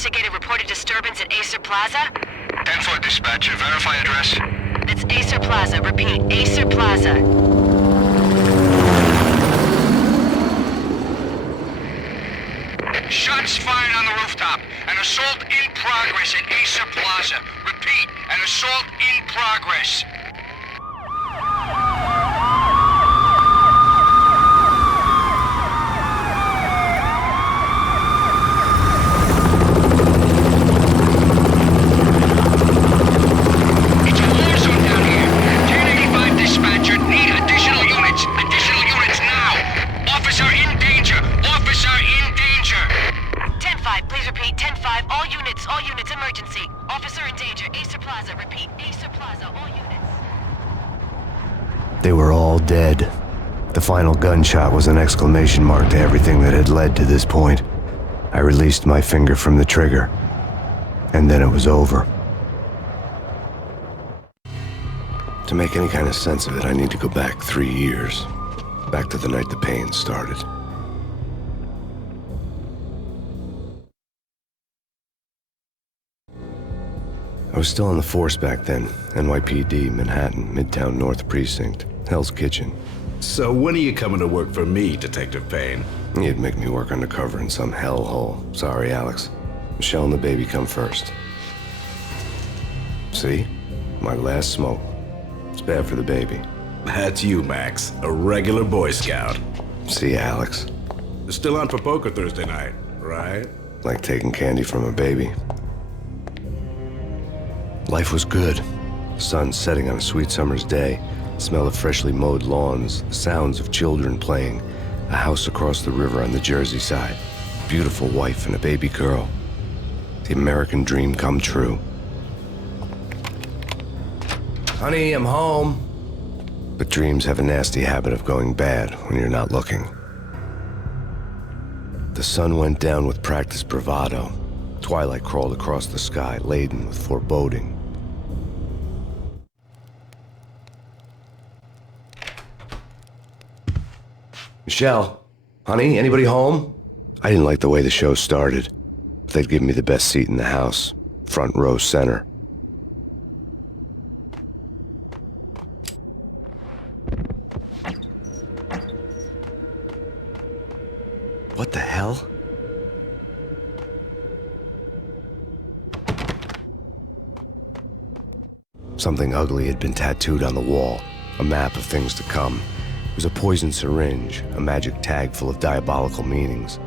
investigated reported disturbance at Acer Plaza? 10-4 dispatcher, verify address. It's Acer Plaza. Repeat, Acer Plaza. Shots fired on the rooftop. An assault in progress at Acer Plaza. Repeat, an assault in progress. It's a war zone down here. 1085 dispatcher, need additional units. Additional units now. Officer in danger. Officer in danger. 10-5, please repeat. 10-5, all units, emergency. Officer in danger, Acer Plaza. Repeat, Acer Plaza, all units. They were all dead. The final gunshot was an exclamation mark to everything that had led to this point. I released my finger from the trigger, and then it was over. To make any kind of sense of it, I need to go back 3 years. Back to the night the Payne started. I was still on the force back then. NYPD, Manhattan, Midtown North Precinct, Hell's Kitchen. So when are you coming to work for me, Detective Payne? You'd make me work undercover in some hellhole. Sorry, Alex. Michelle and the baby come first. See? My last smoke. It's bad for the baby. That's you, Max. A regular Boy Scout. See, Alex. Still on for poker Thursday night, right? Like taking candy from a baby. Life was good. The sun setting on a sweet summer's day. The smell of freshly mowed lawns. The sounds of children playing. A house across the river on the Jersey side. Beautiful wife and a baby girl. The American dream come true. Honey, I'm home. But dreams have a nasty habit of going bad when you're not looking. The sun went down with practiced bravado. Twilight crawled across the sky, laden with foreboding. Michelle, honey, anybody home? I didn't like the way the show started. They'd give me the best seat in the house, front row center. What the hell? Something ugly had been tattooed on the wall, a map of things to come. It was a poison syringe, a magic tag full of diabolical meanings.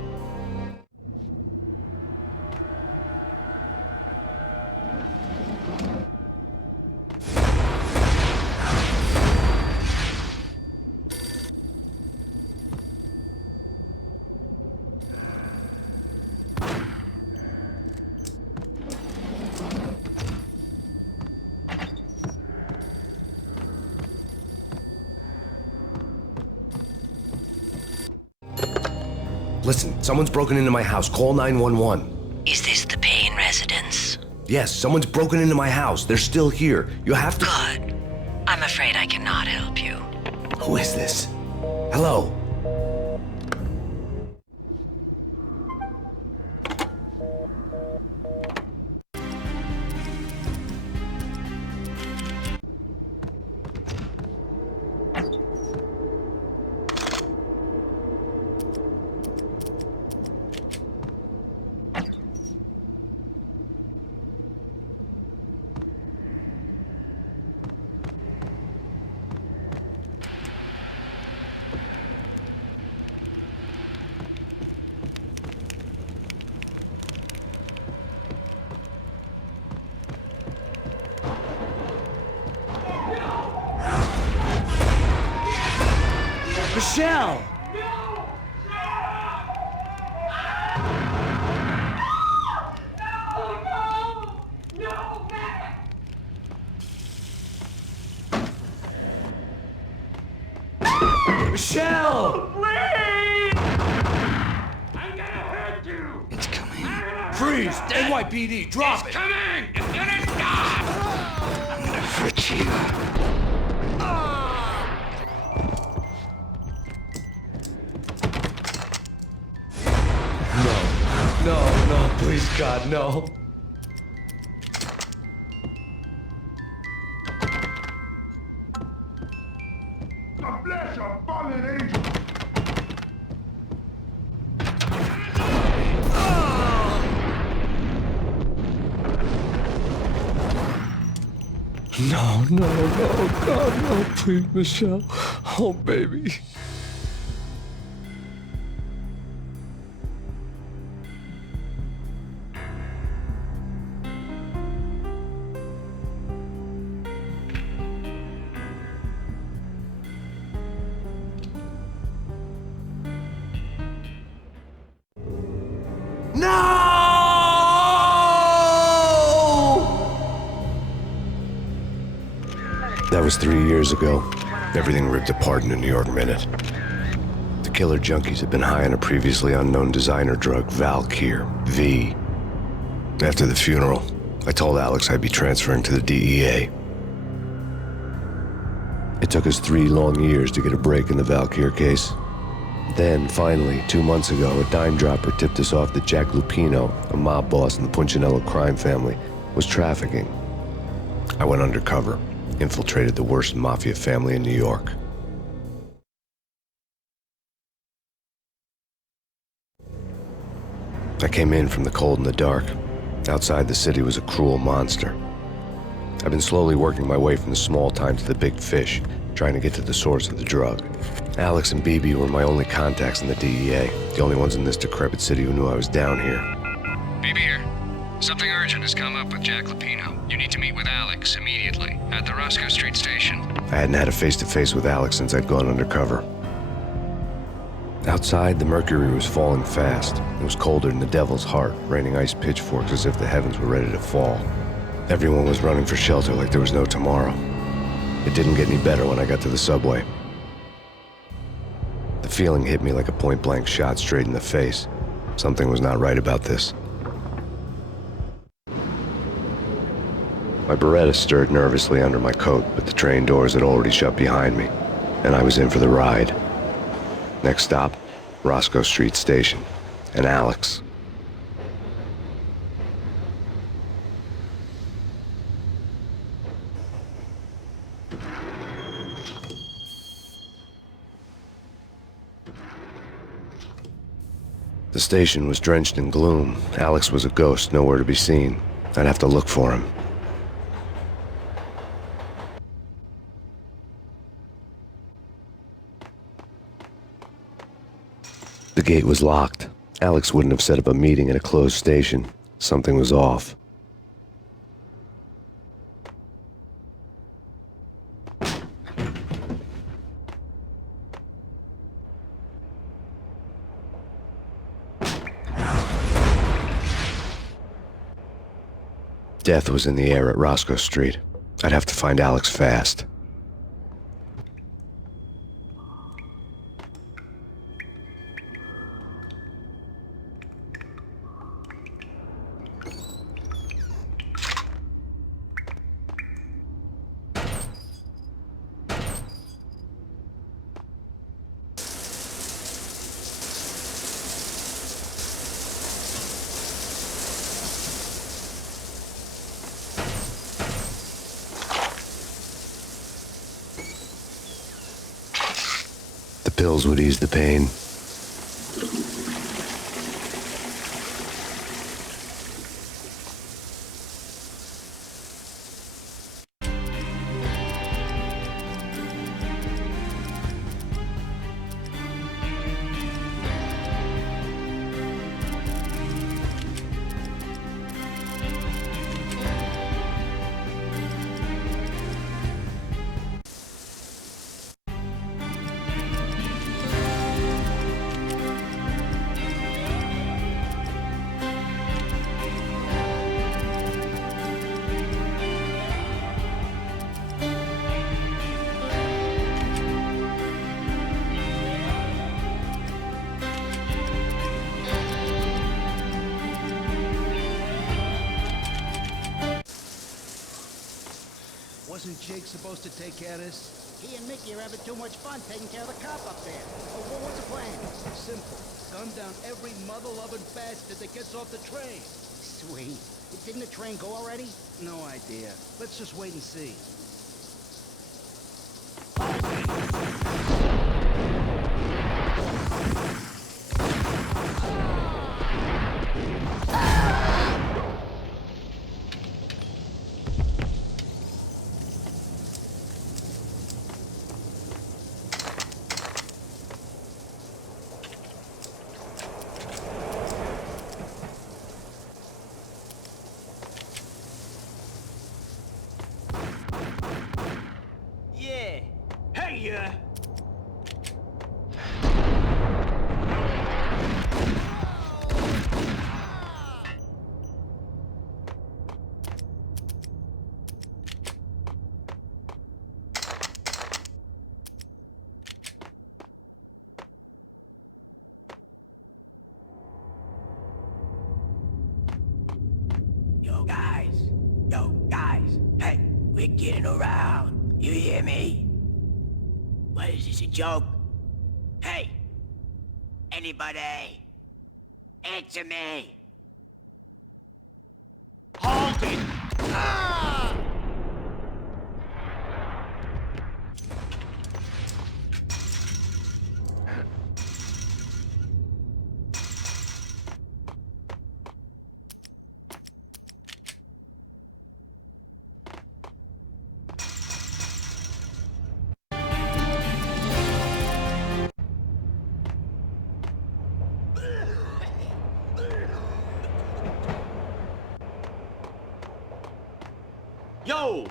Listen, someone's broken into my house. Call 911. Is this the Payne residence? Yes, someone's broken into my house. They're still here. You have to... Good. I'm afraid I cannot help you. Who is this? Hello? Michelle! Michelle! Please! I'm gonna hurt you! It's coming. Freeze! NYPD, drop it! Coming! It's gonna stop! I'm gonna hurt you. No, no, please, God, no. The flesh of fallen angels. No, no, no, God, no, please, Michelle. Oh, baby. That was 3 years ago. Everything ripped apart in a New York minute. The killer junkies had been high on a previously unknown designer drug, Valkyr, V. After the funeral, I told Alex I'd be transferring to the DEA. It took us 3 long years to get a break in the Valkyr case. Then, finally, 2 months ago, a dime dropper tipped us off that Jack Lupino, a mob boss in the Punchinello crime family, was trafficking. I went undercover, infiltrated the worst mafia family in New York. I came in from the cold and the dark. Outside the city was a cruel monster. I've been slowly working my way from the small time to the big fish, trying to get to the source of the drug. Alex and BB were my only contacts in the DEA, the only ones in this decrepit city who knew I was down here. BB here. Something urgent has come up with Jack Lupino. You need to meet with Alex immediately at the Roscoe Street station. I hadn't had a face-to-face with Alex since I'd gone undercover. Outside, the mercury was falling fast. It was colder than the devil's heart, raining ice pitchforks as if the heavens were ready to fall. Everyone was running for shelter like there was no tomorrow. It didn't get any better when I got to the subway. The feeling hit me like a point-blank shot straight in the face. Something was not right about this. My Beretta stirred nervously under my coat, but the train doors had already shut behind me, and I was in for the ride. Next stop, Roscoe Street Station, and Alex. The station was drenched in gloom. Alex was a ghost, nowhere to be seen. I'd have to look for him. The gate was locked. Alex wouldn't have set up a meeting at a closed station. Something was off. Death was in the air at Roscoe Street. I'd have to find Alex fast. The pills would ease the pain. Wasn't Jake supposed to take care of this? He and Mickey are having too much fun taking care of the cop up there. Well, what's the plan? Simple. Gun down every mother-loving bastard that gets off the train. sweet. Didn't the train go already? No idea. Let's just wait and see. Yo, guys, hey, we're getting around. You hear me? What is this, a joke? Hey, anybody? Answer me. Hold it! Ah! Yo!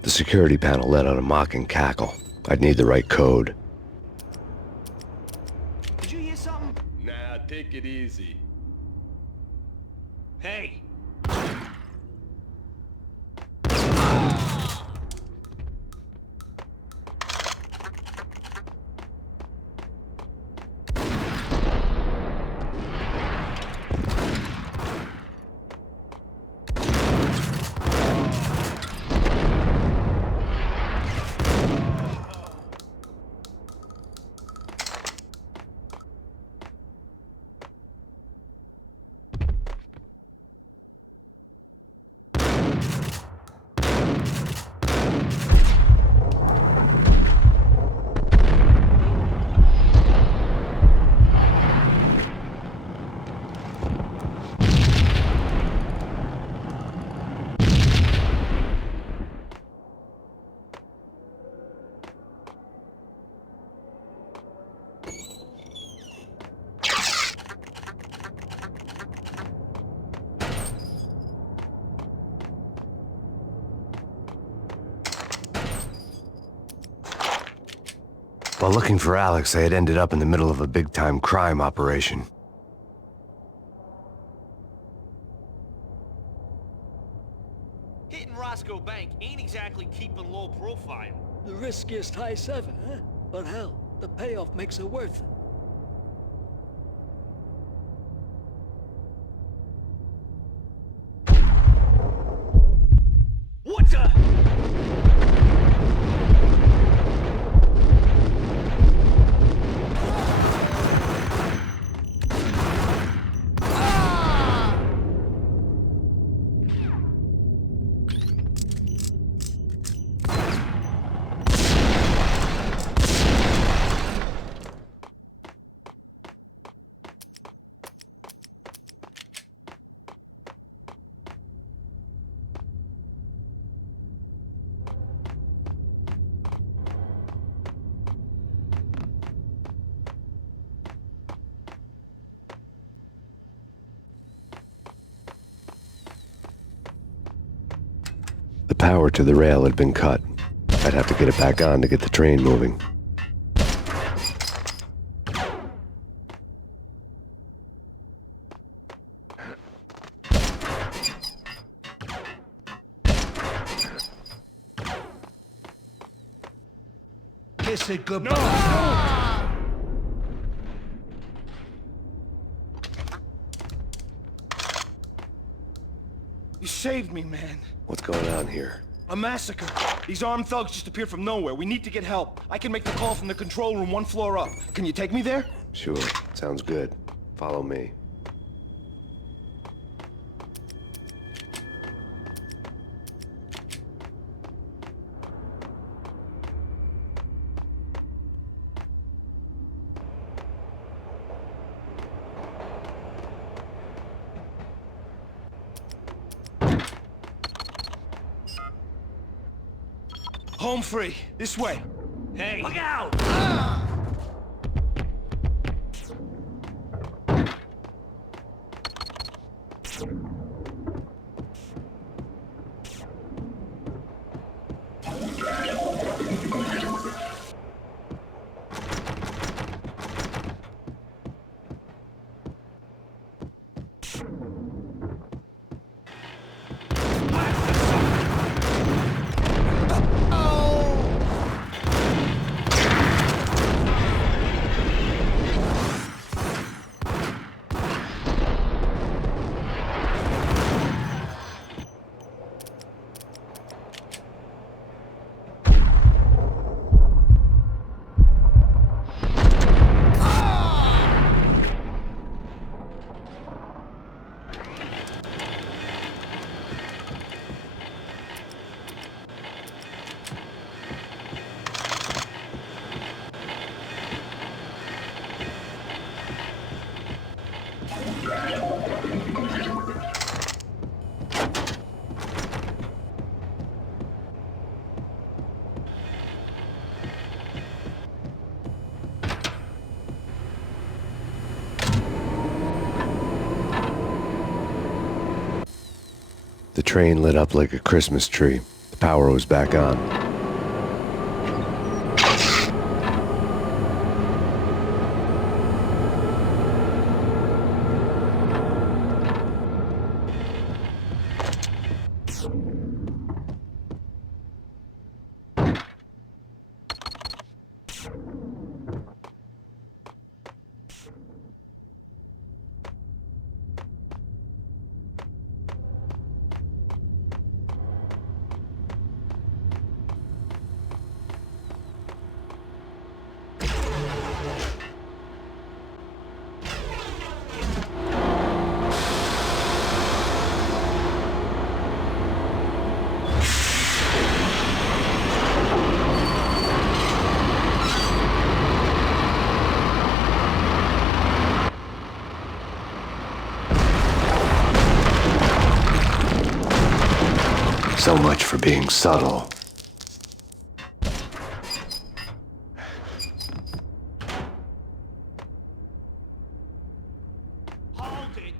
The security panel let out a mocking cackle. I'd need the right code. Did you hear something? Nah, take it easy. Hey! While looking for Alex, I had ended up in the middle of a big-time crime operation. Hitting Roscoe Bank ain't exactly keeping low profile. The riskiest heist ever, huh? But hell, the payoff makes it worth it. What the? The power to the rail had been cut. I'd have to get it back on to get the train moving. kiss it goodbye. You saved me, man. What's going on here? A massacre. These armed thugs just appeared from nowhere. We need to get help. I can make the call from the control room 1 floor up. Can you take me there? Sure, sounds good. Follow me. Home free. This way. Hey! Look out! The train lit up like a Christmas tree. The power was back on. So much for being subtle. Hold it!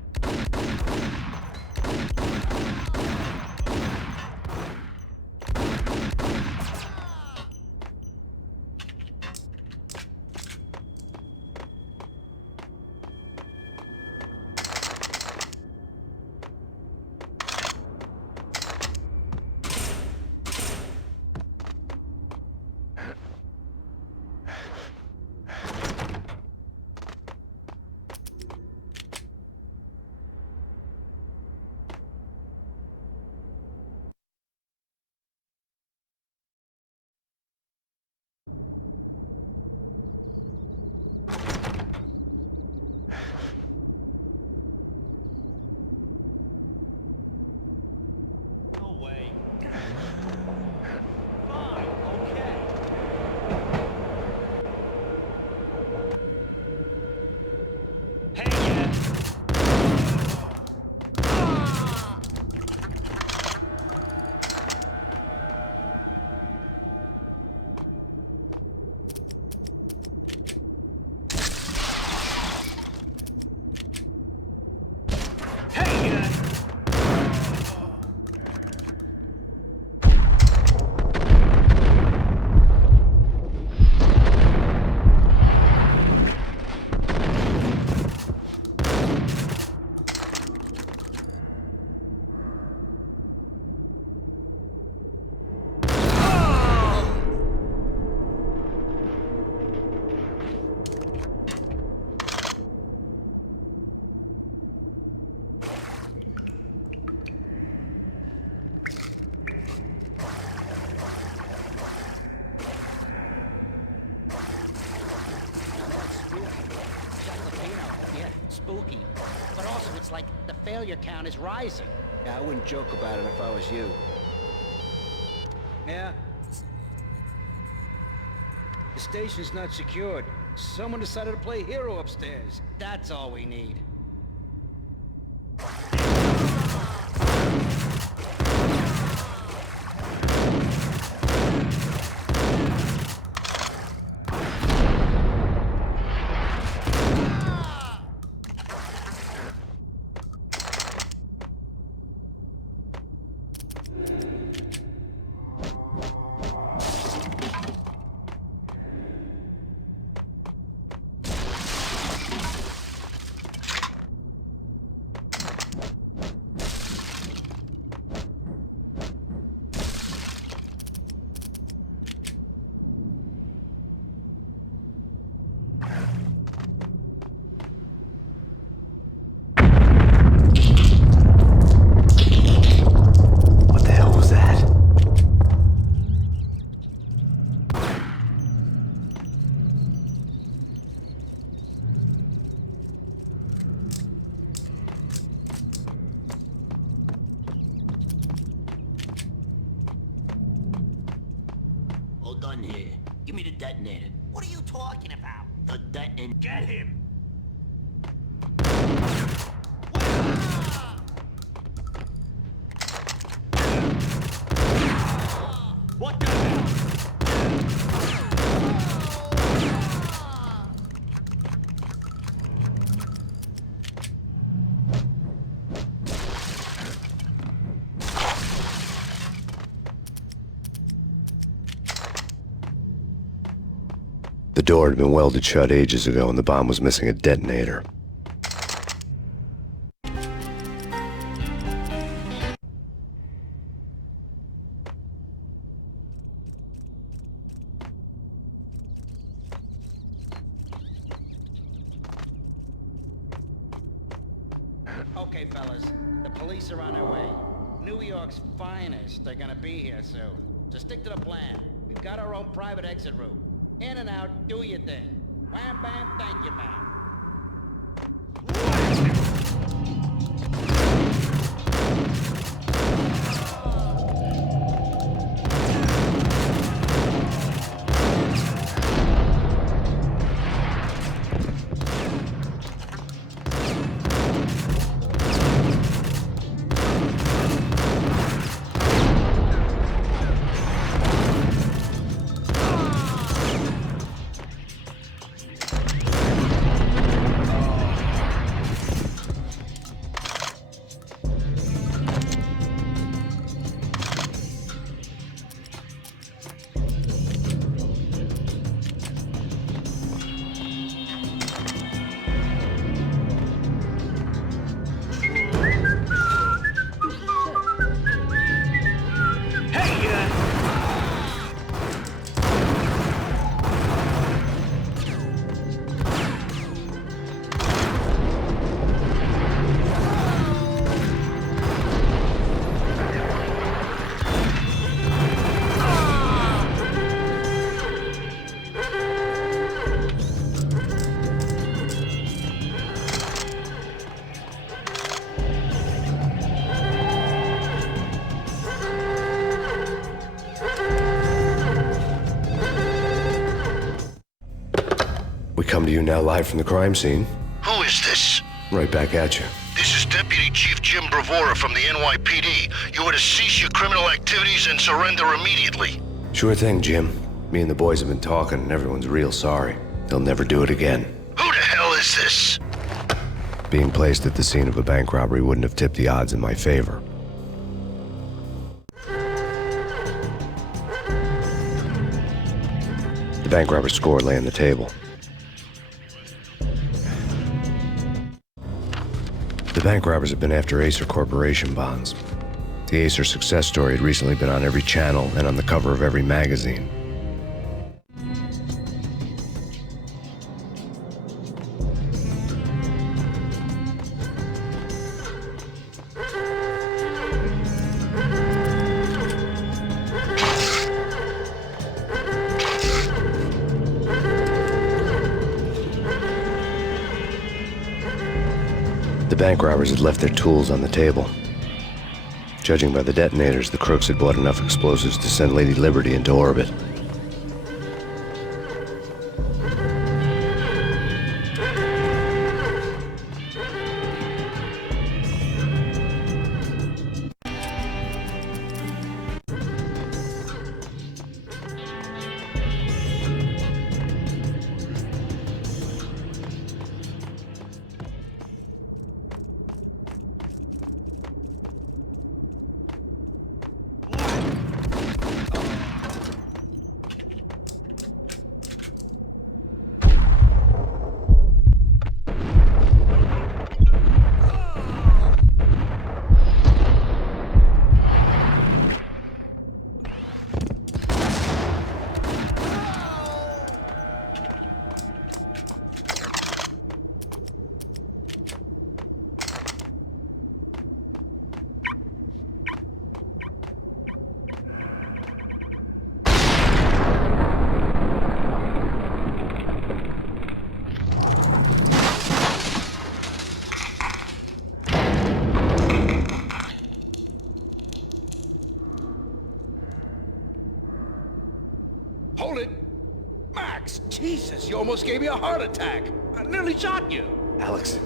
spooky. But also, it's like the failure count is rising. Yeah, I wouldn't joke about it if I was you. Yeah? The station's not secured. Someone decided to play hero upstairs. That's all we need. Done here. Give me the detonator. What are you talking about? The detonator. Get him! What the hell? The door had been welded shut ages ago and the bomb was missing a detonator. Okay, fellas. The police are on their way. New York's finest are gonna be here soon. So stick to the plan. We've got our own private exit route. In and out, do your thing. Wham bam, thank you, man. We come to you now live from the crime scene. Who is this? Right back at you. This is Deputy Chief Jim Bravura from the NYPD. You are to cease your criminal activities and surrender immediately. Sure thing, Jim. Me and the boys have been talking and everyone's real sorry. They'll never do it again. Who the hell is this? Being placed at the scene of a bank robbery wouldn't have tipped the odds in my favor. The bank robber's score lay on the table. The bank robbers have been after Acer Corporation bonds. The Acer success story had recently been on every channel and on the cover of every magazine. The bank robbers had left their tools on the table. Judging by the detonators, the crooks had bought enough explosives to send Lady Liberty into orbit. Hold it! Max! Jesus, you almost gave me a heart attack! I nearly shot you! Alex,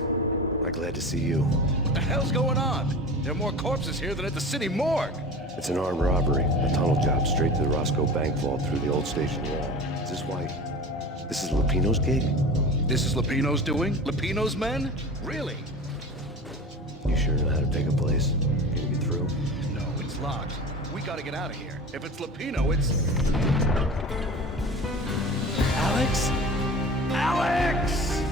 I'm glad to see you. What the hell's going on? There are more corpses here than at the city morgue! It's an armed robbery, a tunnel job straight to the Roscoe Bank vault through the old station wall. Is this why? This is Lupino's gig? This is Lupino's doing? Lupino's men? Really? You sure know how to pick a place? Can you get through? No, it's locked. We gotta get out of here. If it's Lupino, it's... Alex? Alex!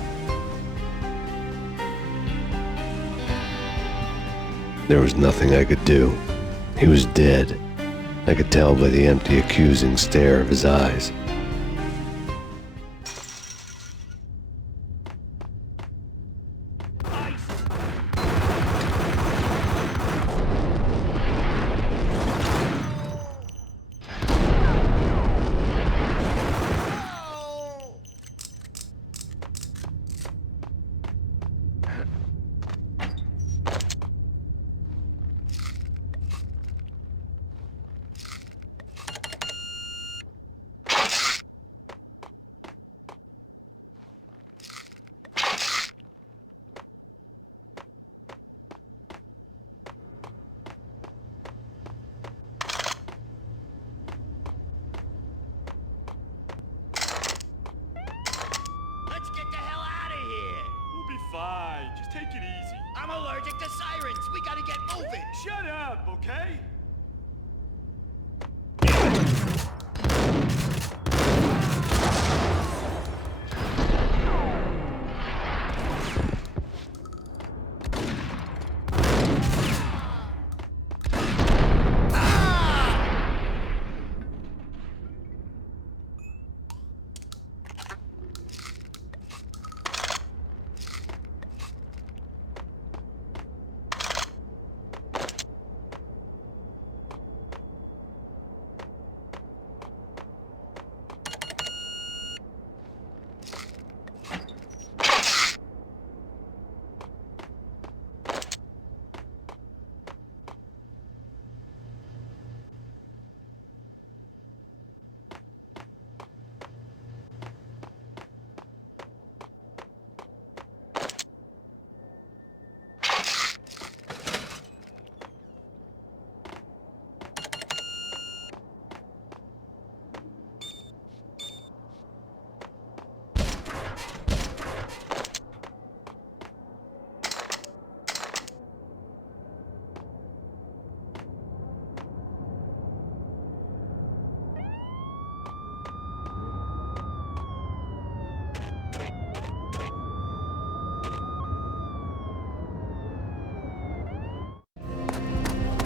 There was nothing I could do. He was dead. I could tell by the empty, accusing stare of his eyes. Fine, just take it easy. I'm allergic to sirens. We gotta get moving. Shut up, okay?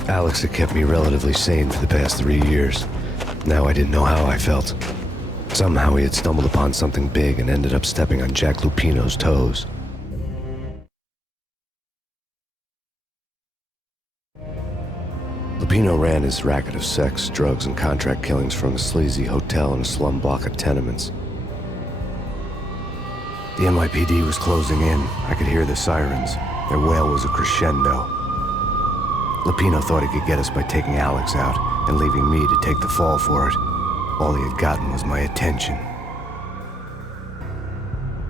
Alex had kept me relatively sane for the past 3 years. Now I didn't know how I felt. Somehow he had stumbled upon something big and ended up stepping on Jack Lupino's toes. Lupino ran his racket of sex, drugs, and contract killings from a sleazy hotel in a slum block of tenements. The NYPD was closing in. I could hear the sirens. Their wail was a crescendo. Lupino thought he could get us by taking Alex out and leaving me to take the fall for it. All he had gotten was my attention.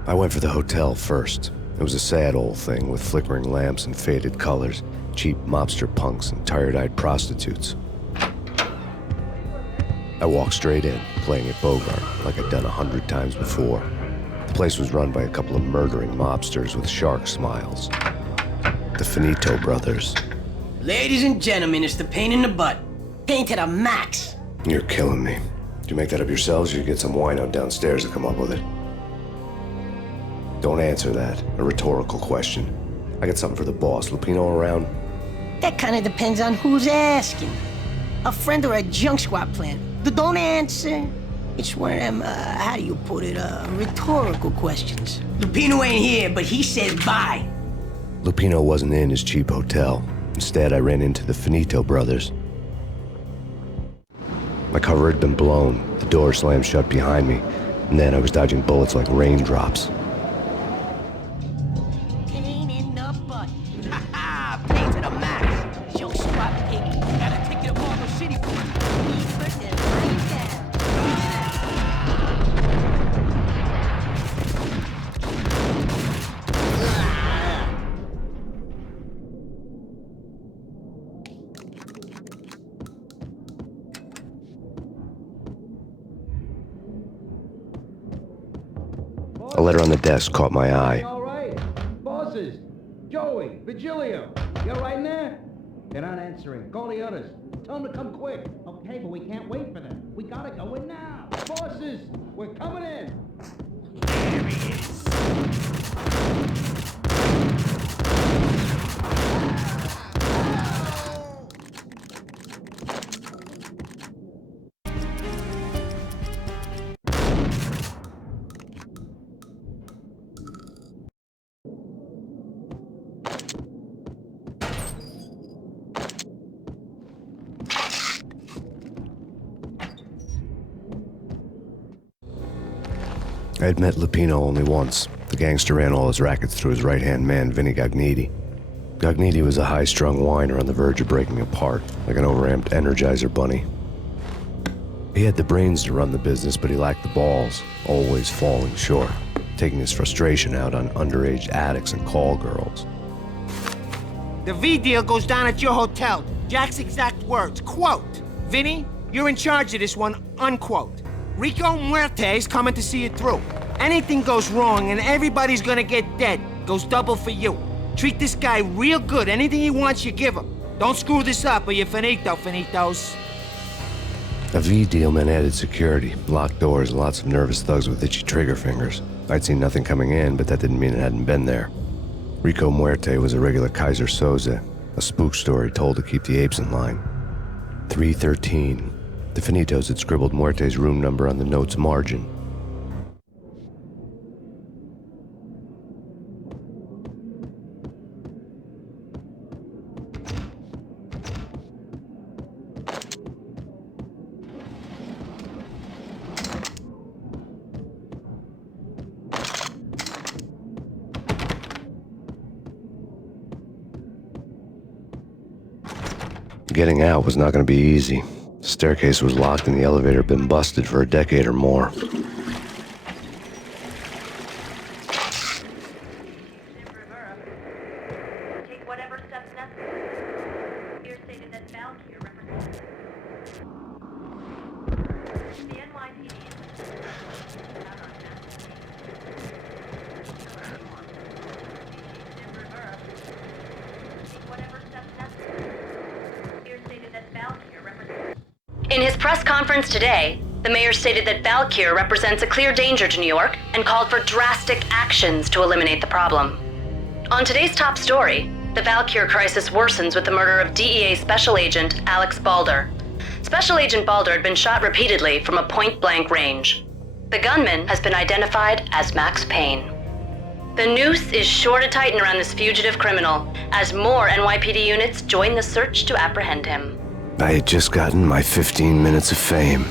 I went for the hotel first. It was a sad old thing with flickering lamps and faded colors, cheap mobster punks and tired-eyed prostitutes. I walked straight in, playing at Bogart like I'd done 100 times before. The place was run by a couple of murdering mobsters with shark smiles. The Finito brothers. Ladies and gentlemen, it's the pain in the butt. Pain to the max. You're killing me. Did you make that up yourselves, or you get some wino downstairs to come up with it? Don't answer that. A rhetorical question. I got something for the boss. Lupino around? That kind of depends on who's asking. A friend or a junk squad plan. Don't answer. It's one of them, how do you put it, rhetorical questions. Lupino ain't here, but he says bye. Lupino wasn't in his cheap hotel. Instead, I ran into the Finito brothers. My cover had been blown, the door slammed shut behind me, and then I was dodging bullets like raindrops. Pain in the butt. Ha ha! Pain to the max. Junk squad pig. Gotta take it to Baltimore City for it. First and bring it down. A letter on the desk caught my eye. All right. Bosses. Joey. Virgilio. You all right in there? They're not answering. Call the others. Tell them to come quick. Okay, but we can't wait for them. We gotta go in now. Bosses, we're coming in. There he is. I had met Lupino only once. The gangster ran all his rackets through his right-hand man, Vinny Gagniti. Gagniti was a high-strung whiner on the verge of breaking apart, like an overamped Energizer bunny. He had the brains to run the business, but he lacked the balls, always falling short, taking his frustration out on underage addicts and call girls. The V deal goes down at your hotel. Jack's exact words, quote, "Vinny, you're in charge of this one," unquote. Rico Muerte's coming to see it through. Anything goes wrong and everybody's gonna get dead. Goes double for you. Treat this guy real good. Anything he wants, you give him. Don't screw this up or you're finito, finitos. A V deal meant added security, locked doors, and lots of nervous thugs with itchy trigger fingers. I'd seen nothing coming in, but that didn't mean it hadn't been there. Rico Muerte was a regular Kaiser Soze, a spook story told to keep the apes in line. 313. The Finitos had scribbled Muerte's room number on the note's margin. Getting out was not going to be easy. The staircase was locked and the elevator had been busted for a decade or more. Take whatever steps necessary. Here stated that Valkyrie represents the NYPD. In his press conference today, the mayor stated that Valkyrie represents a clear danger to New York and called for drastic actions to eliminate the problem. On today's top story, the Valkyrie crisis worsens with the murder of DEA Special Agent Alex Balder. Special Agent Balder had been shot repeatedly from a point-blank range. The gunman has been identified as Max Payne. The noose is sure to tighten around this fugitive criminal as more NYPD units join the search to apprehend him. I had just gotten my 15 minutes of fame.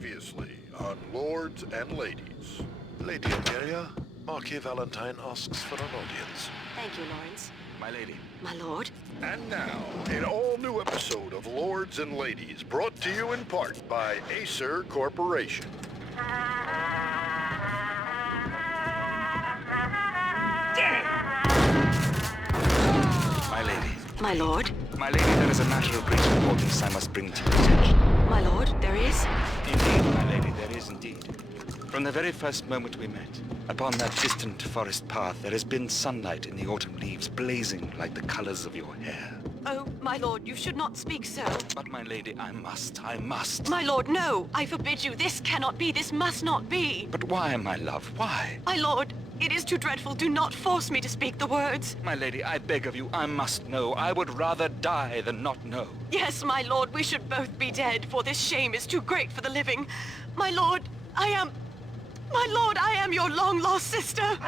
Previously on Lords and Ladies. Lady Amelia, Marquis Valentine asks for an audience. Thank you, Lawrence. My lady. My lord. And now, an all-new episode of Lords and Ladies, brought to you in part by Acer Corporation. My lady. My lord. My lady, there is a matter of great importance I must bring to your attention. My lord, there is? Indeed, my lady, there is indeed. From the very first moment we met, upon that distant forest path, there has been sunlight in the autumn leaves blazing like the colors of your hair. Oh, my lord, you should not speak so. But, my lady, I must. My lord, no! I forbid you. This cannot be. This must not be. But why, my love, why? My lord, it is too dreadful. Do not force me to speak the words. My lady, I beg of you, I must know. I would rather die than not know. Yes, my lord, we should both be dead, for this shame is too great for the living. My lord, I am your long-lost sister.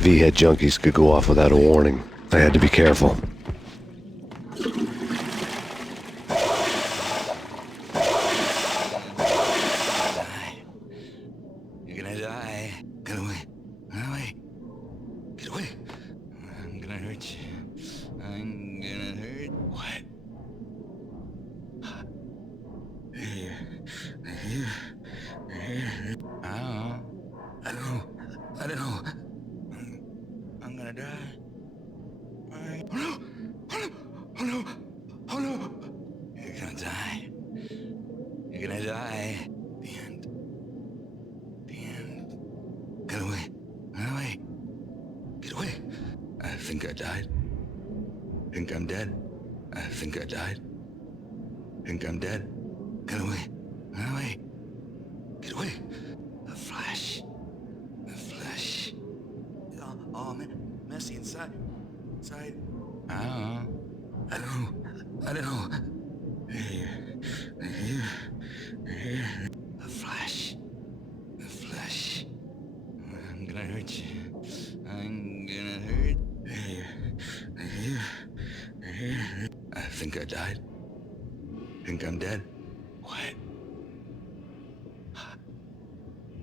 V-head junkies could go off without a warning. I had to be careful. You're gonna die. Get away. Get away. Get away. I'm gonna hurt you. I'm gonna hurt. What? Here. I don't know. I'm gonna die. Oh no! You're gonna die. You're gonna die. The end. Get away. Get away. I think I died. Think I'm dead. I think I died. Think I'm dead. Get away. Get away. A flash. Oh, man. Messy inside. I don't know. Here. A flash. I'm gonna hurt you. Here. I think I died. Think I'm dead. What?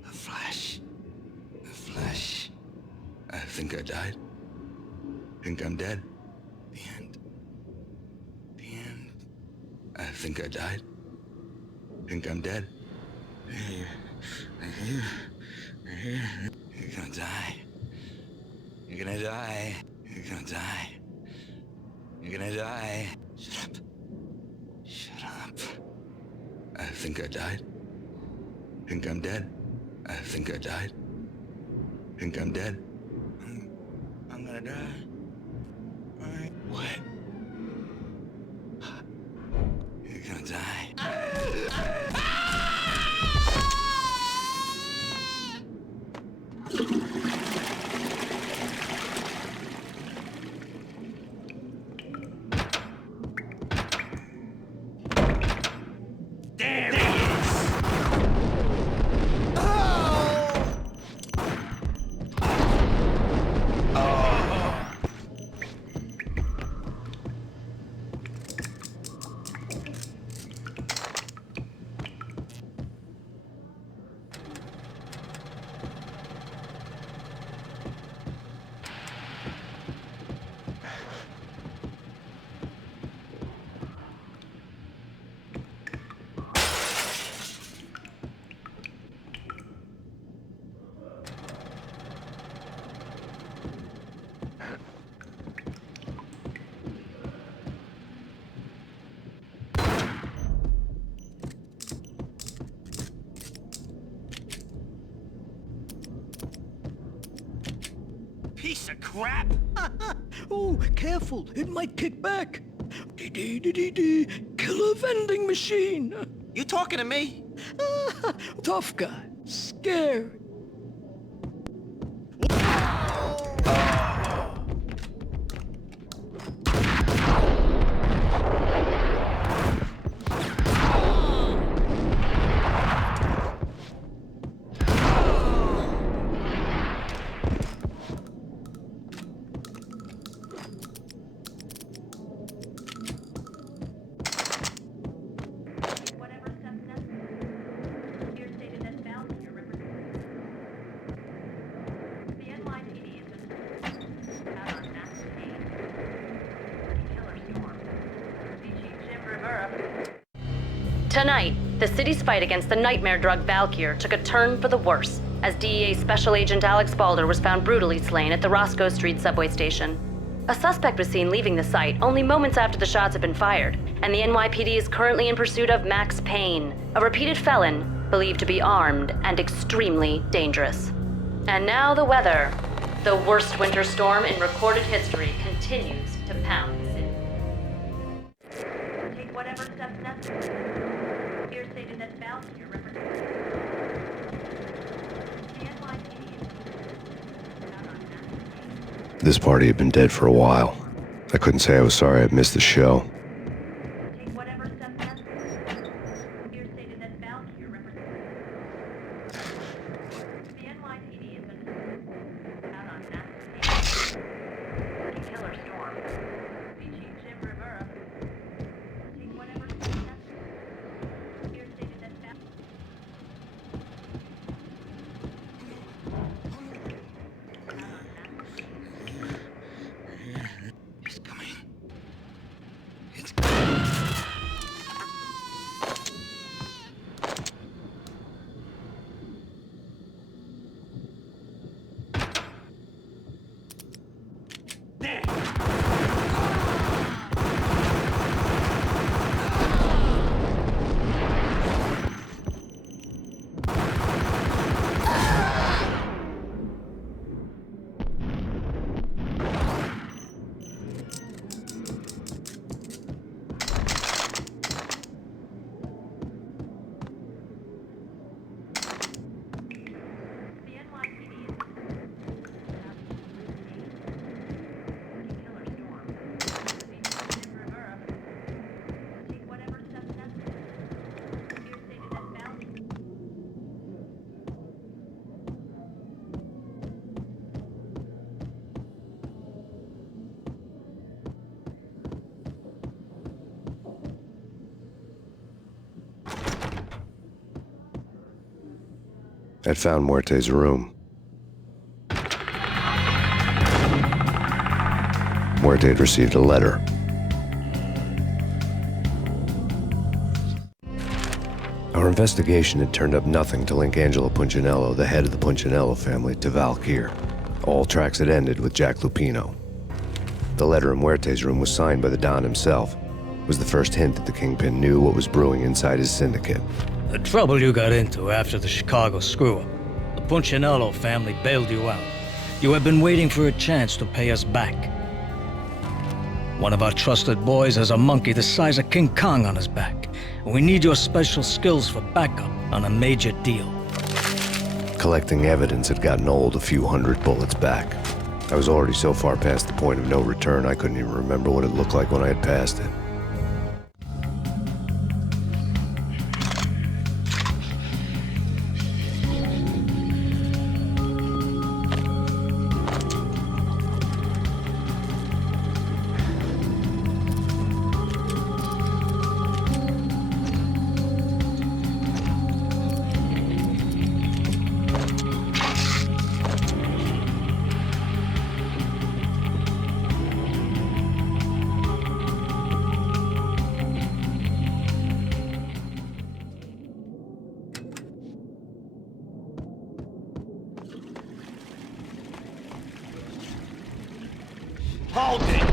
A flash. I think I died. Think I'm dead. The end. I think I died. Think I'm dead. Here. You're gonna die. You're gonna die. Shut up. I think I died. Think I'm dead. I think I died. Think I'm dead. I'm gonna die. What? You're gonna die. Piece of crap! Oh, careful, it might kick back. Killer vending machine. You talking to me? Tough guy. Scary. Tonight, the city's fight against the nightmare drug Valkyr took a turn for the worse, as DEA Special Agent Alex Balder was found brutally slain at the Roscoe Street subway station. A suspect was seen leaving the site only moments after the shots had been fired, and the NYPD is currently in pursuit of Max Payne, a repeated felon believed to be armed and extremely dangerous. And now the weather. The worst winter storm in recorded history continues to pound the city. Take whatever steps necessary. Here stated that Valkyr represents the NYPD. This party had been dead for a while. I couldn't say I was sorry I'd missed the show. Take whatever steps necessary. Here stated that Valkyr represents the NYPD has been out on mass killer storm. Chief Jim Rivera. Take whatever steps necessary. Here stated that It's coming. It's I'd found Muerte's room. Muerte had received a letter. Our investigation had turned up nothing to link Angelo Punchinello, the head of the Punchinello family, to Valkyr. All tracks had ended with Jack Lupino. The letter in Muerte's room was signed by the Don himself. It was the first hint that the Kingpin knew what was brewing inside his syndicate. The trouble you got into after the Chicago screw-up. The Punchinello family bailed you out. You have been waiting for a chance to pay us back. One of our trusted boys has a monkey the size of King Kong on his back. We need your special skills for backup on a major deal. Collecting evidence had gotten old a few hundred bullets back. I was already so far past the point of no return I couldn't even remember what it looked like when I had passed it. Hold it!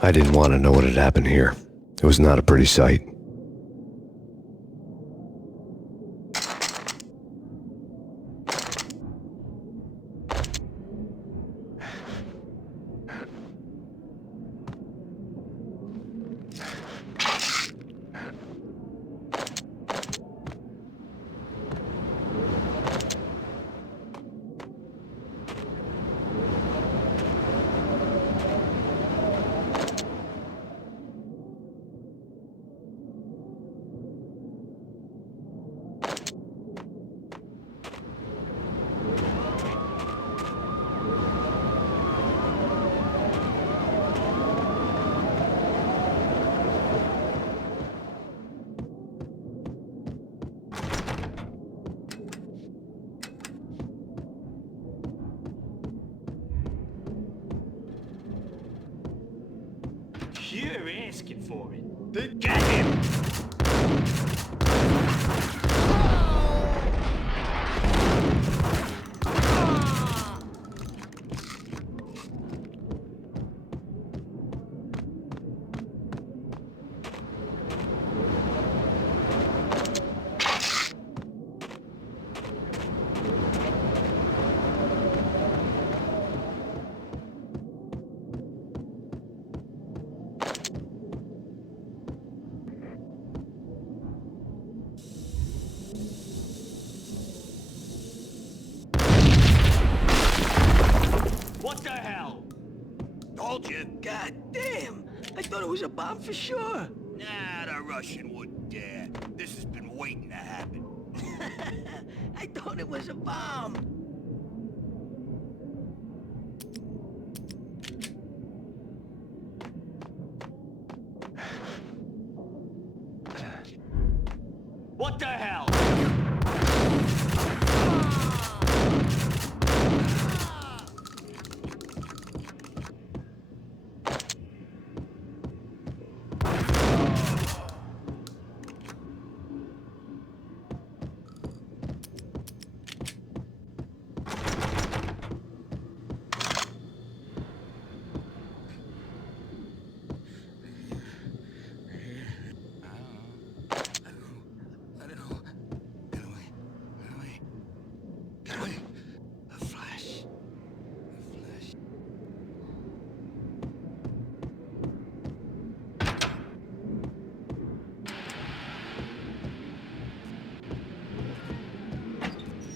I didn't want to know what had happened here. It was not a pretty sight. You're asking for it. Then get him! What the hell? Told you. God damn! I thought it was a bomb for sure. Nah, the Russian wouldn't dare. This has been waiting to happen. I thought it was a bomb. What the hell?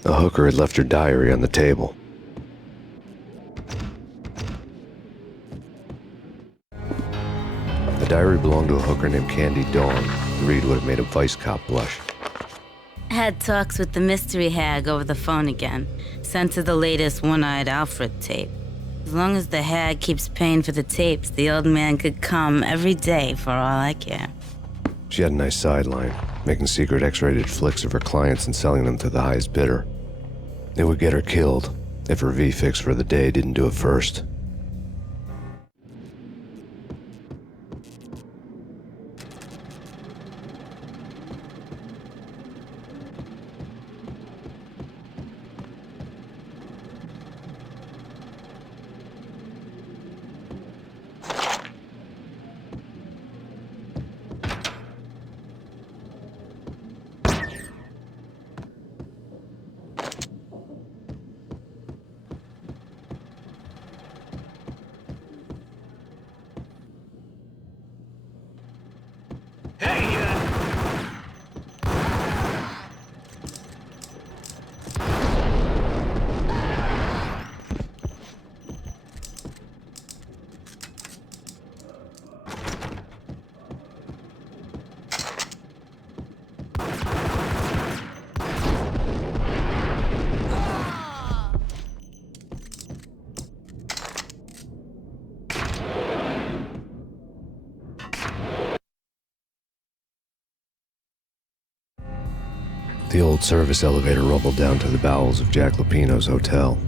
The hooker had left her diary on the table. The diary belonged to a hooker named Candy Dawn. The read would have made a vice cop blush. Had talks with the mystery hag over the phone again. Sent her the latest One-Eyed Alfred tape. As long as the hag keeps paying for the tapes, the old man could come every day for all I care. She had a nice sideline, making secret X-rated flicks of her clients and selling them to the highest bidder. It would get her killed if her V-fix for the day didn't do it first. The old service elevator rumbled down to the bowels of Jack Lupino's hotel.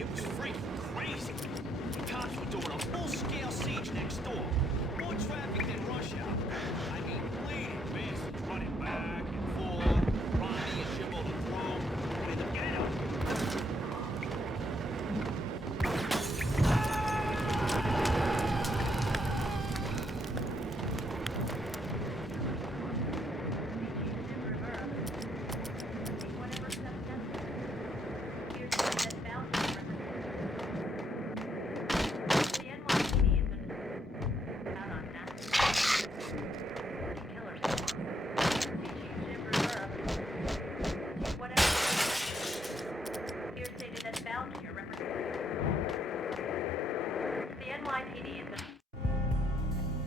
It was freaking crazy. The cops were doing a full-scale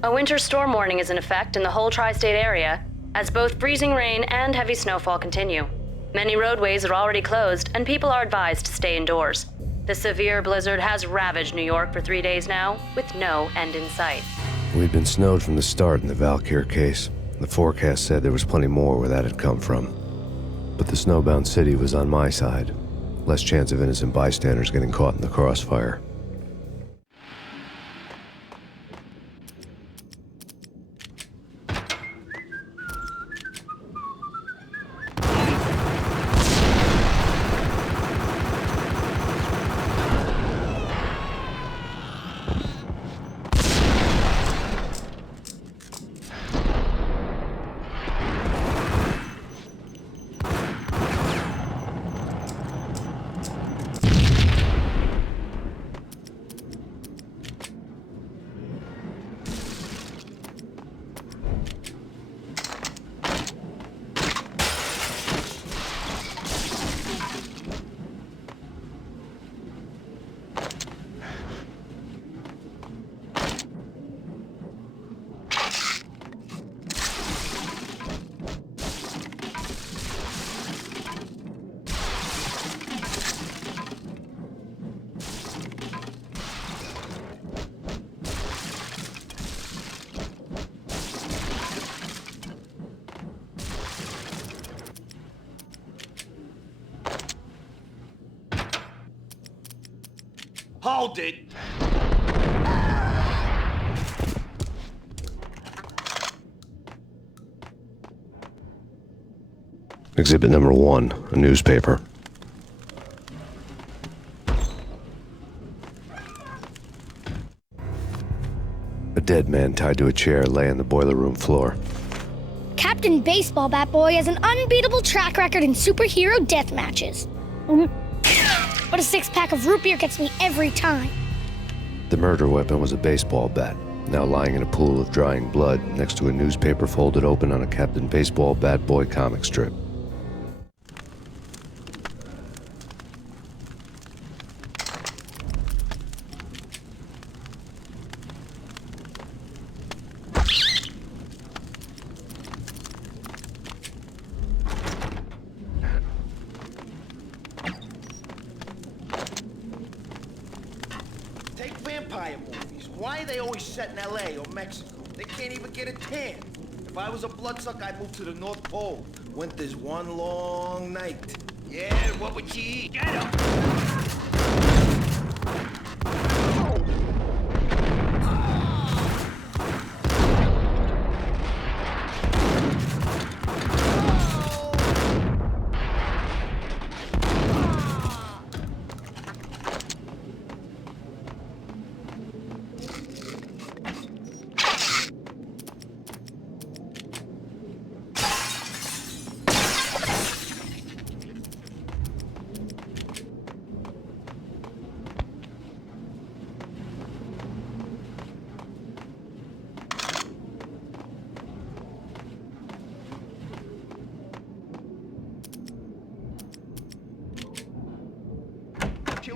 A winter storm warning is in effect in the whole tri-state area, as both freezing rain and heavy snowfall continue. Many roadways are already closed, and people are advised to stay indoors. The severe blizzard has ravaged New York for 3 days now, with no end in sight. We'd been snowed from the start in the Valkyr case. The forecast said there was plenty more where that had come from. But the snowbound city was on my side. Less chance of innocent bystanders getting caught in the crossfire. Hold it! Exhibit number 1, a newspaper. A dead man tied to a chair lay on the boiler room floor. Captain Baseball Bat Boy has an unbeatable track record in superhero death matches. But a 6-pack of root beer gets me every time. The murder weapon was a baseball bat, now lying in a pool of drying blood next to a newspaper folded open on a Captain Baseball Bat Boy comic strip. Vampire movies. Why are they always set in LA or Mexico? They can't even get a tan. If I was a bloodsucker, I'd move to the North Pole. Winter's one long night. Yeah, what would you eat? Get him!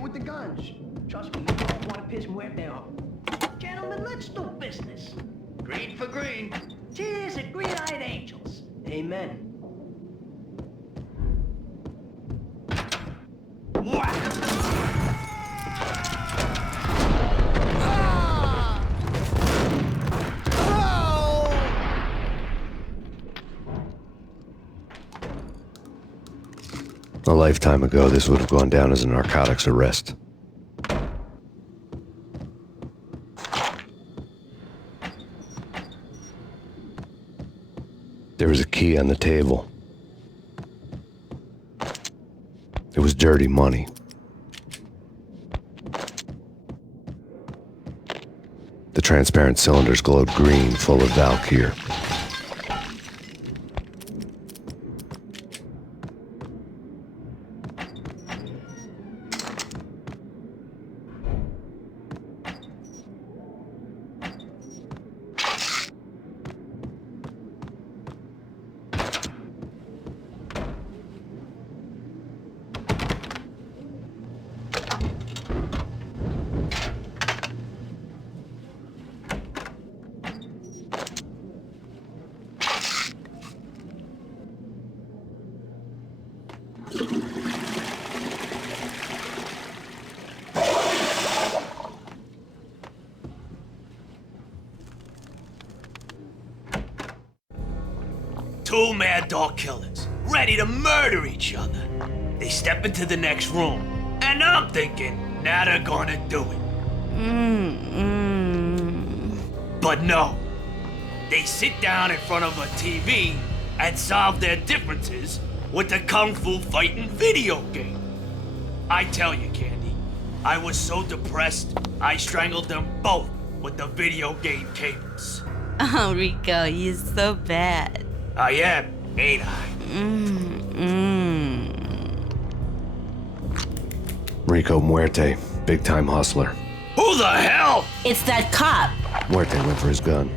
With the guns. Trust me, you don't want to piss Muerte off. Gentlemen, let's do business. Green for green. Cheers at green-eyed angels. Amen. A lifetime ago, this would have gone down as a narcotics arrest. There was a key on the table. It was dirty money. The transparent cylinders glowed green, full of Valkyr. mad dog killers, ready to murder each other. They step into the next room, and I'm thinking, now they're gonna do it. But no. They sit down in front of a TV and solve their differences with the kung fu fighting video game. I tell you, Candy, I was so depressed, I strangled them both with the video game cables. Oh, Rico, you're so bad. I am, ain't I? Rico Muerte, big-time hustler. Who the hell? It's that cop. Muerte went for his gun.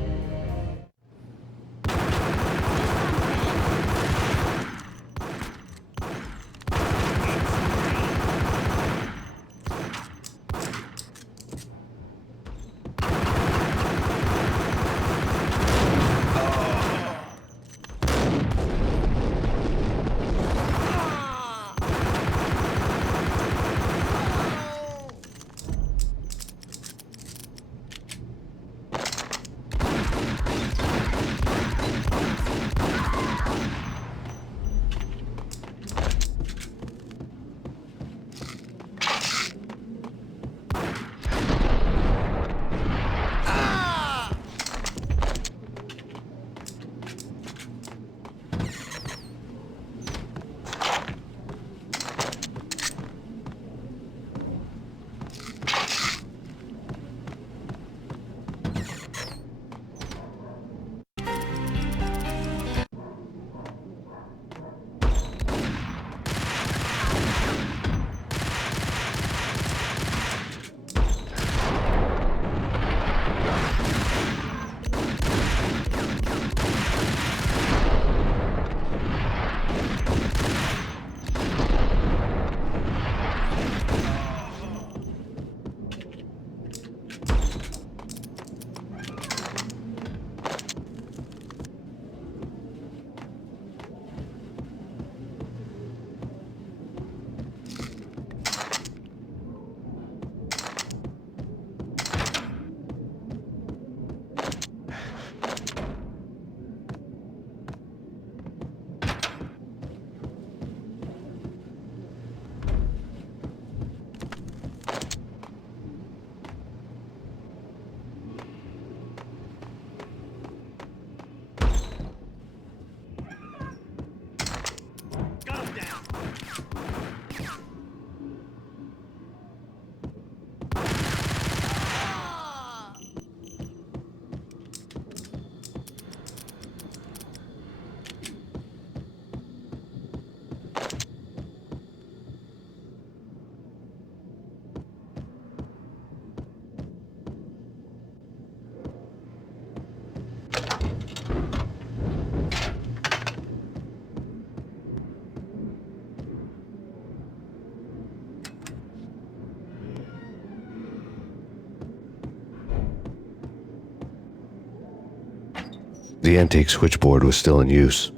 The antique switchboard was still in use.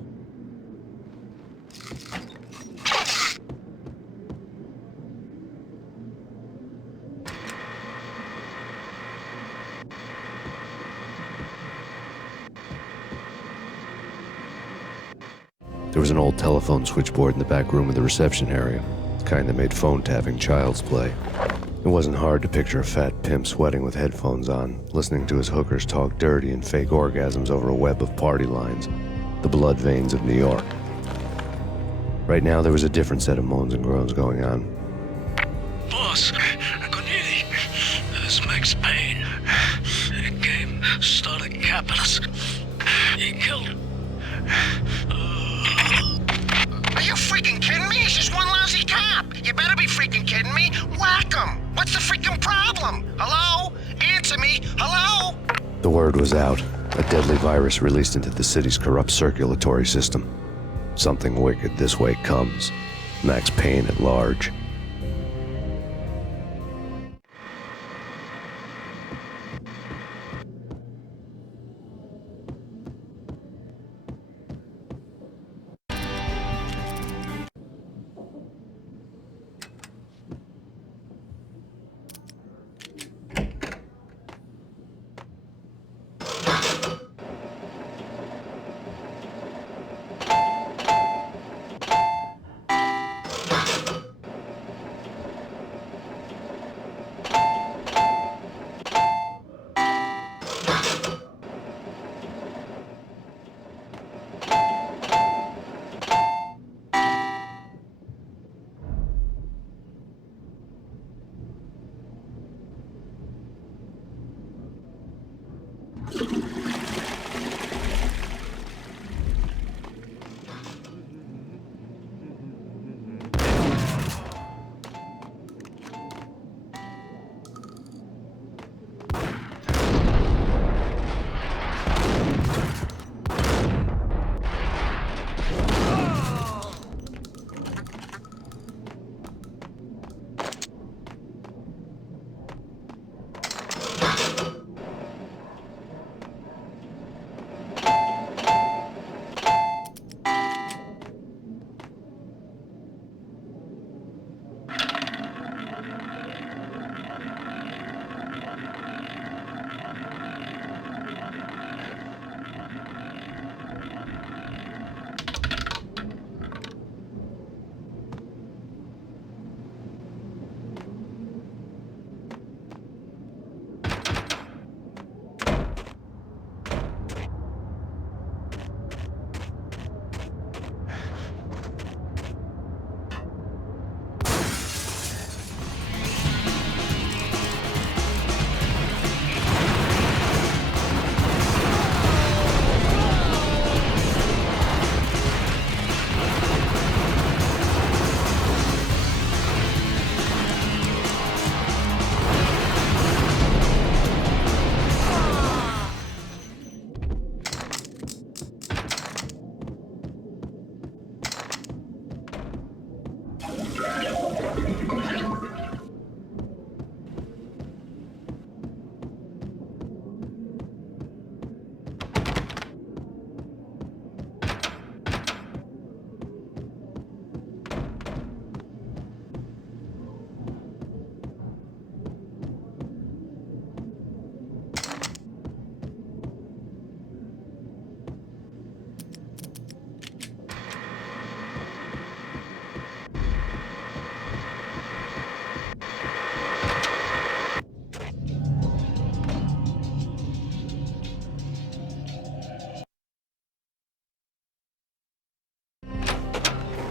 There was an old telephone switchboard in the back room of the reception area, the kind that made phone tapping child's play. It wasn't hard to picture a fat pimp sweating with headphones on, listening to his hookers talk dirty and fake orgasms over a web of party lines, the blood veins of New York. Right now, there was a different set of moans and groans going on. Boss, Connery, this is Max Payne. He came, started capping us. He killed him. Are you freaking kidding me? He's just one lousy cop. You better be freaking kidding me. Whack him. What's the freaking problem? Hello? Answer me. Hello? The word was out. A deadly virus released into the city's corrupt circulatory system. Something wicked this way comes. Max Payne at large.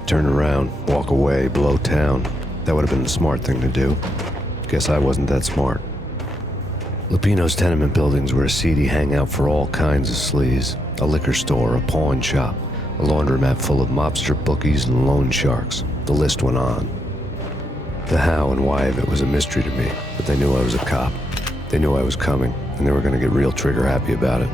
turn around, walk away, blow town. That would have been the smart thing to do. Guess I wasn't that smart. Lupino's tenement buildings were a seedy hangout for all kinds of sleaze. A liquor store, a pawn shop, a laundromat full of mobster bookies and loan sharks. The list went on. The how and why of it was a mystery to me, but they knew I was a cop. They knew I was coming, and they were going to get real trigger-happy about it.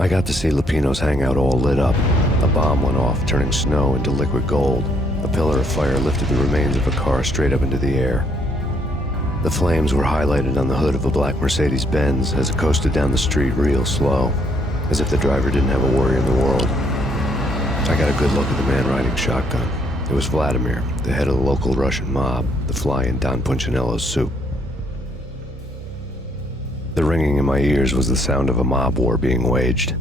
I got to see Lupino's hangout all lit up. A bomb went off, turning snow into liquid gold. A pillar of fire lifted the remains of a car straight up into the air. The flames were highlighted on the hood of a black Mercedes-Benz as it coasted down the street real slow, as if the driver didn't have a worry in the world. I got a good look at the man riding shotgun. It was Vladimir, the head of the local Russian mob, the fly in Don Punchinello's soup. The ringing in my ears was the sound of a mob war being waged.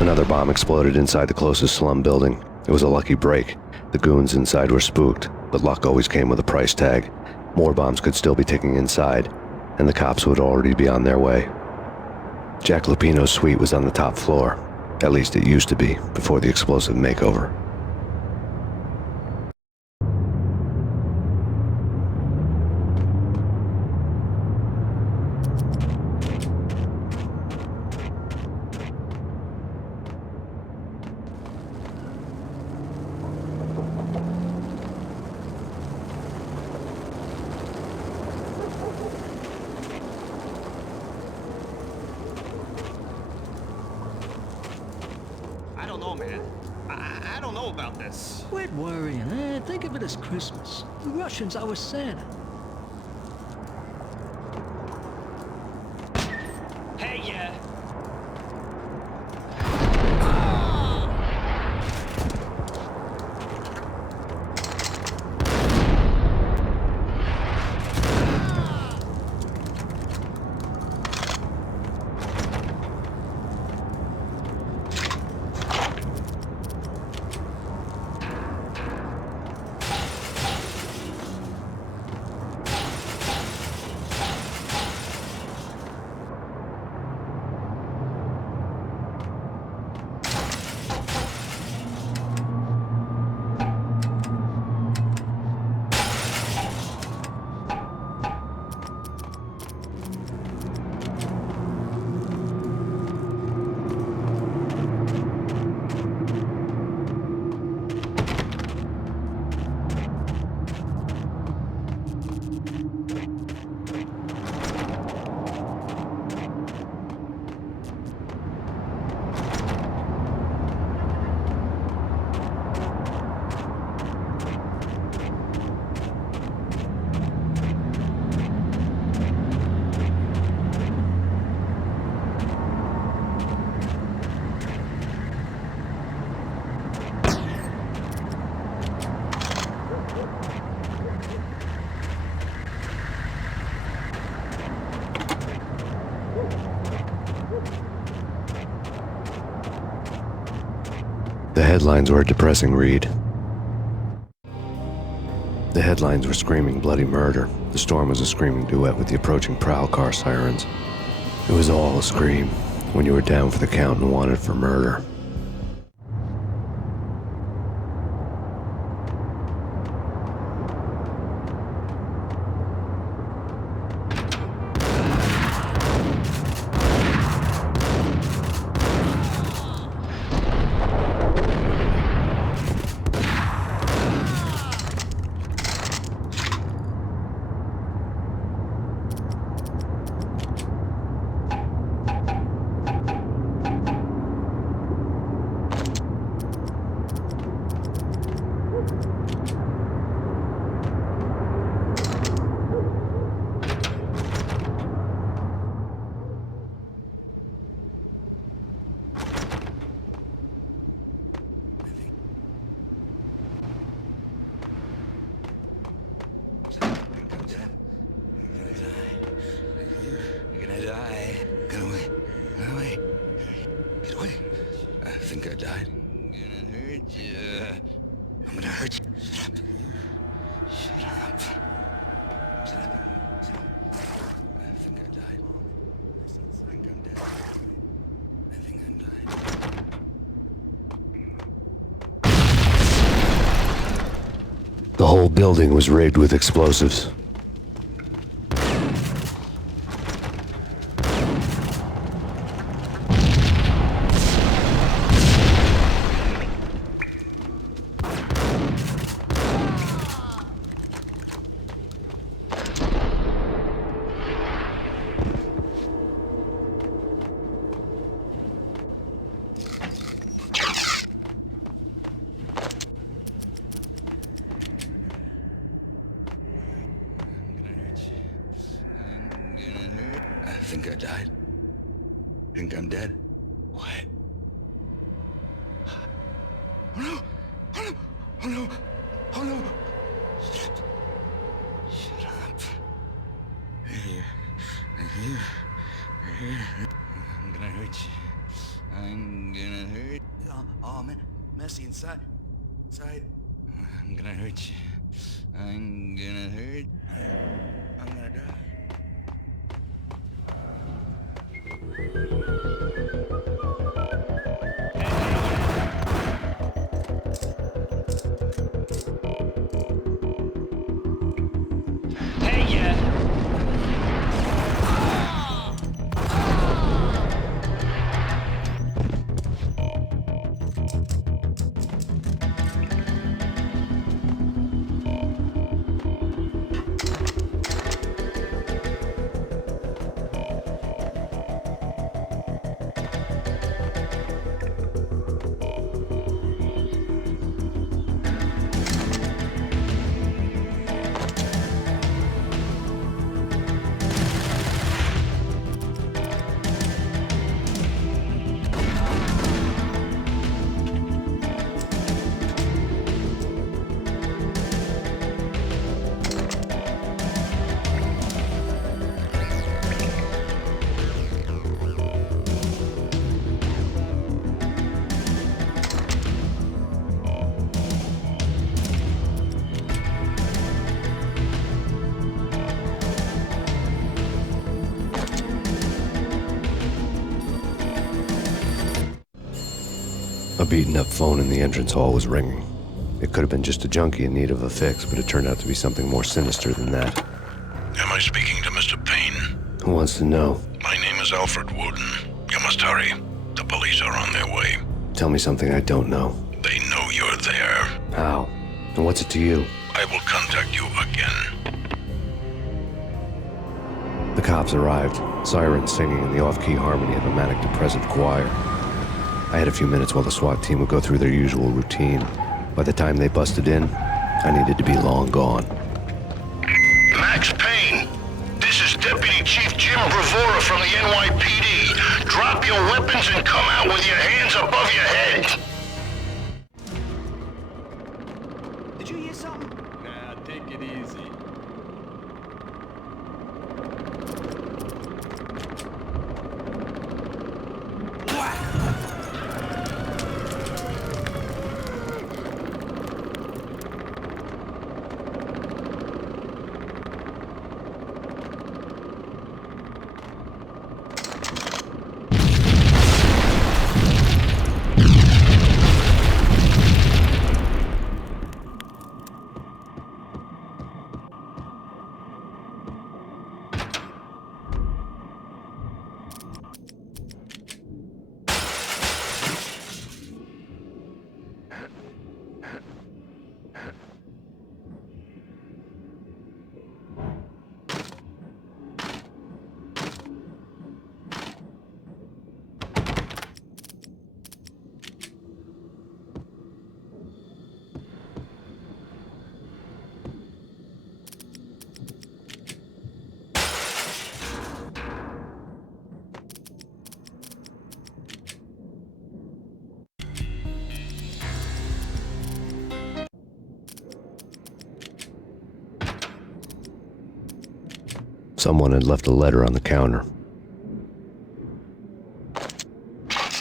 Another bomb exploded inside the closest slum building. It was a lucky break. The goons inside were spooked, but luck always came with a price tag. More bombs could still be ticking inside, and the cops would already be on their way. Jack Lupino's suite was on the top floor. At least it used to be, before the explosive makeover. I don't know about this. Quit worrying, eh? Think of it as Christmas. The Russians are with Santa. Hey, The headlines were a depressing read. The headlines were screaming bloody murder. The storm was a screaming duet with the approaching prowl car sirens. It was all a scream when you were down for the count and wanted for murder. think I died. I'm gonna hurt you. I'm gonna hurt you. Shut up. Shut up. I think I died. I think I'm dead. I think I'm dying. The whole building was rigged with explosives. I think I died. Think I'm dead. What? Oh no! Oh no! Oh no! Oh no! Shut up. Shut up. I'm here. I'm here. I'm here. I'm gonna hurt you. I'm gonna hurt you. Oh man, messy inside. Inside. I'm gonna hurt you. I'm gonna hurt. I'm gonna die. Hey, yeah. A beaten-up phone in the entrance hall was ringing. It could have been just a junkie in need of a fix, but it turned out to be something more sinister than that. Am I speaking to Mr. Payne? Who wants to know? My name is Alfred Wooden. You must hurry. The police are on their way. Tell me something I don't know. They know you're there. How? And what's it to you? I will contact you again. The cops arrived, sirens singing in the off-key harmony of a manic-depressive choir. I had a few minutes while the SWAT team would go through their usual routine. By the time they busted in, I needed to be long gone. Max Payne, this is Deputy Chief Jim Bravura from the NYPD. Drop your weapons and come out with your hands above your head. Did you hear something? Nah, take it easy. Someone had left a letter on the counter.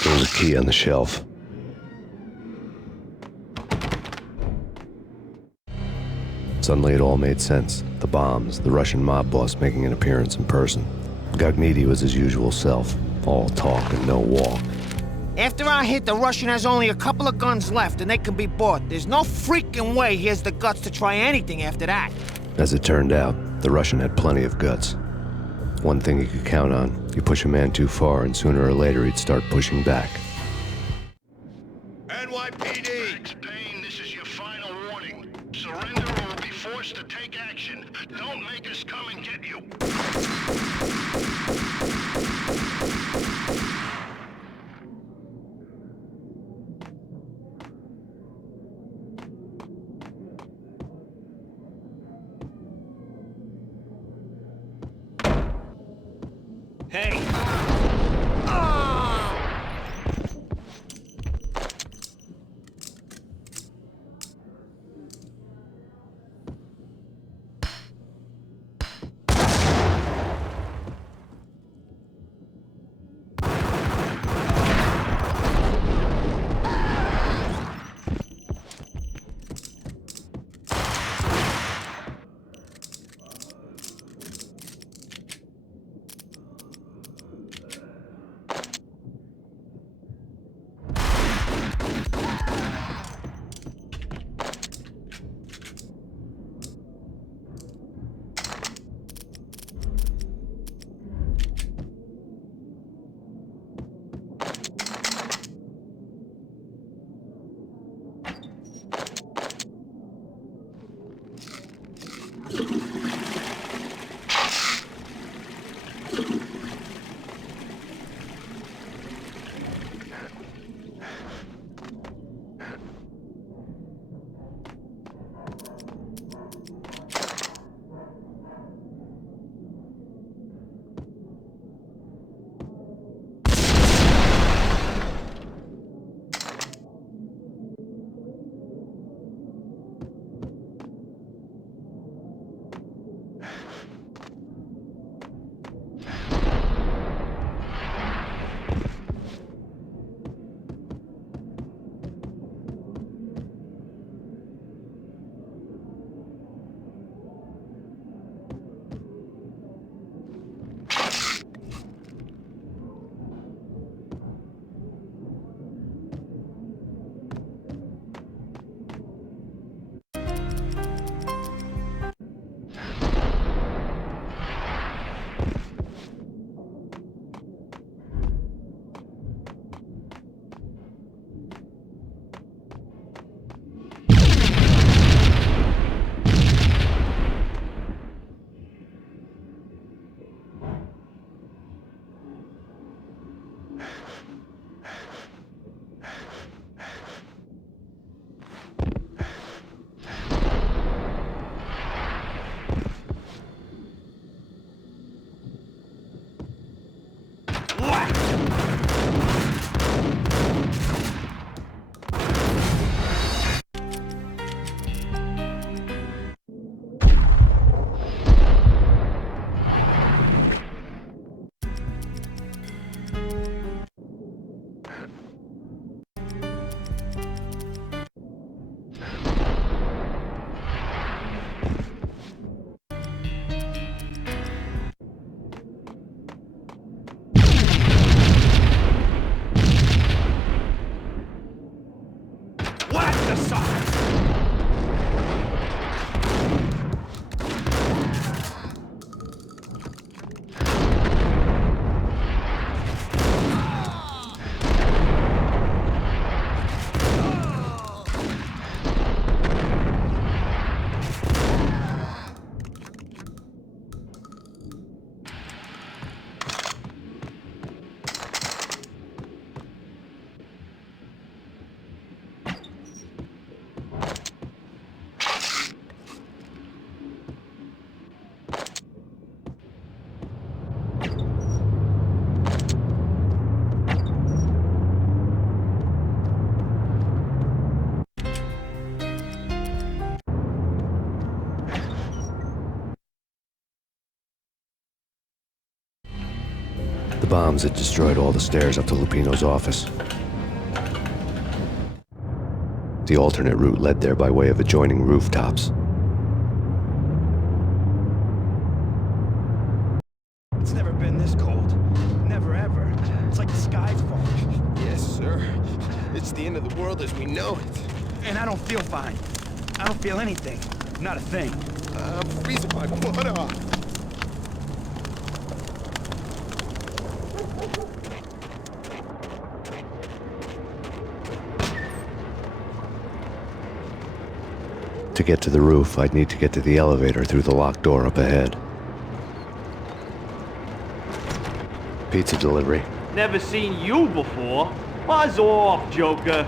There was a key on the shelf. Suddenly it all made sense. The bombs, the Russian mob boss making an appearance in person. Gagnidi was his usual self, all talk and no walk. After our hit, the Russian has only a couple of guns left and they can be bought. There's no freaking way he has the guts to try anything after that. As it turned out, the Russian had plenty of guts. One thing he could count on, you push a man too far and sooner or later he'd start pushing back. NYPD! Max Payne, this is your final warning. Surrender or we'll be forced to take action. Don't make us come and get you. Hey! The bombs had destroyed all the stairs up to Lupino's office. The alternate route led there by way of adjoining rooftops. the end of the world as we know it. And I don't feel fine. I don't feel anything. Not a thing. I'm freezing my butt off. To get to the roof, I'd need to get to the elevator through the locked door up ahead. Pizza delivery. Never seen you before. Buzz off, Joker.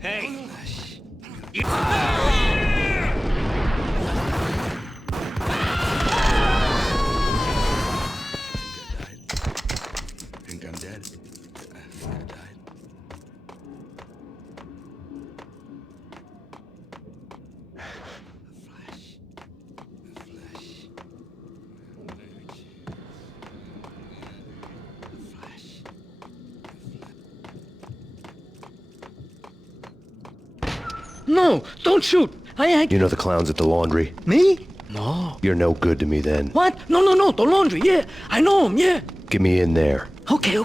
Hey! Think I'm dead? I think I died. No, don't shoot. You know the clowns at the laundry? Me? No. You're no good to me then. What? No, the laundry, yeah. I know him, yeah. Get me in there. Okay.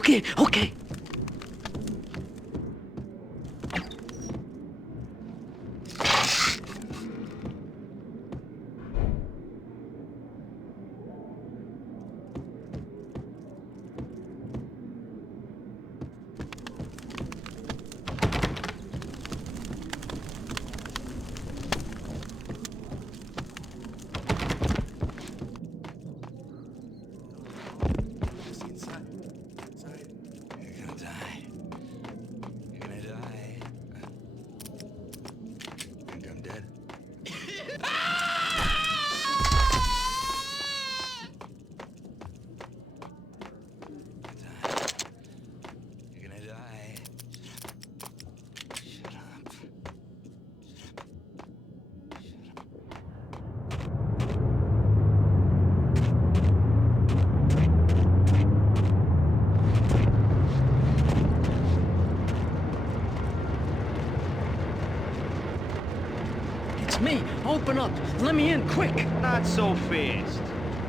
Me, open up. Let me in, quick. Not so fast.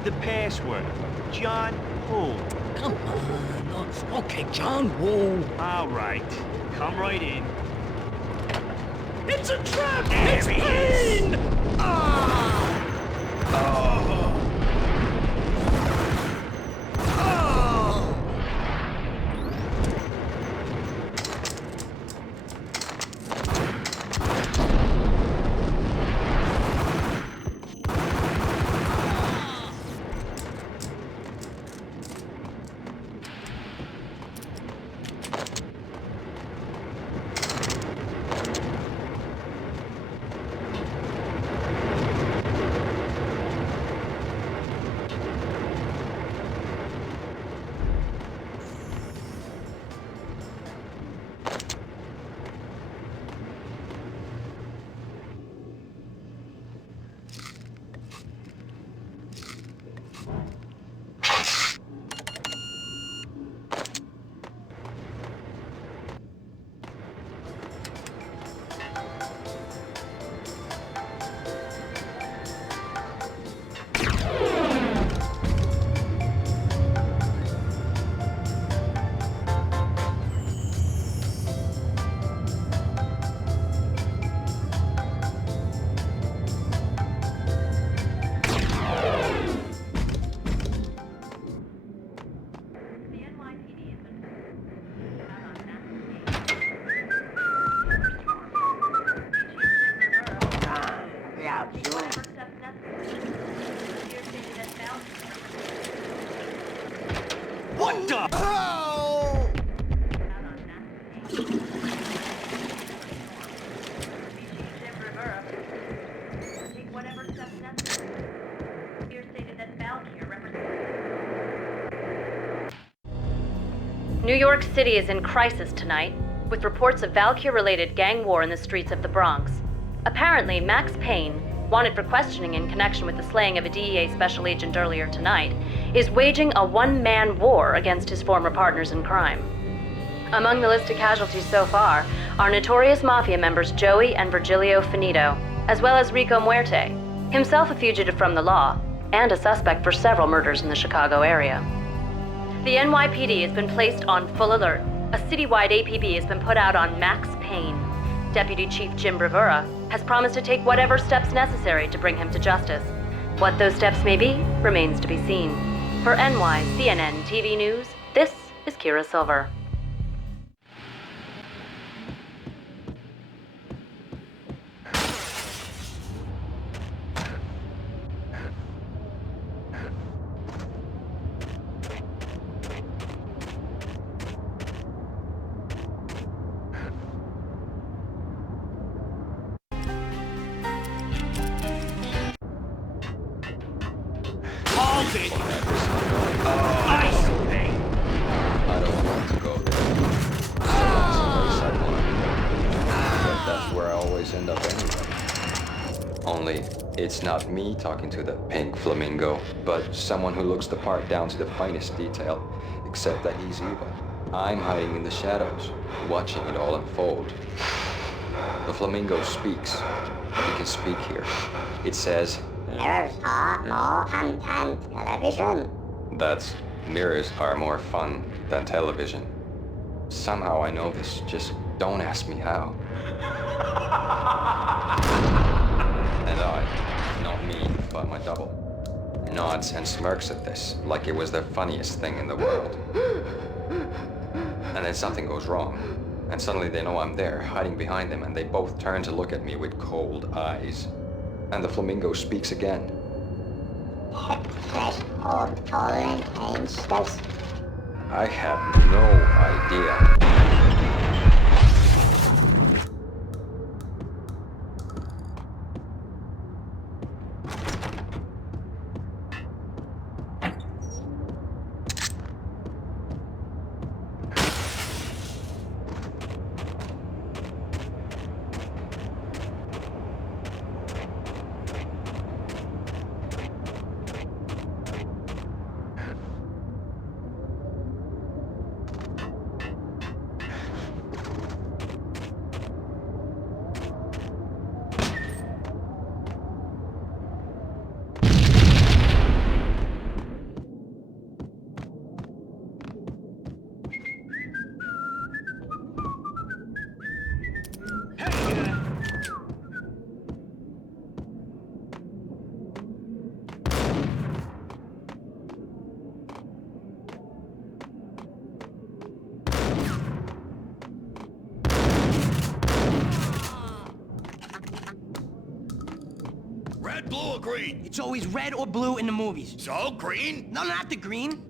The password. John Woo. Come on. Okay, John Woo. All right. Come right in. It's a trap! There It's he Payne! is. New York City is in crisis tonight, with reports of Valkyr-related gang war in the streets of the Bronx. Apparently, Max Payne, wanted for questioning in connection with the slaying of a DEA special agent earlier tonight, is waging a one-man war against his former partners in crime. Among the list of casualties so far are notorious mafia members Joey and Virgilio Finito, as well as Rico Muerte, himself a fugitive from the law, and a suspect for several murders in the Chicago area. The NYPD has been placed on full alert. A citywide APB has been put out on Max Payne. Deputy Chief Jim Bravura has promised to take whatever steps necessary to bring him to justice. What those steps may be remains to be seen. For CNN TV News, this is Kira Silver. Hold it! Ice Payne! I don't want to go there. Someone's place I want. But that's where I always end up anyway. Only, it's not me talking to the pink flamingo, but someone who looks the part down to the finest detail, except that he's evil. I'm hiding in the shadows, watching it all unfold. The flamingo speaks. He can speak here. It says, "Mirrors are more fun than television." That's, mirrors are more fun than television. Somehow I know this, just don't ask me how. And I, not me, but my double, nods and smirks at this, like it was the funniest thing in the world. And then something goes wrong, and suddenly they know I'm there, hiding behind them, and they both turn to look at me with cold eyes. And the flamingo speaks again. Threshold tolerant angels. I have no idea. Red, blue, or green? It's always red or blue in the movies. So, green? No, not the green.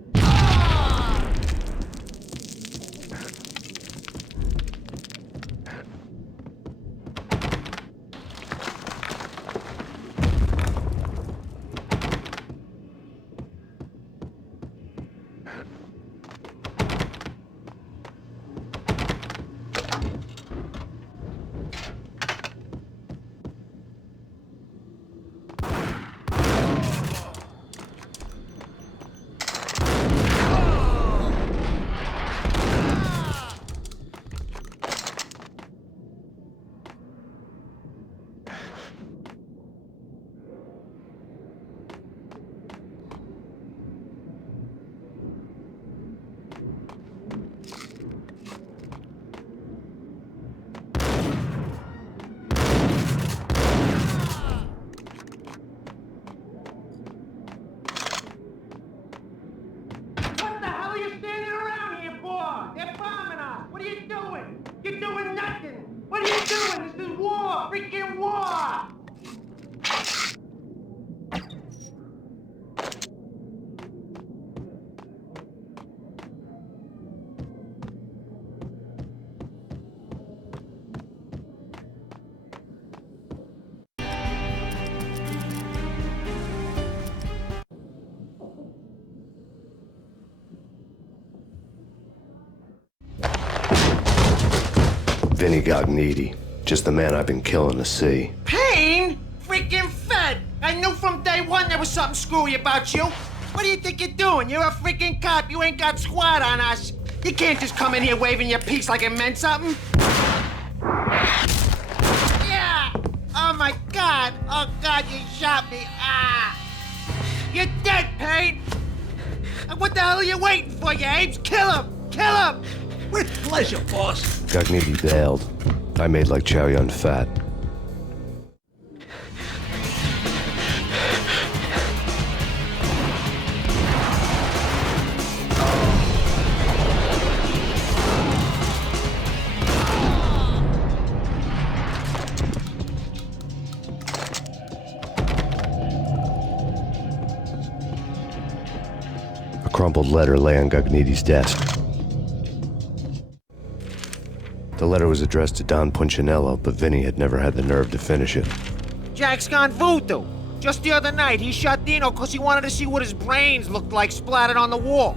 Vinny Gognitti. Just the man I've been killing to see. Payne? Freaking Fed! I knew from day one there was something screwy about you. What do you think you're doing? You're a freaking cop. You ain't got squad on us. You can't just come in here waving your piece like it meant something. Yeah! Oh my God! Oh God, you shot me! Ah! You're dead, Payne! And what the hell are you waiting for, you apes? Kill him! Kill him! With pleasure, boss. Gognitti bailed. I made like Chow Yun Fat. A crumpled letter lay on Gognitti's desk. The letter was addressed to Don Punchinello, but Vinny had never had the nerve to finish it. Jack's gone voodoo. Just the other night, he shot Dino because he wanted to see what his brains looked like splattered on the wall.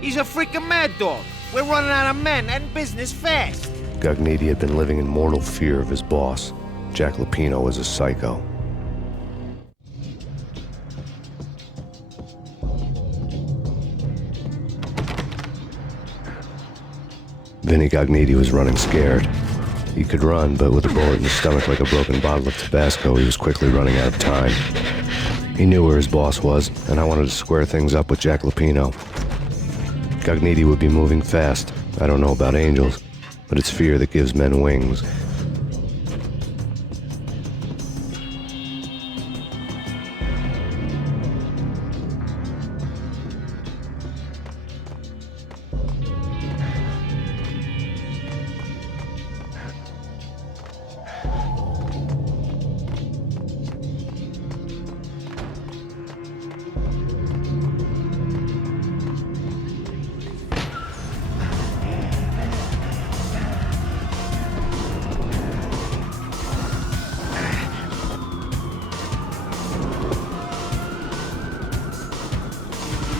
He's a freaking mad dog. We're running out of men and business fast. Gognitti had been living in mortal fear of his boss. Jack Lupino was a psycho. Vinny Gognitti was running scared. He could run, but with a bullet in his stomach like a broken bottle of Tabasco, he was quickly running out of time. He knew where his boss was, and I wanted to square things up with Jack Lupino. Gognitti would be moving fast. I don't know about angels, but it's fear that gives men wings.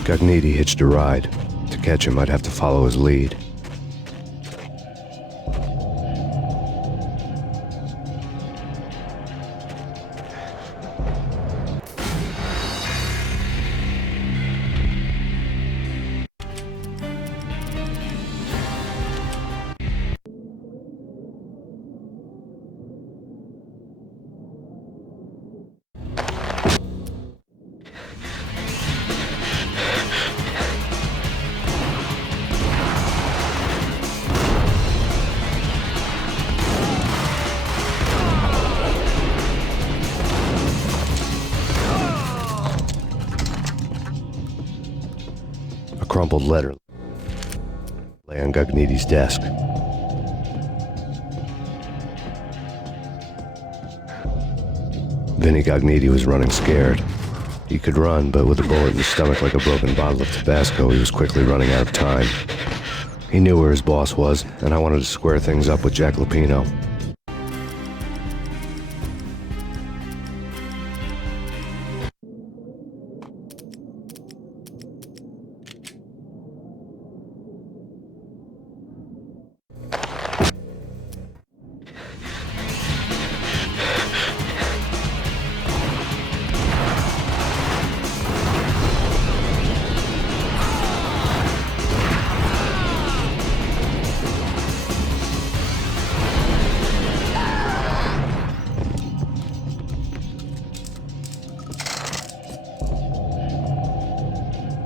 Gognitti hitched a ride. To catch him, I'd have to follow his lead. A crumpled letter lay on Gognitti's desk. Vinny Gognitti was running scared. He could run, but with a bullet in his stomach like a broken bottle of Tabasco, he was quickly running out of time. He knew where his boss was, and I wanted to square things up with Jack Lupino.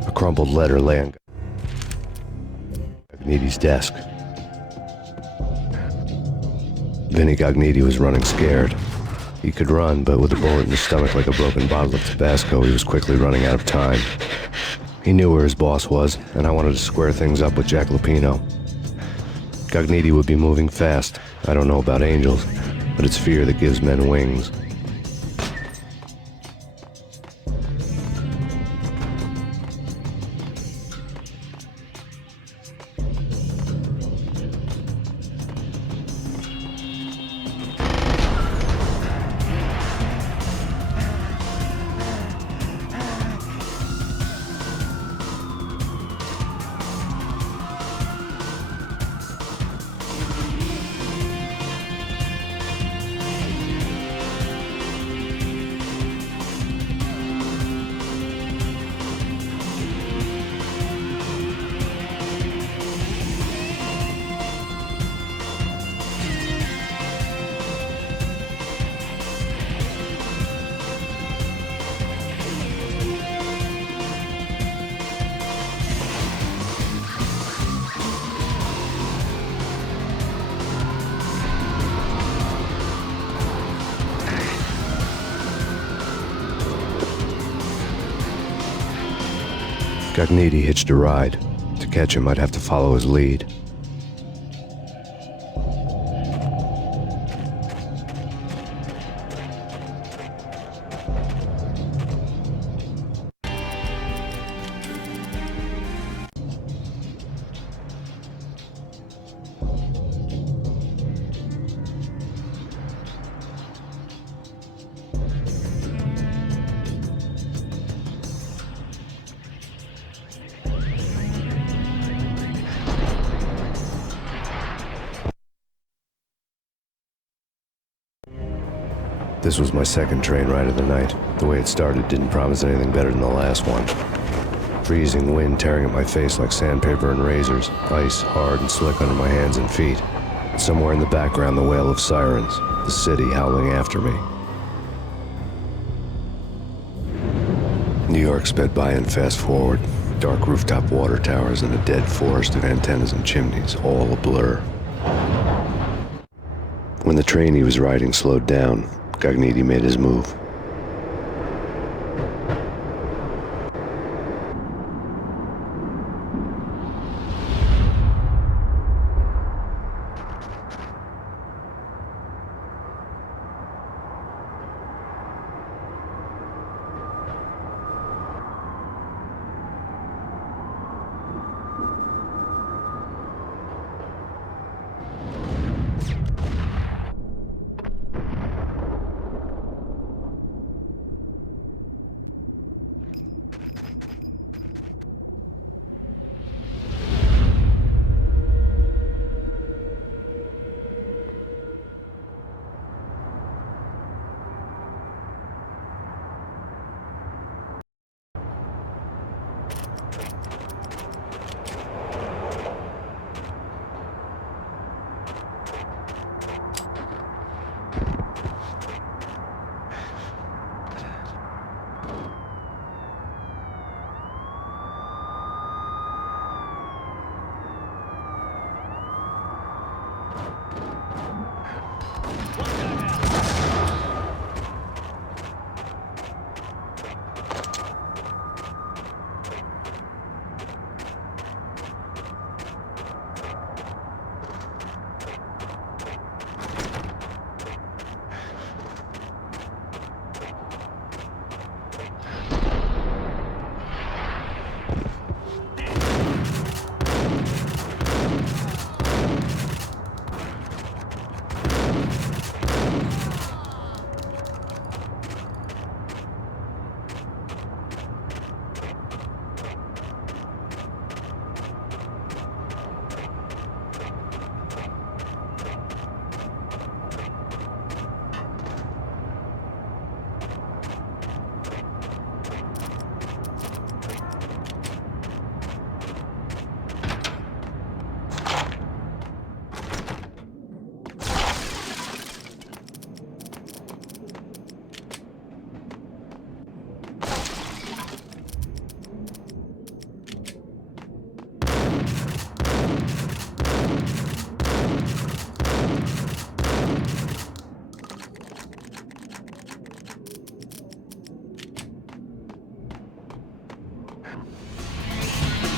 A crumpled letter lay on Gognitti's desk. Vinny Gognitti was running scared. He could run, but with a bullet in his stomach like a broken bottle of Tabasco, he was quickly running out of time. He knew where his boss was, and I wanted to square things up with Jack Lupino. Gognitti would be moving fast. I don't know about angels, but it's fear that gives men wings. Gognitti hitched a ride. To catch him, I'd have to follow his lead. This was my second train ride of the night. The way it started didn't promise anything better than the last one. Freezing wind tearing at my face like sandpaper and razors, ice hard and slick under my hands and feet. And somewhere in the background, the wail of sirens, the city howling after me. New York sped by in fast forward. Dark rooftop water towers and a dead forest of antennas and chimneys, all a blur. When the train he was riding slowed down, Gognitti made his move.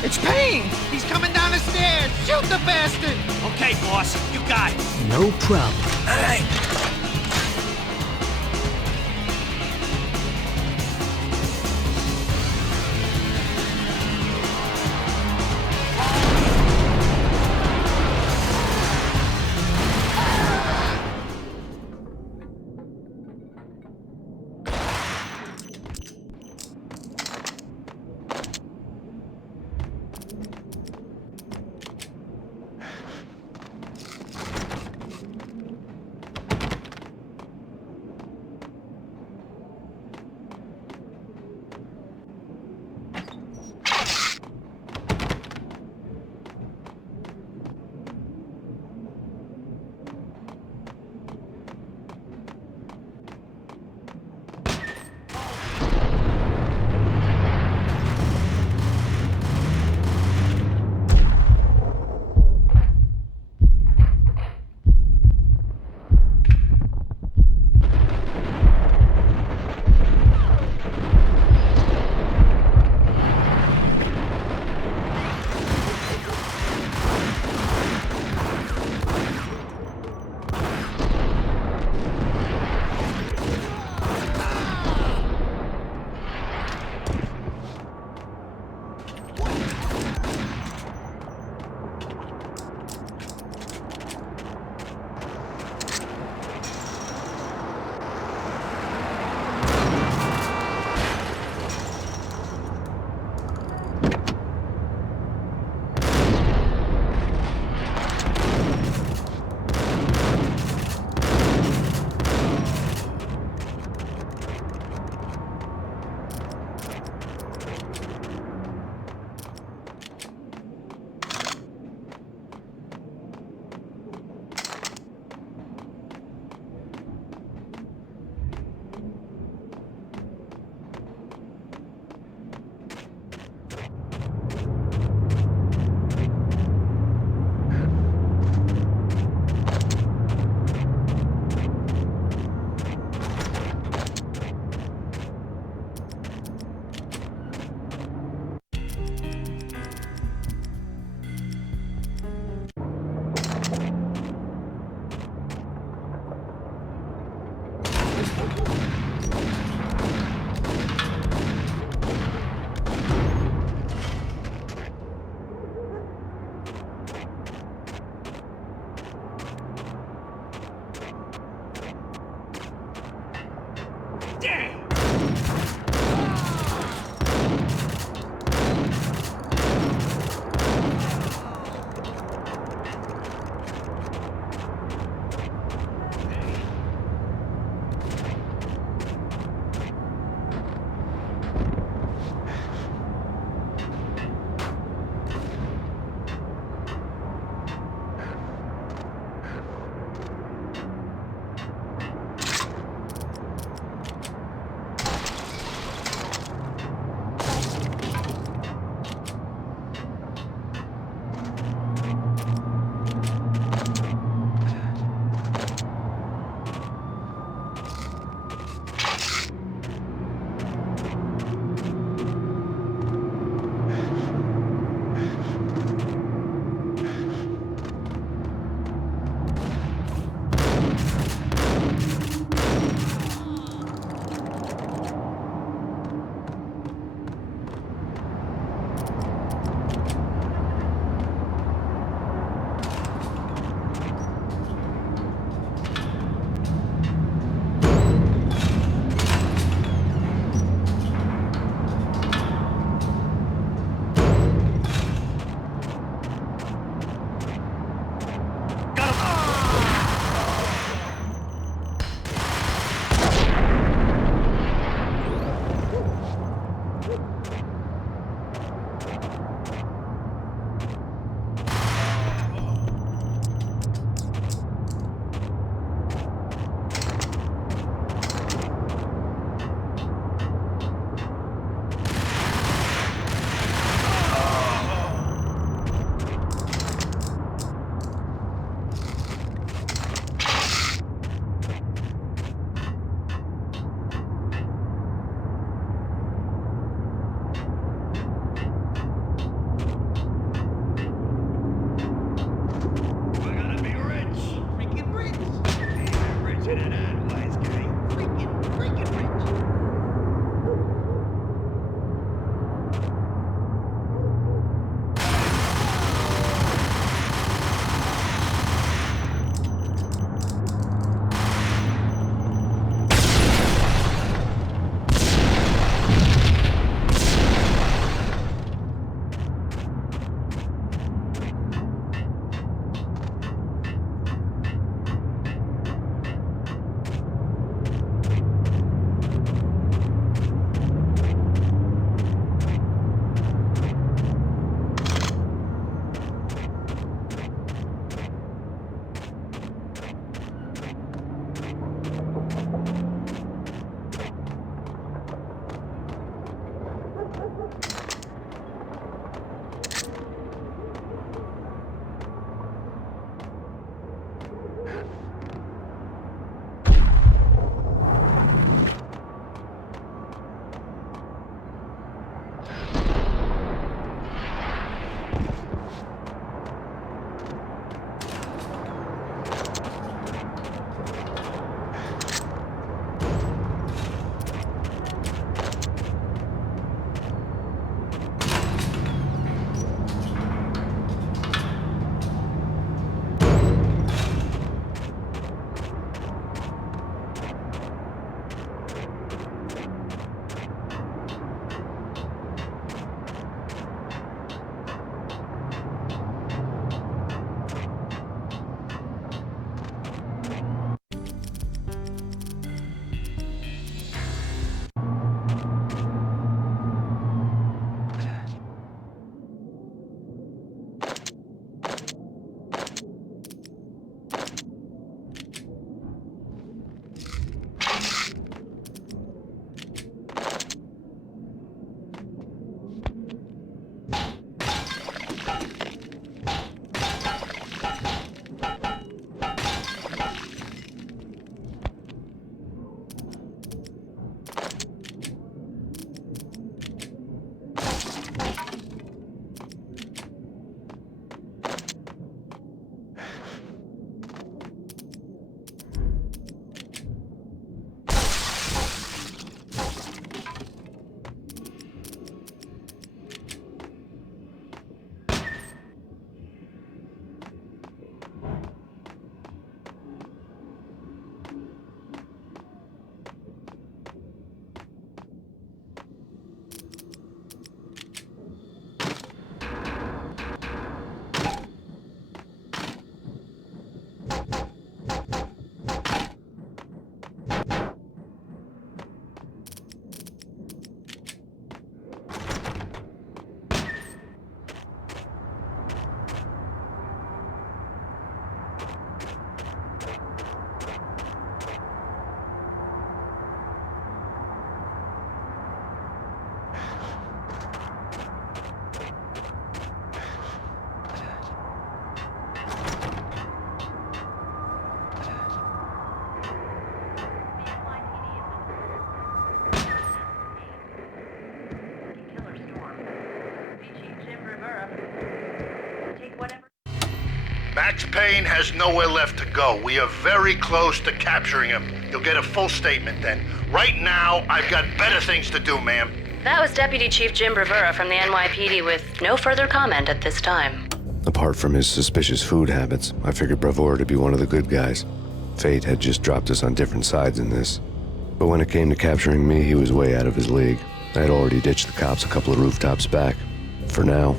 It's Payne! He's coming down the stairs! Shoot the bastard! Okay, boss, you got it. No problem. All right. Max Payne has nowhere left to go. We are very close to capturing him. You'll get a full statement then. Right now, I've got better things to do, ma'am. That was Deputy Chief Jim Bravura from the NYPD with no further comment at this time. Apart from his suspicious food habits, I figured Bravura to be one of the good guys. Fate had just dropped us on different sides in this. But when it came to capturing me, he was way out of his league. I had already ditched the cops a couple of rooftops back. For now.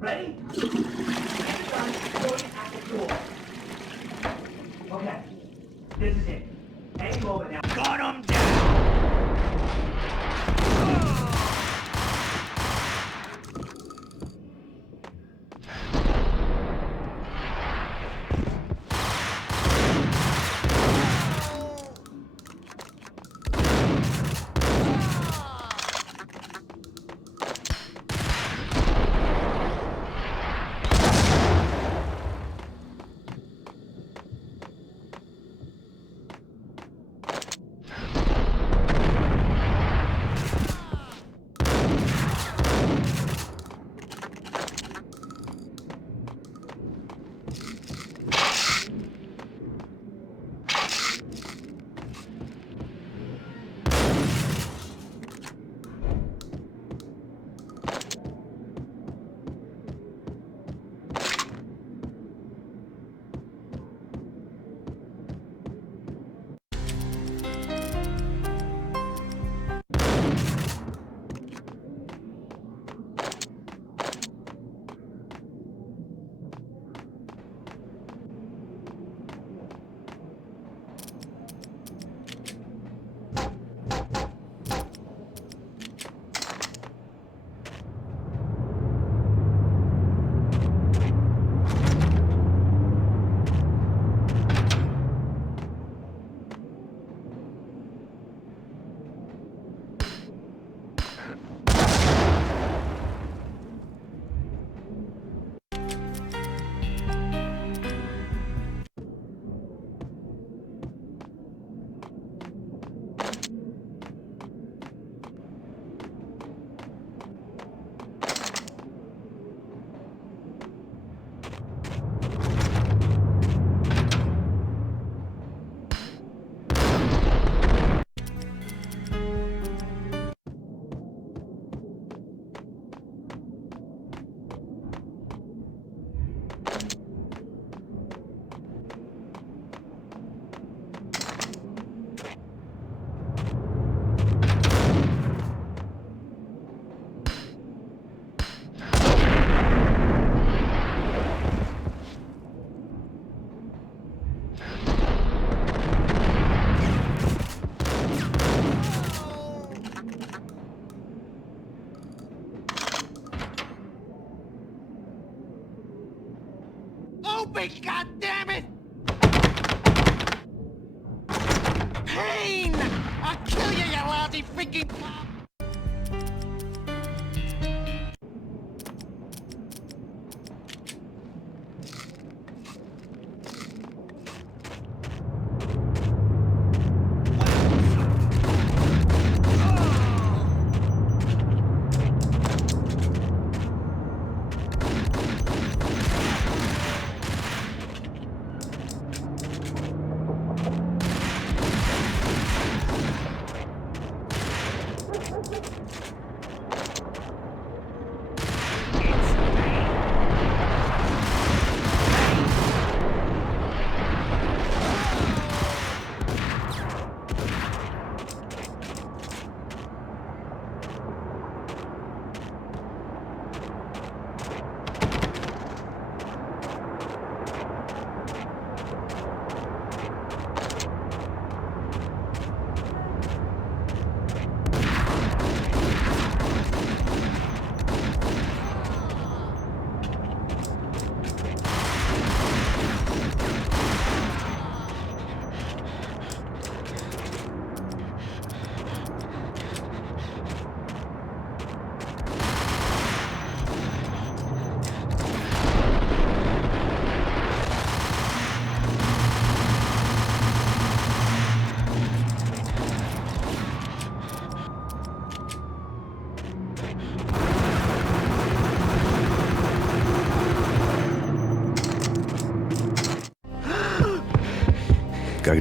Ready? Okay, this is it. Any moment now. Got him down! Open, goddammit! Payne! I'll kill you, you lousy freaking cop!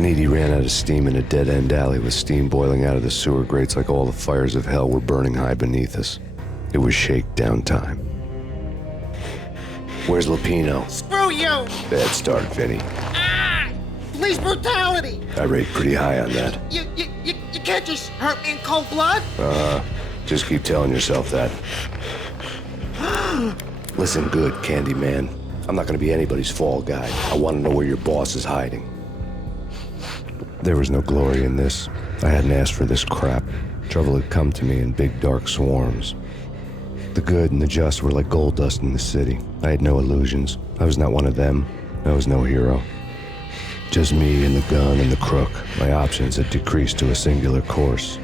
Beniti ran out of steam in a dead-end alley with steam boiling out of the sewer grates like all the fires of hell were burning high beneath us. It was shakedown time. Where's Lupino? Screw you! Bad start, Vinny. Police brutality! I rate pretty high on that. You can't just hurt me in cold blood? Just keep telling yourself that. Listen good, Candyman. I'm not gonna be anybody's fall guy. I wanna know where your boss is hiding. There was no glory in this. I hadn't asked for this crap. Trouble had come to me in big dark swarms. The good and the just were like gold dust in the city. I had no illusions. I was not one of them. I was no hero. Just me and the gun and the crook. My options had decreased to a singular course.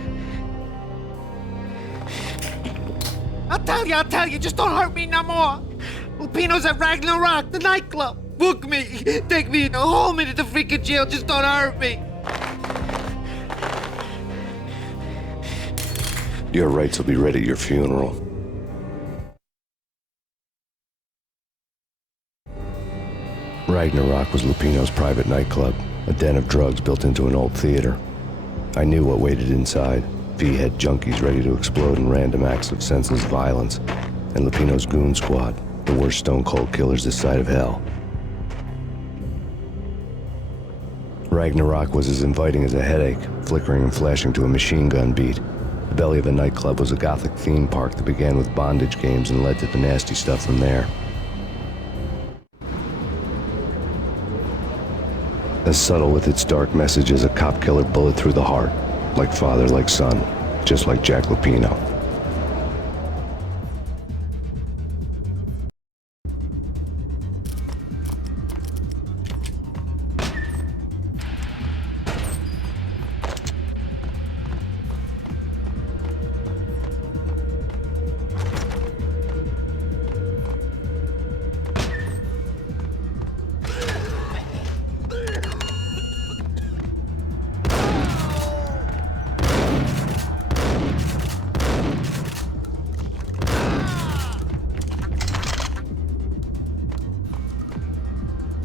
I'll tell you, just don't hurt me no more. Lupino's at Ragnarok, the nightclub. Book me, take me, haul me to the freaking jail, just don't hurt me. Your rights will be ready at your funeral. Ragnarok was Lupino's private nightclub, a den of drugs built into an old theater. I knew what waited inside. V-head junkies ready to explode in random acts of senseless violence, and Lupino's goon squad, the worst stone-cold killers this side of hell. Ragnarok was as inviting as a headache, flickering and flashing to a machine gun beat. The belly of the nightclub was a gothic theme park that began with bondage games and led to the nasty stuff from there. As subtle with its dark message as a cop killer bullet through the heart. Like father, like son, just like Jack Lupino.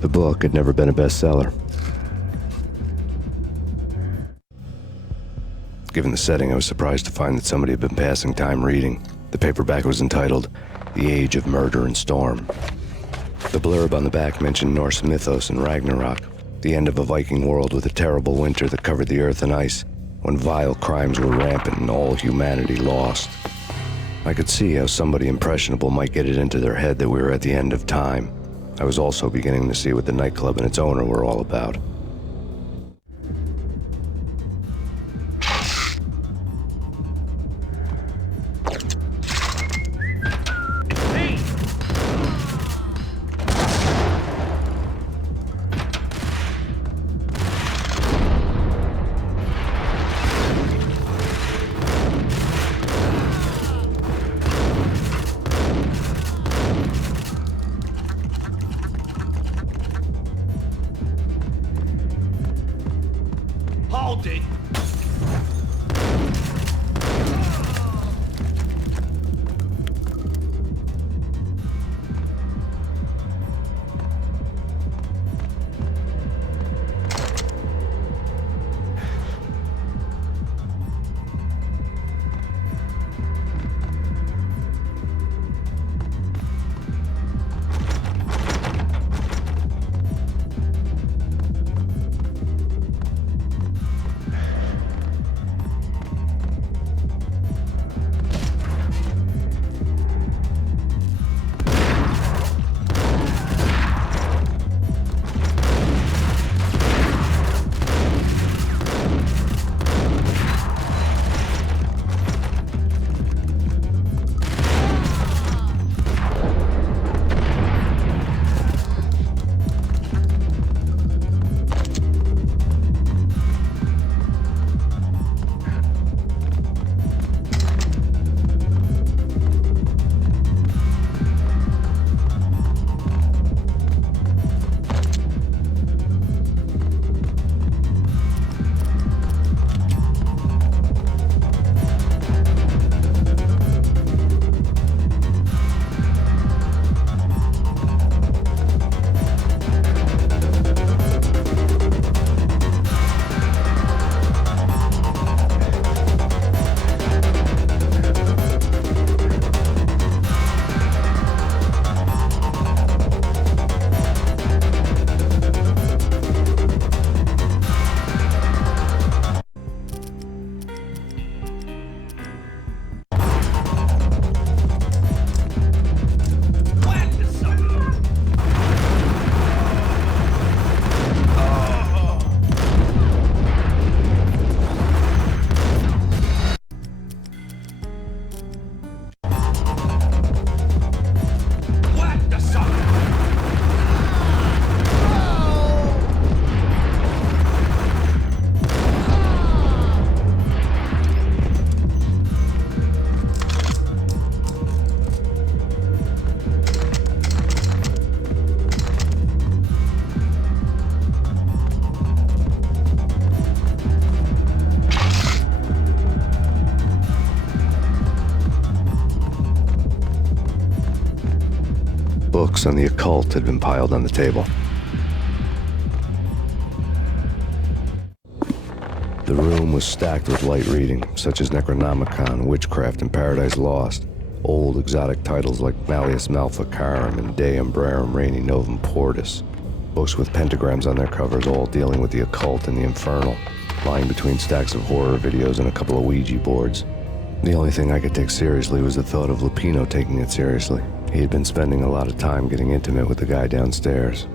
The book had never been a bestseller. Given the setting, I was surprised to find that somebody had been passing time reading. The paperback was entitled, The Age of Murder and Storm. The blurb on the back mentioned Norse mythos and Ragnarok, the end of a Viking world with a terrible winter that covered the earth in ice, when vile crimes were rampant and all humanity lost. I could see how somebody impressionable might get it into their head that we were at the end of time. I was also beginning to see what the nightclub and its owner were all about. Hold it! books on the occult had been piled on the table. The room was stacked with light reading, such as Necronomicon, Witchcraft, and Paradise Lost. Old exotic titles like Malleus Maleficarum and De Umbrarum Reini Novum Portus. Books with pentagrams on their covers, all dealing with the occult and the infernal, lying between stacks of horror videos and a couple of Ouija boards. The only thing I could take seriously was the thought of Lupino taking it seriously. He had been spending a lot of time getting intimate with the guy downstairs.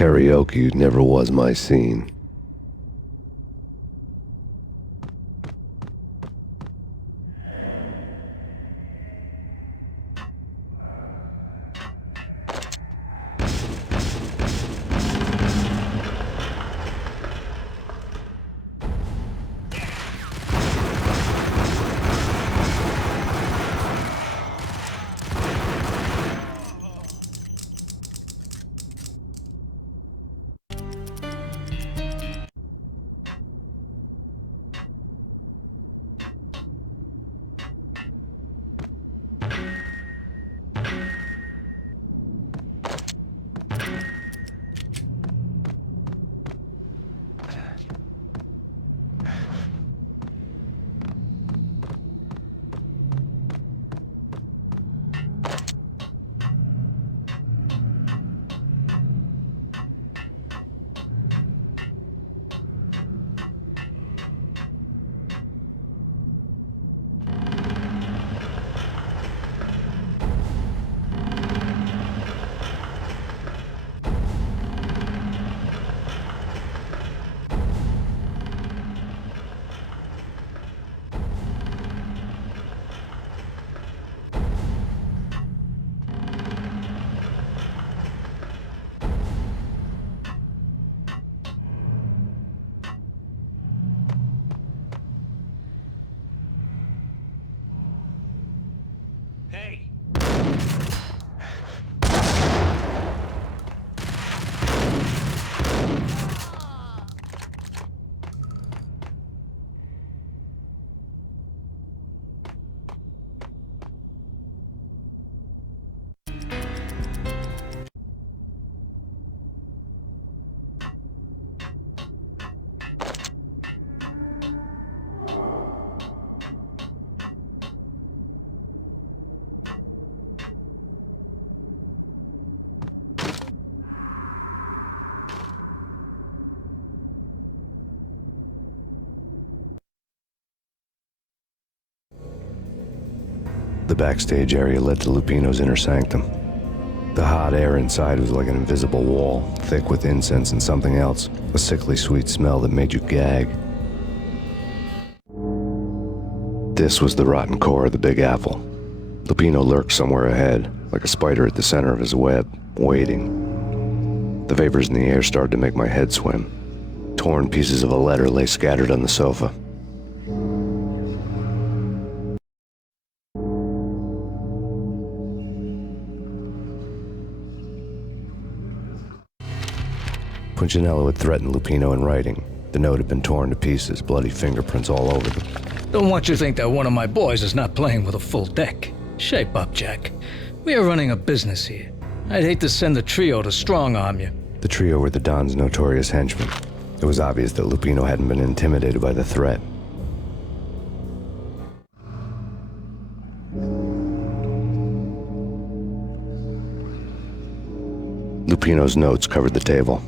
Karaoke never was my scene. The backstage area led to Lupino's inner sanctum. The hot air inside was like an invisible wall, thick with incense and something else, a sickly sweet smell that made you gag. This was the rotten core of the Big Apple. Lupino lurked somewhere ahead, like a spider at the center of his web, waiting. The vapors in the air started to make my head swim. Torn pieces of a letter lay scattered on the sofa. Punchinello had threatened Lupino in writing. The note had been torn to pieces, bloody fingerprints all over them. Don't want you to think that one of my boys is not playing with a full deck. Shape up, Jack. We are running a business here. I'd hate to send the trio to strong-arm you. The trio were the Don's notorious henchmen. It was obvious that Lupino hadn't been intimidated by the threat. Lupino's notes covered the table.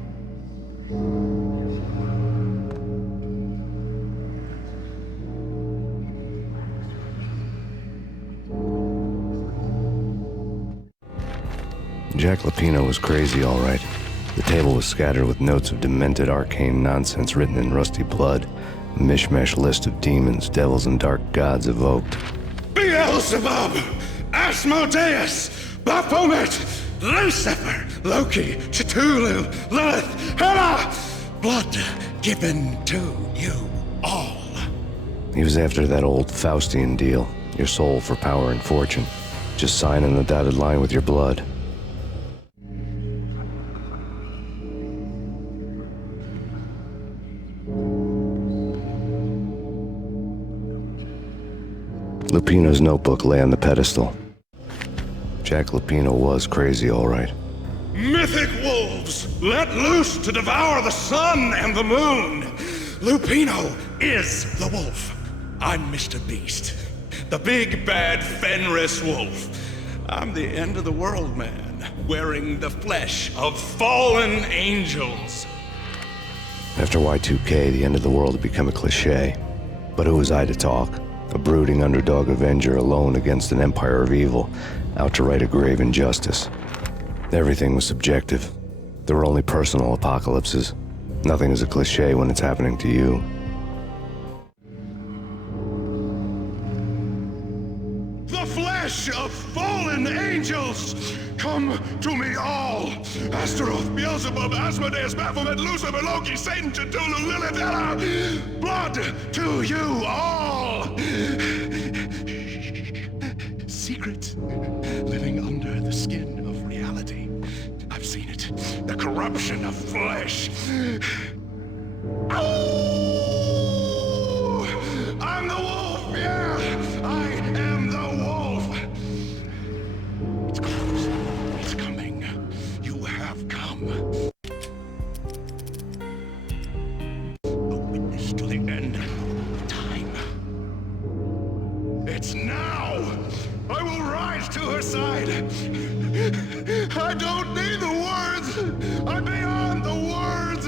Jack Lupino was crazy, all right. The table was scattered with notes of demented arcane nonsense written in rusty blood, a mishmash list of demons, devils, and dark gods evoked. Beelzebub, Asmodeus, Baphomet, Lucifer, Loki, Cthulhu, Lilith, Hela, blood given to you all. He was after that old Faustian deal, your soul for power and fortune. Just sign on the dotted line with your blood. Lupino's notebook lay on the pedestal. Jack Lupino was crazy, all right. Mythic wolves, let loose to devour the sun and the moon. Lupino is the wolf. I'm Mr. Beast, the big bad Fenris wolf. I'm the end of the world man, wearing the flesh of fallen angels. After Y2K, the end of the world had become a cliché. But who was I to talk? A brooding underdog avenger alone against an empire of evil, out to right a grave injustice. Everything was subjective. There are only personal apocalypses. Nothing is a cliché when it's happening to you. The flesh of fallen angels! Come to me all! Astaroth, Beelzebub, Asmodeus, Baphomet, Lucifer, Loki, Satan, Cthulhu, Lilith, Ella! Blood to you all! Secret living under the skin of reality. I've seen it. The corruption of flesh. Oh! I'm the wolf, yeah! I am the wolf! It's close. It's coming. You have come. A witness to the end of time. It's now! I will rise to her side! I don't need the words! I'm beyond the words!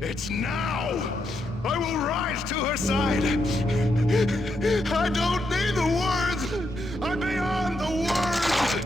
It's now! I will rise to her side! I don't need the words! I'm beyond the words!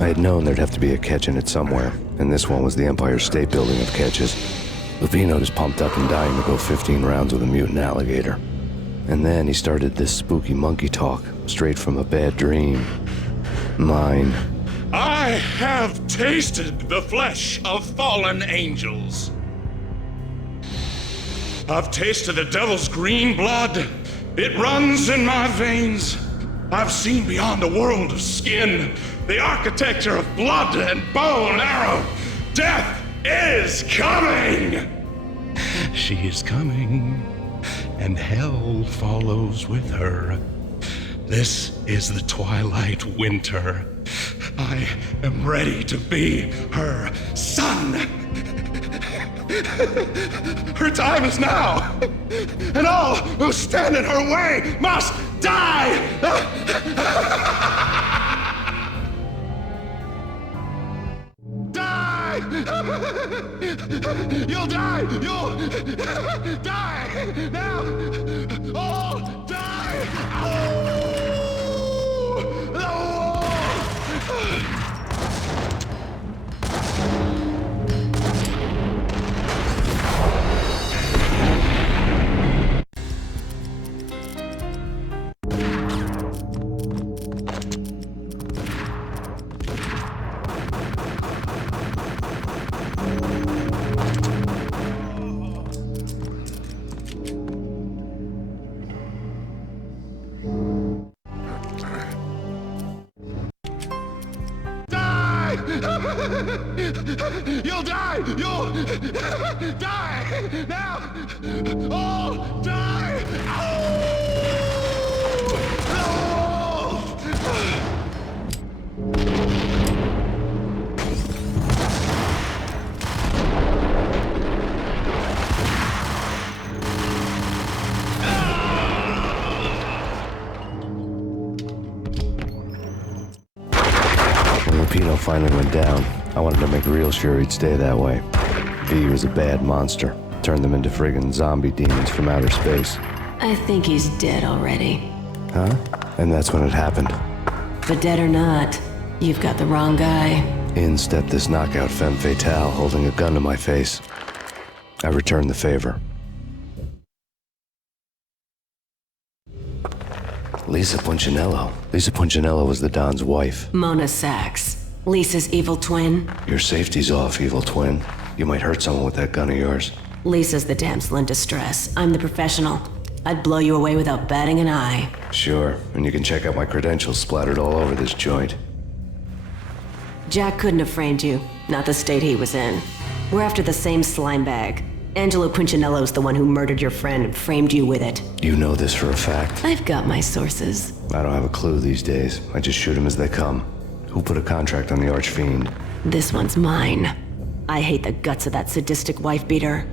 I had known there'd have to be a catch in it somewhere, and this one was the Empire State Building of catches. Lupino is pumped up and dying to go 15 rounds with a mutant alligator. And then he started this spooky monkey talk, straight from a bad dream. Mine. I have tasted the flesh of fallen angels. I've tasted the devil's green blood. It runs in my veins. I've seen beyond a world of skin, the architecture of blood and bow and arrow. Death is coming! She is coming, and hell follows with her. This is the twilight winter. I am ready to be her son. Her time is now, and all who stand in her way must die! Die! You'll die! You'll die! Now! All die! Oh! You'll die! You'll die! Now! All die! When Lupino finally went down, I wanted to make real sure he'd stay that way. V was a bad monster. Turned them into friggin' zombie demons from outer space. I think he's dead already. Huh? And that's when it happened. But dead or not, you've got the wrong guy. In stepped this knockout femme fatale holding a gun to my face. I returned the favor. Lisa Punchinello. Lisa Punchinello was the Don's wife. Mona Sachs. Lisa's evil twin. Your safety's off, evil twin. You might hurt someone with that gun of yours. Lisa's the damsel in distress. I'm the professional. I'd blow you away without batting an eye. Sure, and you can check out my credentials splattered all over this joint. Jack couldn't have framed you. Not the state he was in. We're after the same slime bag. Angelo Punchinello's the one who murdered your friend and framed you with it. You know this for a fact. I've got my sources. I don't have a clue these days. I just shoot them as they come. Who put a contract on the archfiend? This one's mine. I hate the guts of that sadistic wife-beater.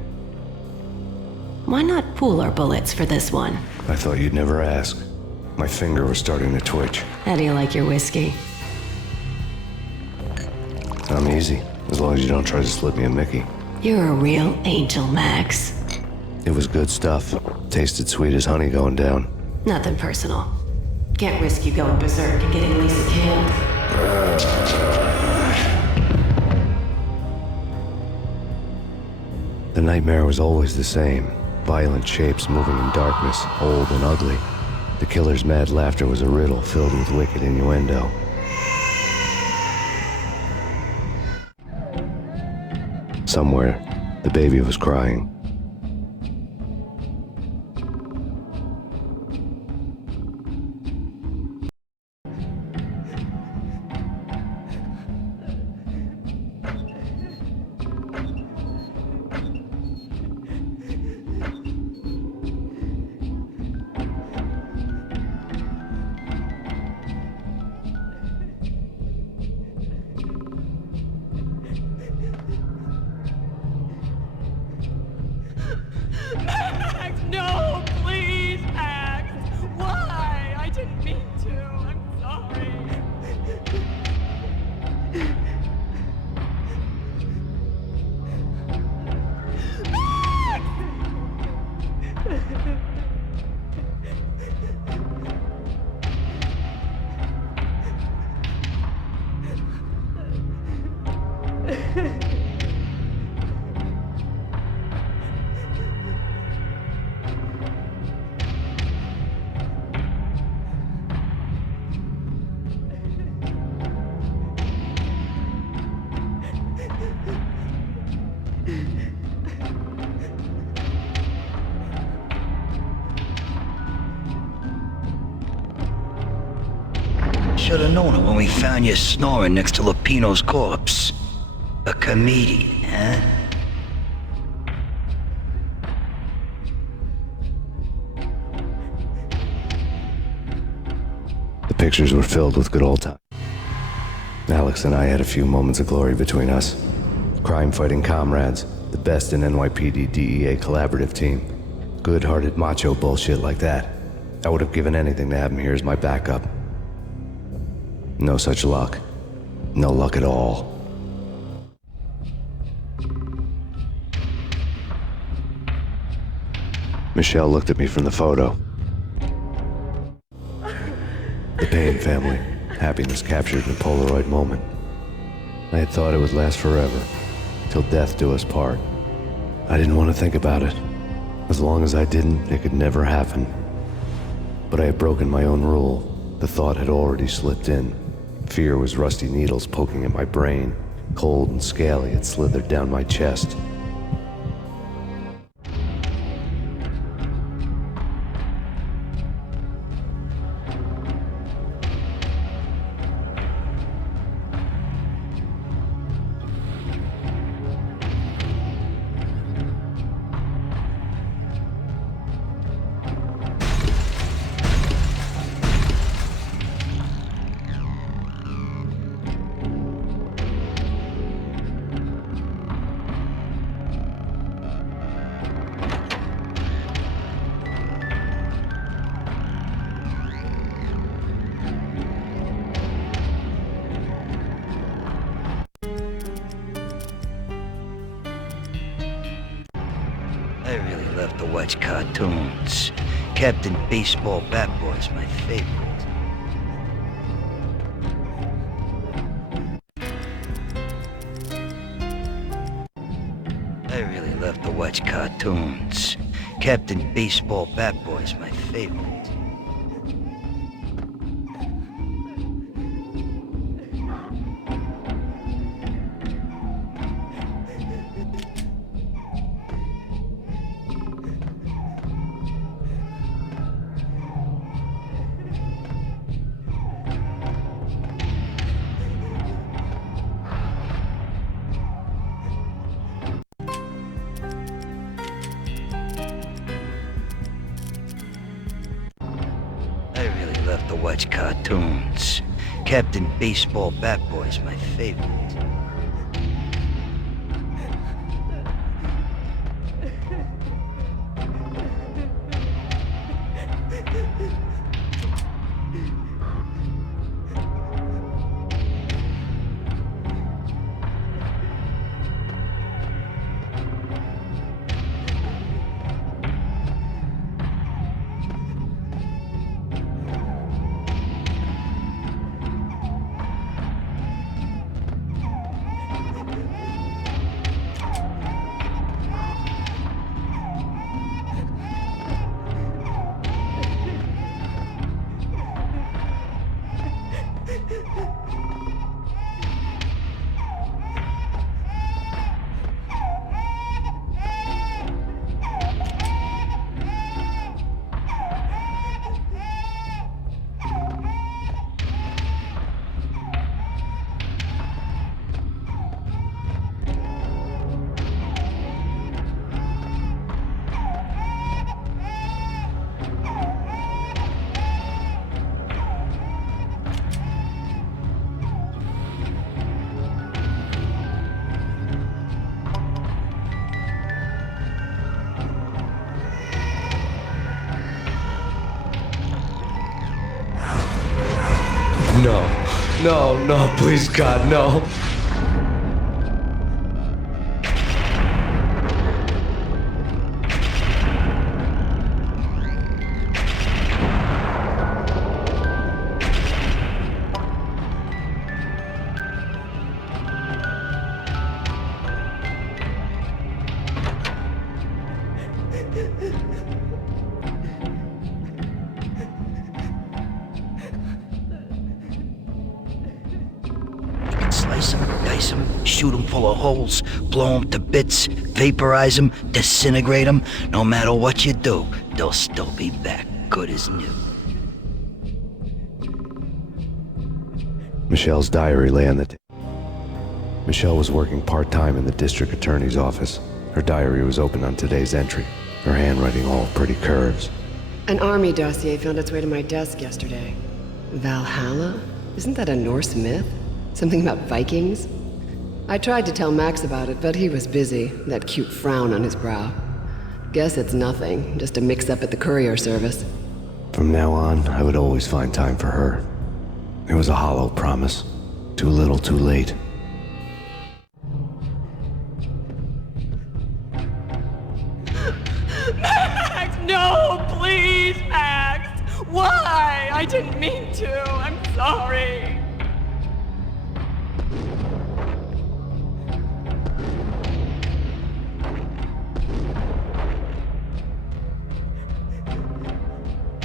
Why not pool our bullets for this one? I thought you'd never ask. My finger was starting to twitch. How do you like your whiskey? I'm easy, as long as you don't try to slip me a Mickey. You're a real angel, Max. It was good stuff. Tasted sweet as honey going down. Nothing personal. Can't risk you going berserk and getting Lisa killed. The nightmare was always the same. Violent shapes moving in darkness, old and ugly. The killer's mad laughter was a riddle filled with wicked innuendo. Somewhere, the baby was crying. should have known it when we found you snoring next to Lupino's corpse. A comedian, huh? The pictures were filled with good old times. Alex and I had a few moments of glory between us. Crime-fighting comrades, the best in NYPD DEA collaborative team. Good-hearted macho bullshit like that. I would have given anything to have him here as my backup. No such luck. No luck at all. Michelle looked at me from the photo. The Payne family. Happiness captured in a Polaroid moment. I had thought it would last forever, till death do us part. I didn't want to think about it. As long as I didn't, it could never happen. But I had broken my own rule. The thought had already slipped in. Fear was rusty needles poking at my brain. Cold and scaly, it slithered down my chest. I really love to watch cartoons. Captain Baseball Bat Boy's my favorite. I really love to watch cartoons. Captain Baseball Bat Boy's my favorite. To watch cartoons. Captain Baseball Bat Boy's my favorite. No, please God, no. Slice them, dice them, shoot them full of holes, blow them to bits, vaporize them, disintegrate them. No matter what you do, they'll still be back, good as new. Michelle's diary lay on the table. Michelle was working part-time in the district attorney's office. Her diary was open on today's entry, her handwriting all pretty curves. An army dossier found its way to my desk yesterday. Valhalla? Isn't that a Norse myth? Something about Vikings? I tried to tell Max about it, but he was busy, that cute frown on his brow. Guess it's nothing, just a mix-up at the courier service. From now on, I would always find time for her. It was a hollow promise. Too little, too late. Max, no, please, Max. Why? I didn't mean to. I'm sorry.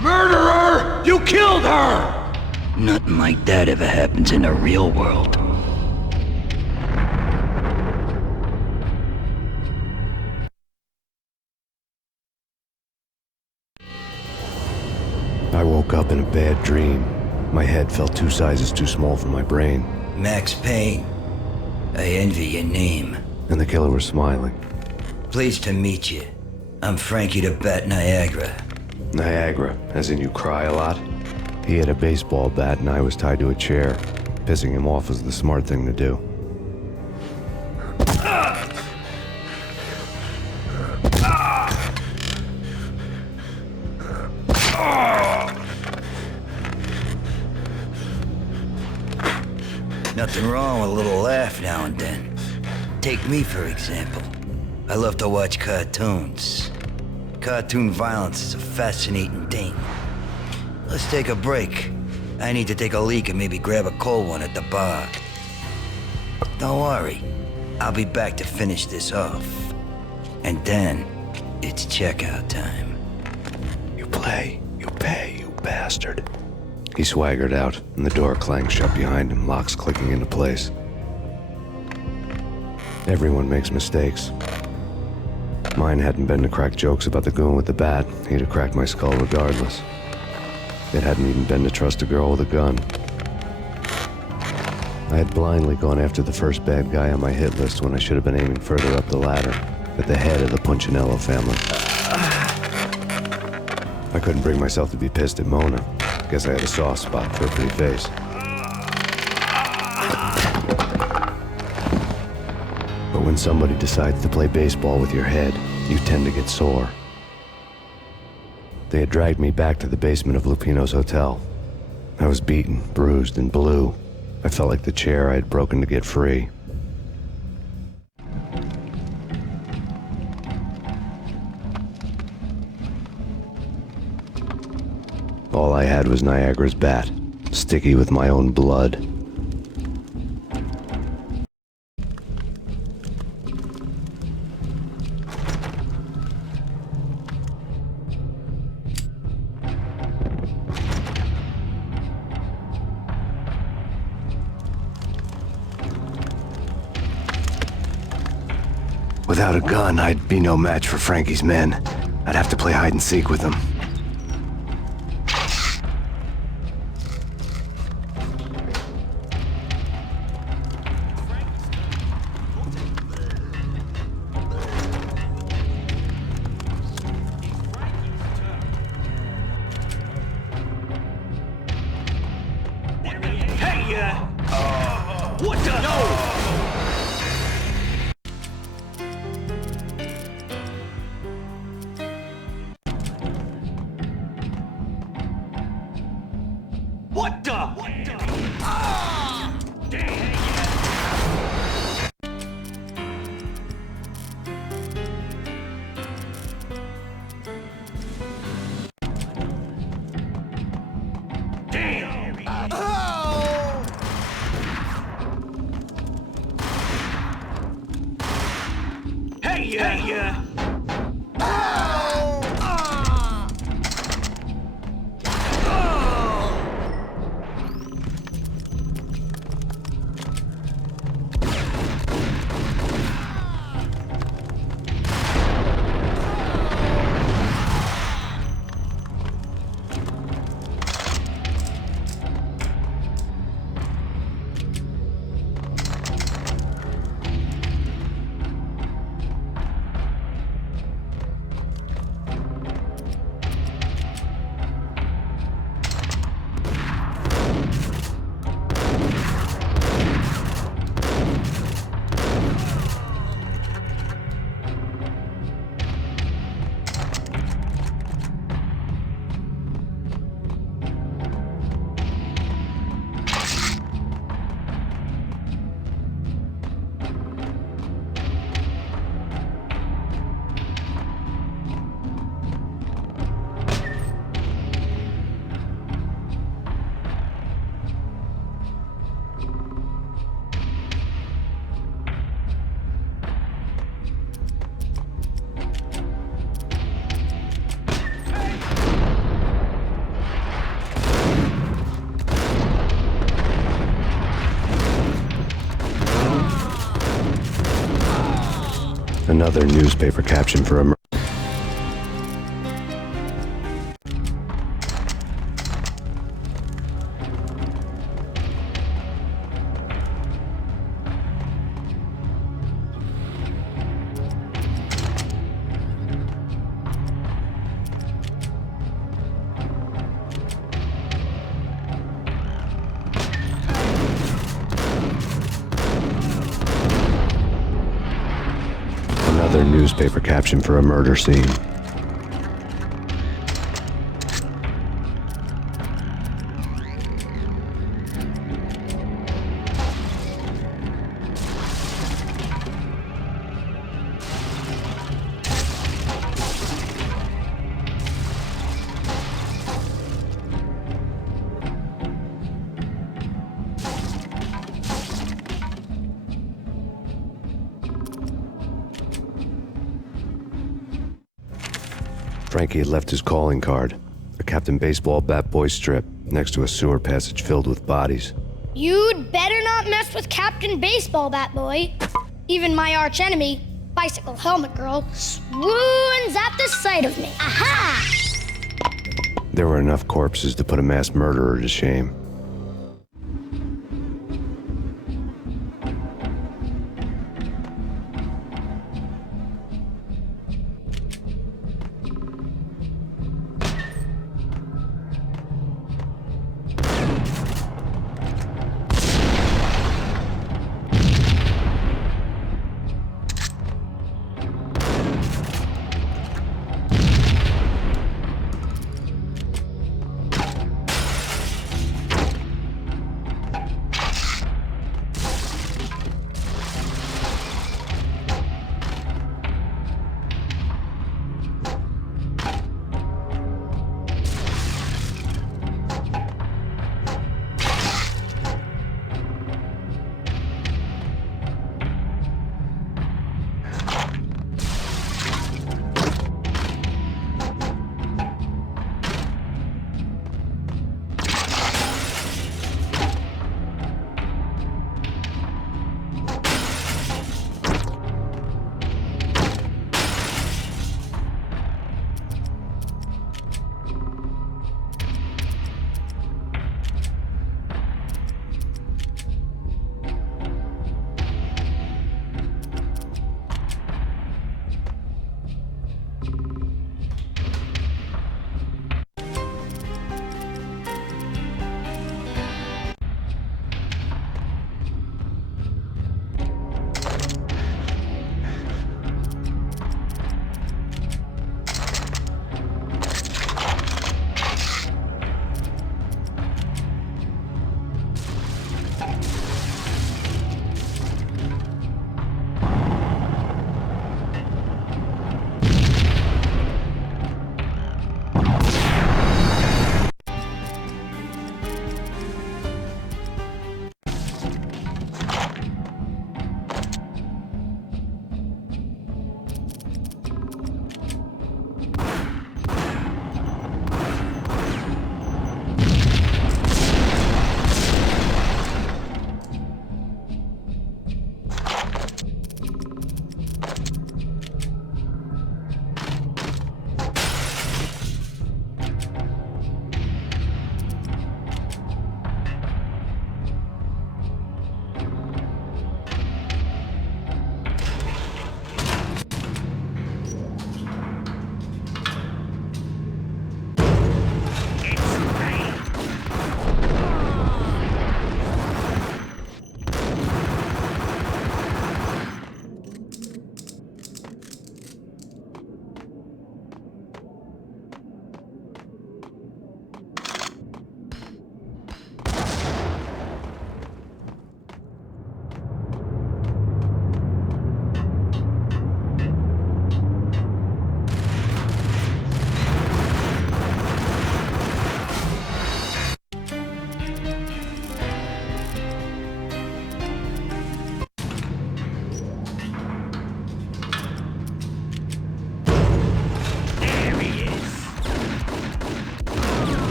Murderer! You killed her! Nothing like that ever happens in the real world. I woke up in a bad dream. My head felt 2 sizes too small for my brain. Max Payne. I envy your name. And the killer was smiling. Pleased to meet you. I'm Frankie the Bat Niagara. Niagara, as in you cry a lot? He had a baseball bat and I was tied to a chair. Pissing him off was the smart thing to do. Nothing wrong with a little laugh now and then. Take me, for example. I love to watch cartoons. Cartoon violence is a fascinating thing. Let's take a break. I need to take a leak and maybe grab a cold one at the bar. Don't worry. I'll be back to finish this off. And then, it's checkout time. You play, you pay, you bastard. He swaggered out, and the door clanged shut behind him, locks clicking into place. Everyone makes mistakes. Mine hadn't been to crack jokes about the goon with the bat. He'd have cracked my skull regardless. It hadn't even been to trust a girl with a gun. I had blindly gone after the first bad guy on my hit list when I should have been aiming further up the ladder, at the head of the Punchinello family. I couldn't bring myself to be pissed at Mona. Guess I had a soft spot for her pretty face. But when somebody decides to play baseball with your head, you tend to get sore. They had dragged me back to the basement of Lupino's hotel. I was beaten, bruised, and blue. I felt like the chair I had broken to get free. All I had was Niagara's bat, sticky with my own blood. Without a gun, I'd be no match for Frankie's men. I'd have to play hide and seek with them. What the? No! What the? Ah! Damn! Oh! Hey, hey, Another newspaper caption for a Another newspaper caption for a murder scene. Frankie had left his calling card, a Captain Baseball bat boy strip, next to a sewer passage filled with bodies. You'd better not mess with Captain Baseball Bat Boy. Even my archenemy, Bicycle Helmet Girl, swoons at the sight of me. Aha! There were enough corpses to put a mass murderer to shame.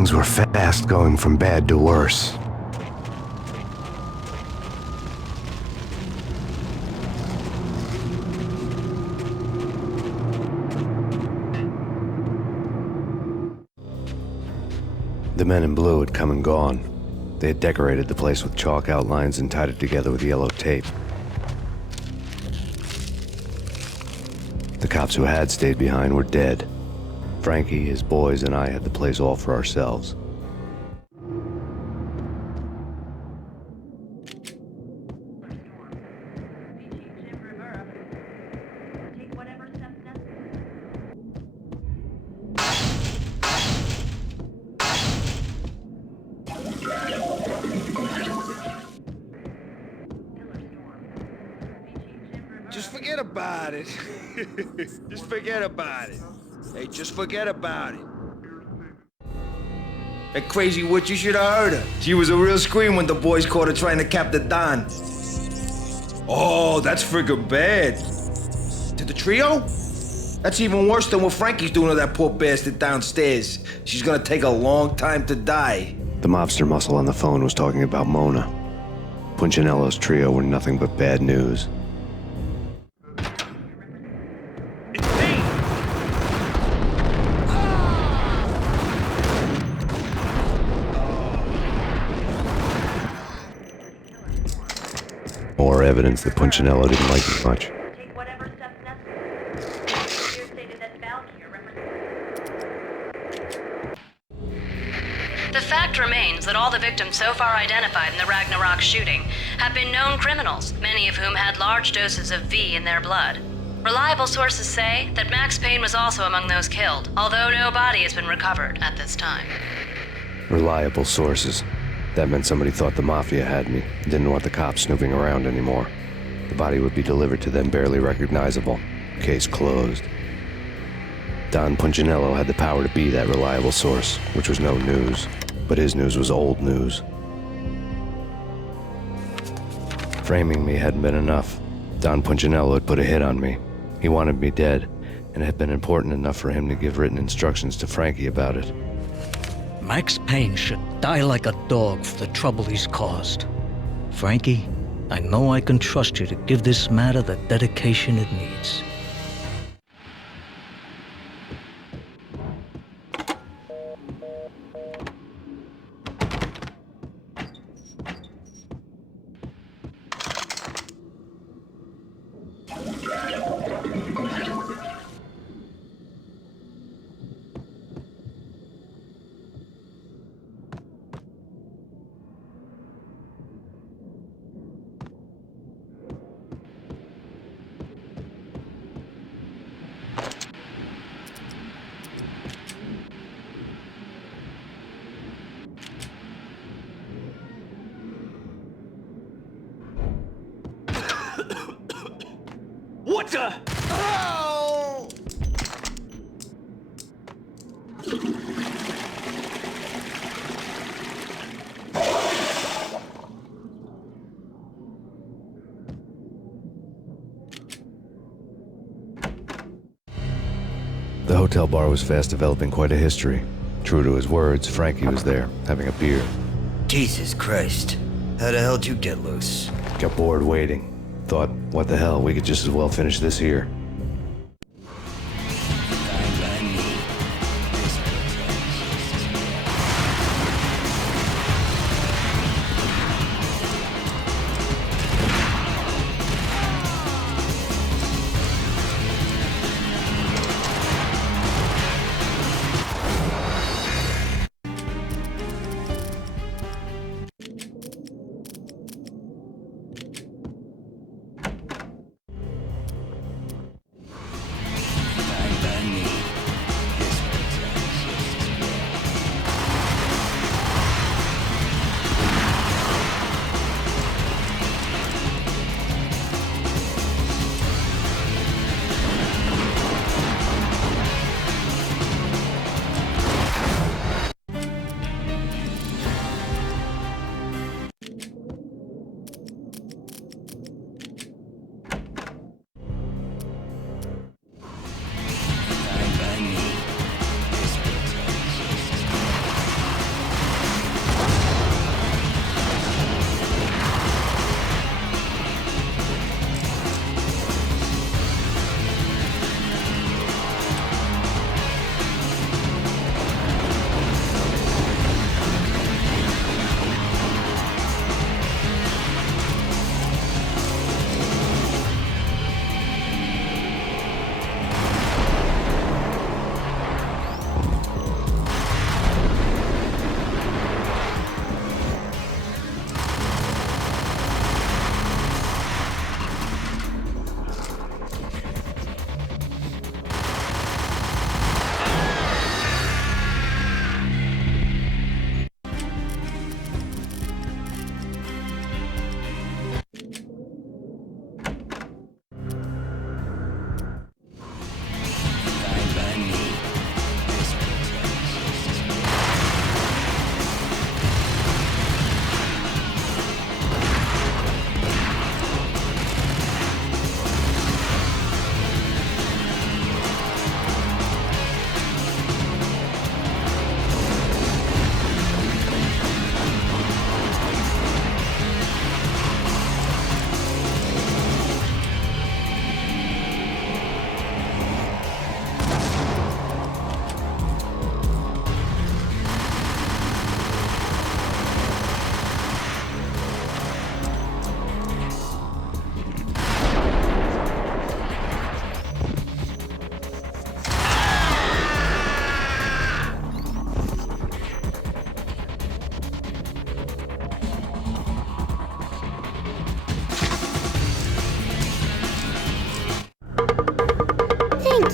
Things were fast going from bad to worse. The men in blue had come and gone. They had decorated the place with chalk outlines and tied it together with yellow tape. The cops who had stayed behind were dead. Frankie, his boys, and I had the place all for ourselves. Just forget about it. Just forget about it. Hey, just forget about it. That crazy witch, you should have heard her. She was a real scream when the boys caught her trying to cap the Don. Oh, that's friggin' bad. To the trio? That's even worse than what Frankie's doing to that poor bastard downstairs. She's gonna take a long time to die. The mobster muscle on the phone was talking about Mona. Punchinello's trio were nothing but bad news. More evidence that Punchinello didn't like it much. The fact remains that all the victims so far identified in the Ragnarok shooting have been known criminals, many of whom had large doses of V in their blood. Reliable sources say that Max Payne was also among those killed, although no body has been recovered at this time. Reliable sources. That meant somebody thought the Mafia had me, didn't want the cops snooping around anymore. The body would be delivered to them barely recognizable. Case closed. Don Punchinello had the power to be that reliable source, which was no news. But his news was old news. Framing me hadn't been enough. Don Punchinello had put a hit on me. He wanted me dead, and it had been important enough for him to give written instructions to Frankie about it. Max Payne should die like a dog for the trouble he's caused. Frankie, I know I can trust you to give this matter the dedication it needs. What the? Oh! The hotel bar was fast developing quite a history. True to his words, Frankie was there, having a beer. Jesus Christ. How the hell did you get loose? Got bored waiting. Thought, what the hell, we could just as well finish this here.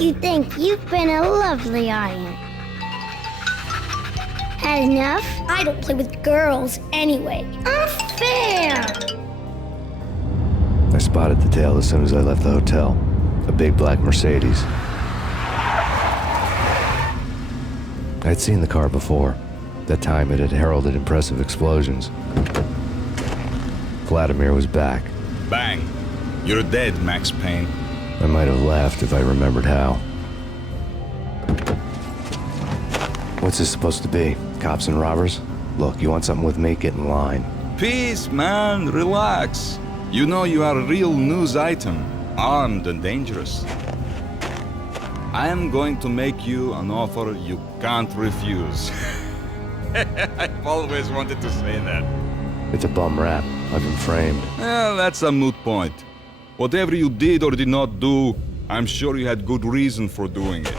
You think you've been a lovely audience. Had enough? I don't play with girls anyway. Unfair! I spotted the tail as soon as I left the hotel. A big black Mercedes. I'd seen the car before. That time it had heralded impressive explosions. Vladimir was back. Bang! You're dead, Max Payne. I might have laughed if I remembered how. What's this supposed to be? Cops and robbers? Look, you want something with me? Get in line. Peace, man. Relax. You know you are a real news item. Armed and dangerous. I am going to make you an offer you can't refuse. I've always wanted to say that. It's a bum rap. I've been framed. Well, that's a moot point. Whatever you did or did not do, I'm sure you had good reason for doing it.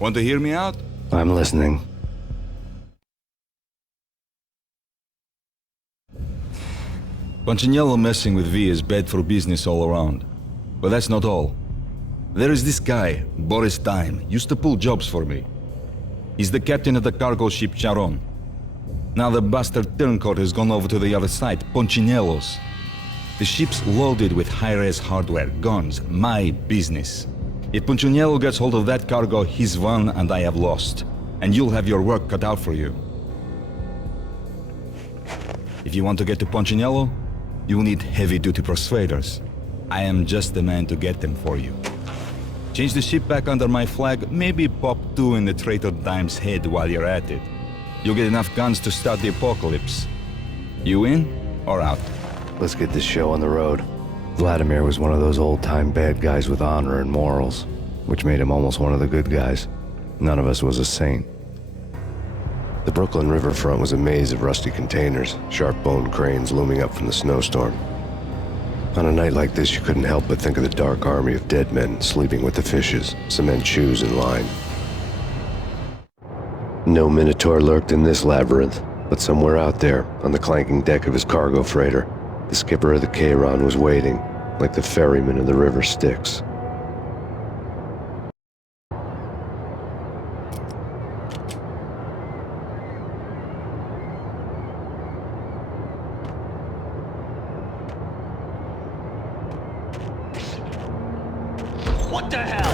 Want to hear me out? I'm listening. Punchinello messing with V is bad for business all around. But that's not all. There is this guy, Boris Time, used to pull jobs for me. He's the captain of the cargo ship Charon. Now the bastard turncoat has gone over to the other side, Punchinello's. The ship's loaded with high-res hardware, guns, my business. If Punchinello gets hold of that cargo, he's won and I have lost. And you'll have your work cut out for you. If you want to get to Punchinello, you'll need heavy-duty persuaders. I am just the man to get them for you. Change the ship back under my flag, maybe pop 2 in the traitor Dime's head while you're at it. You'll get enough guns to start the apocalypse. You in or out? Let's get this show on the road. Vladimir was one of those old-time bad guys with honor and morals, which made him almost one of the good guys. None of us was a saint. The Brooklyn riverfront was a maze of rusty containers, sharp-boned cranes looming up from the snowstorm. On a night like this, you couldn't help but think of the dark army of dead men sleeping with the fishes, cement shoes in line. No Minotaur lurked in this labyrinth, but somewhere out there, on the clanking deck of his cargo freighter, the skipper of the Chiron was waiting, like the ferryman of the river Styx. What the hell?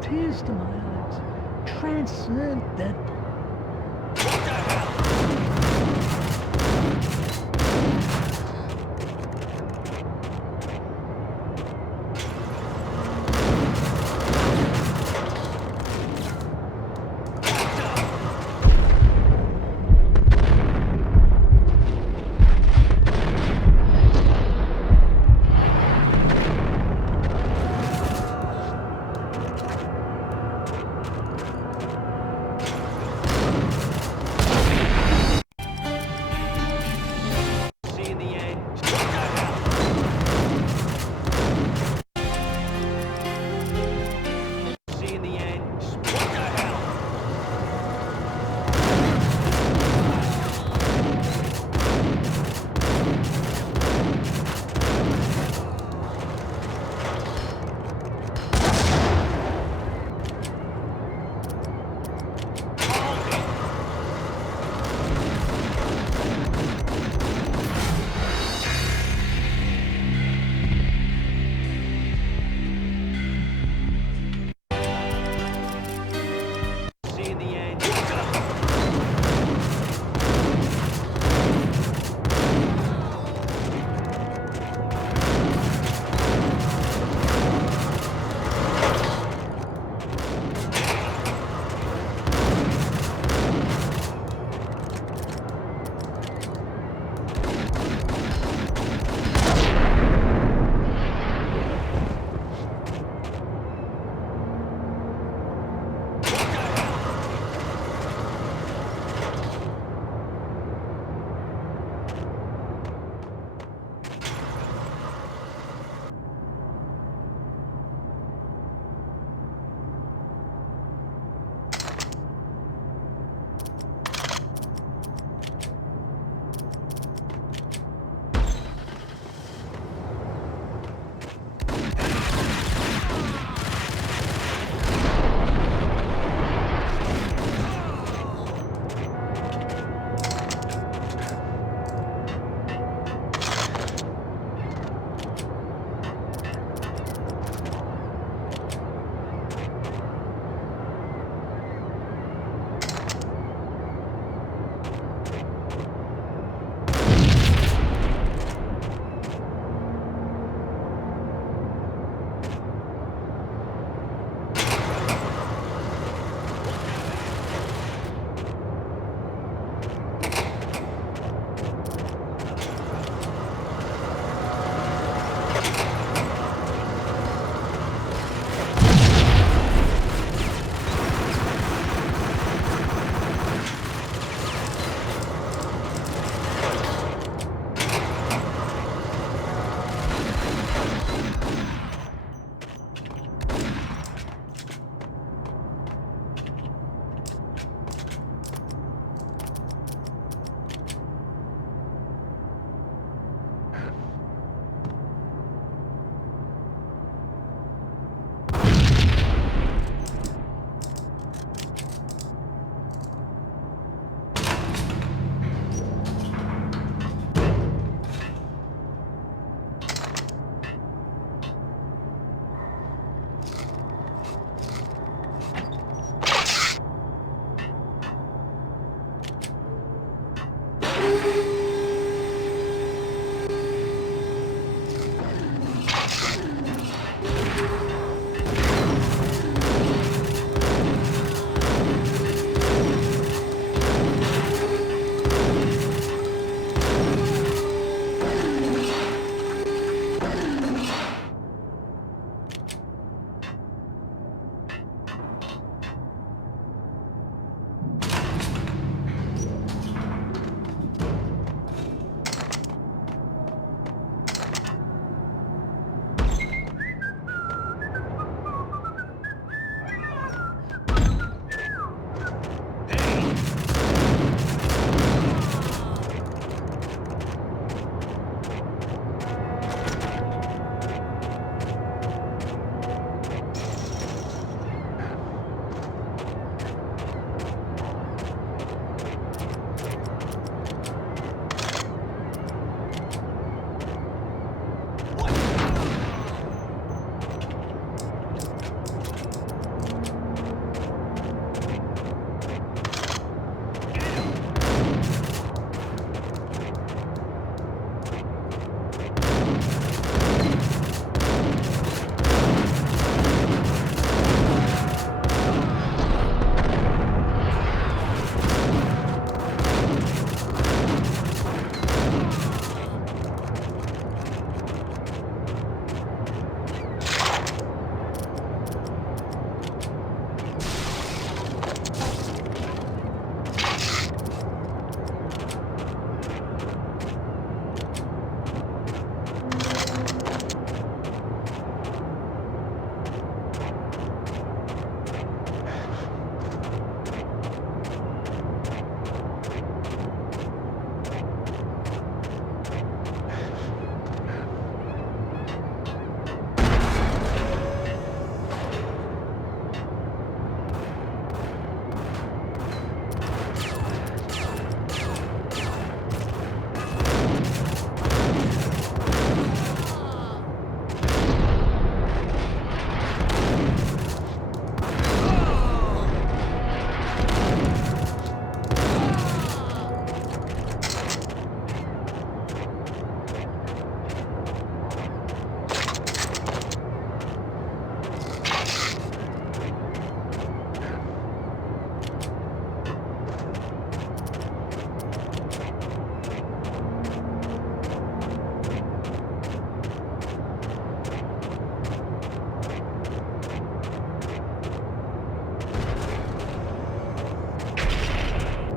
Tears to my eyes. Transcendent.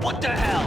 What the hell?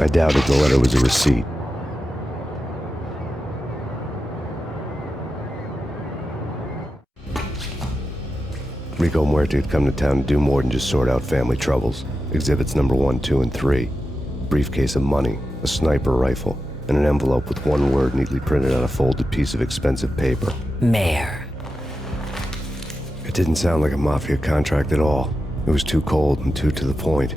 I doubted the letter was a receipt. Rico Muerte had come to town to do more than just sort out family troubles. Exhibits number 1, 2, and 3. A briefcase of money, a sniper rifle, and an envelope with one word neatly printed on a folded piece of expensive paper. Mayor. It didn't sound like a mafia contract at all. It was too cold and too to the point.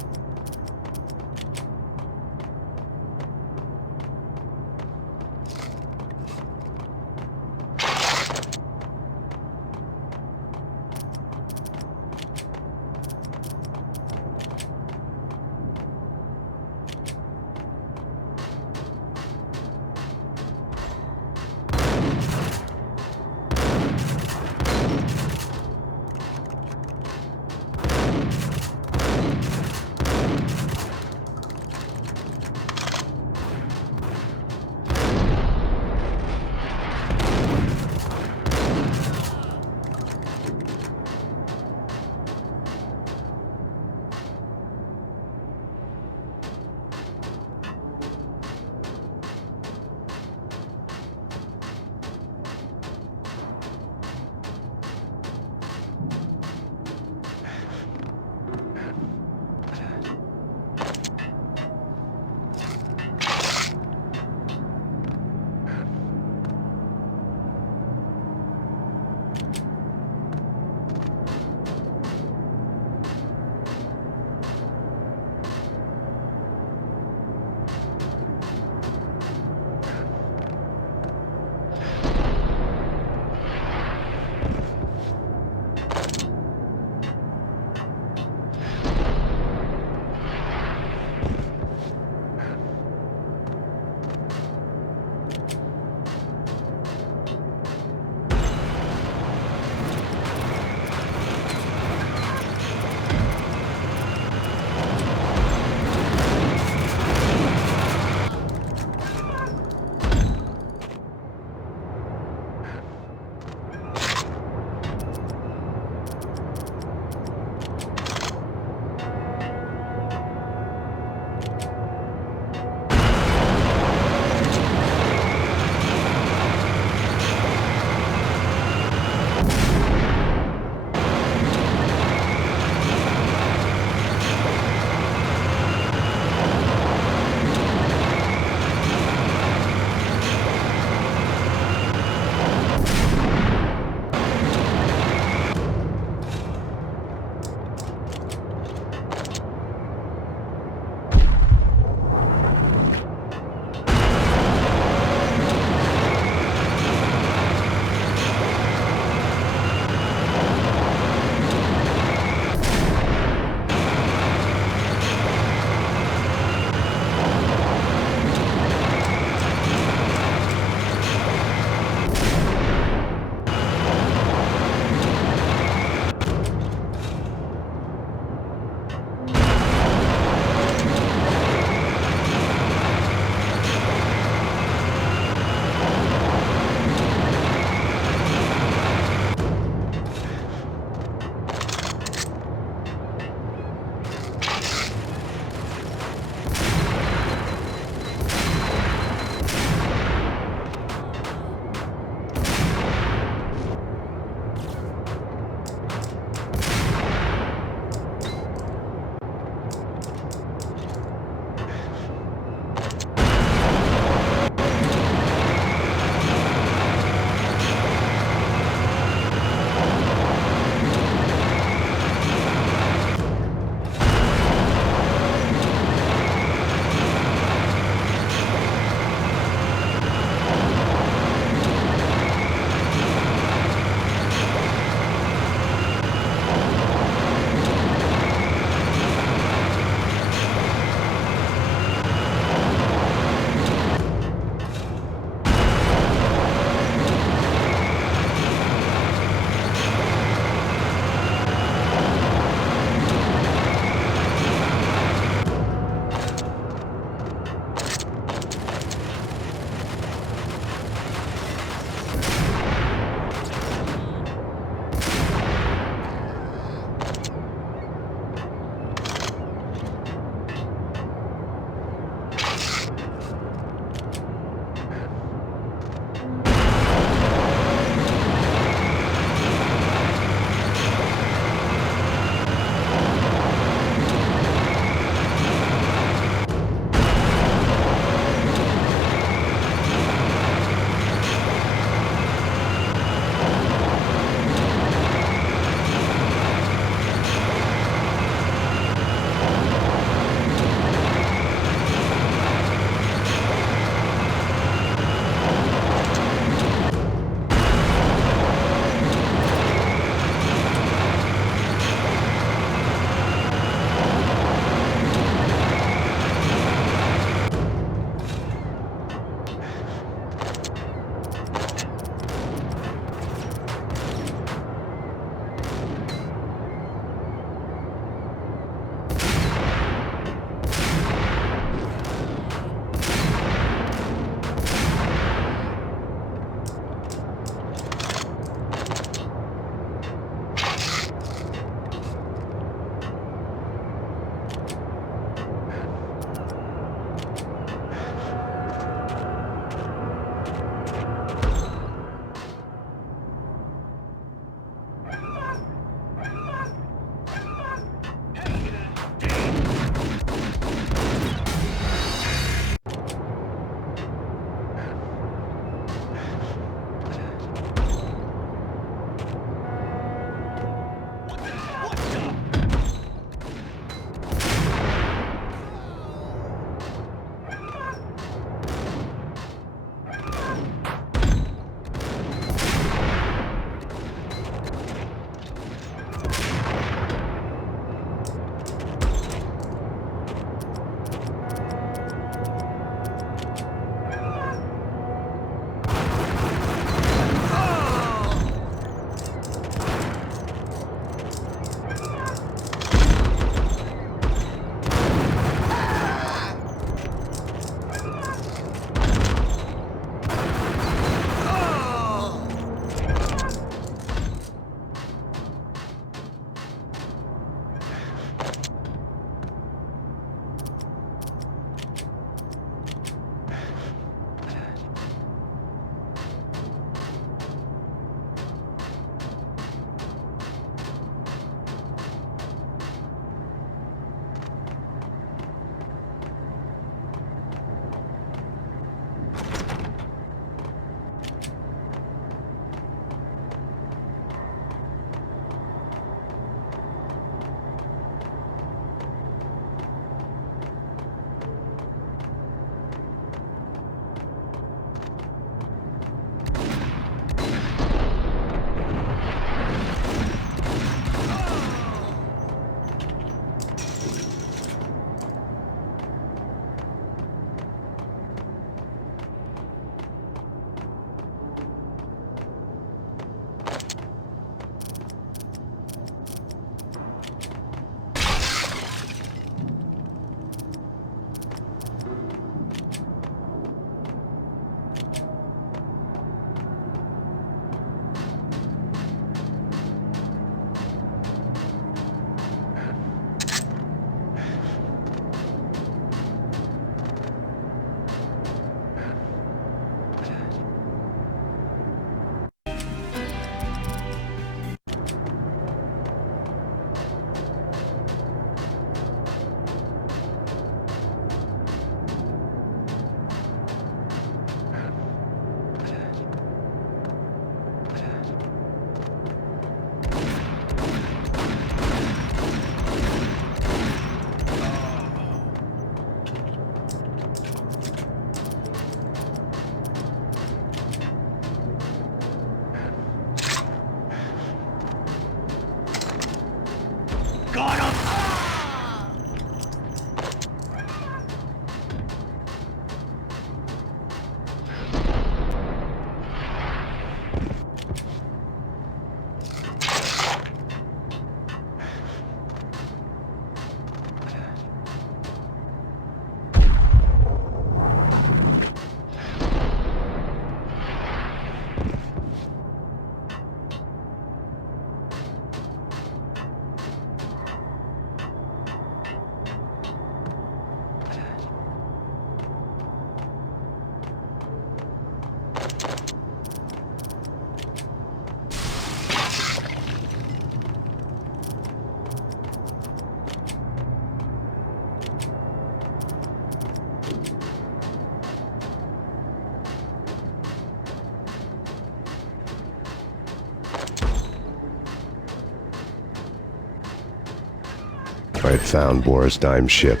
I'd found Boris Dime's ship.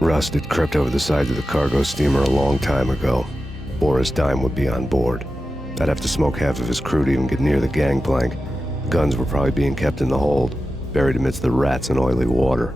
Rust had crept over the sides of the cargo steamer a long time ago. Boris Dime would be on board. I'd have to smoke half of his crew to even get near the gangplank. Guns were probably being kept in the hold, buried amidst the rats and oily water.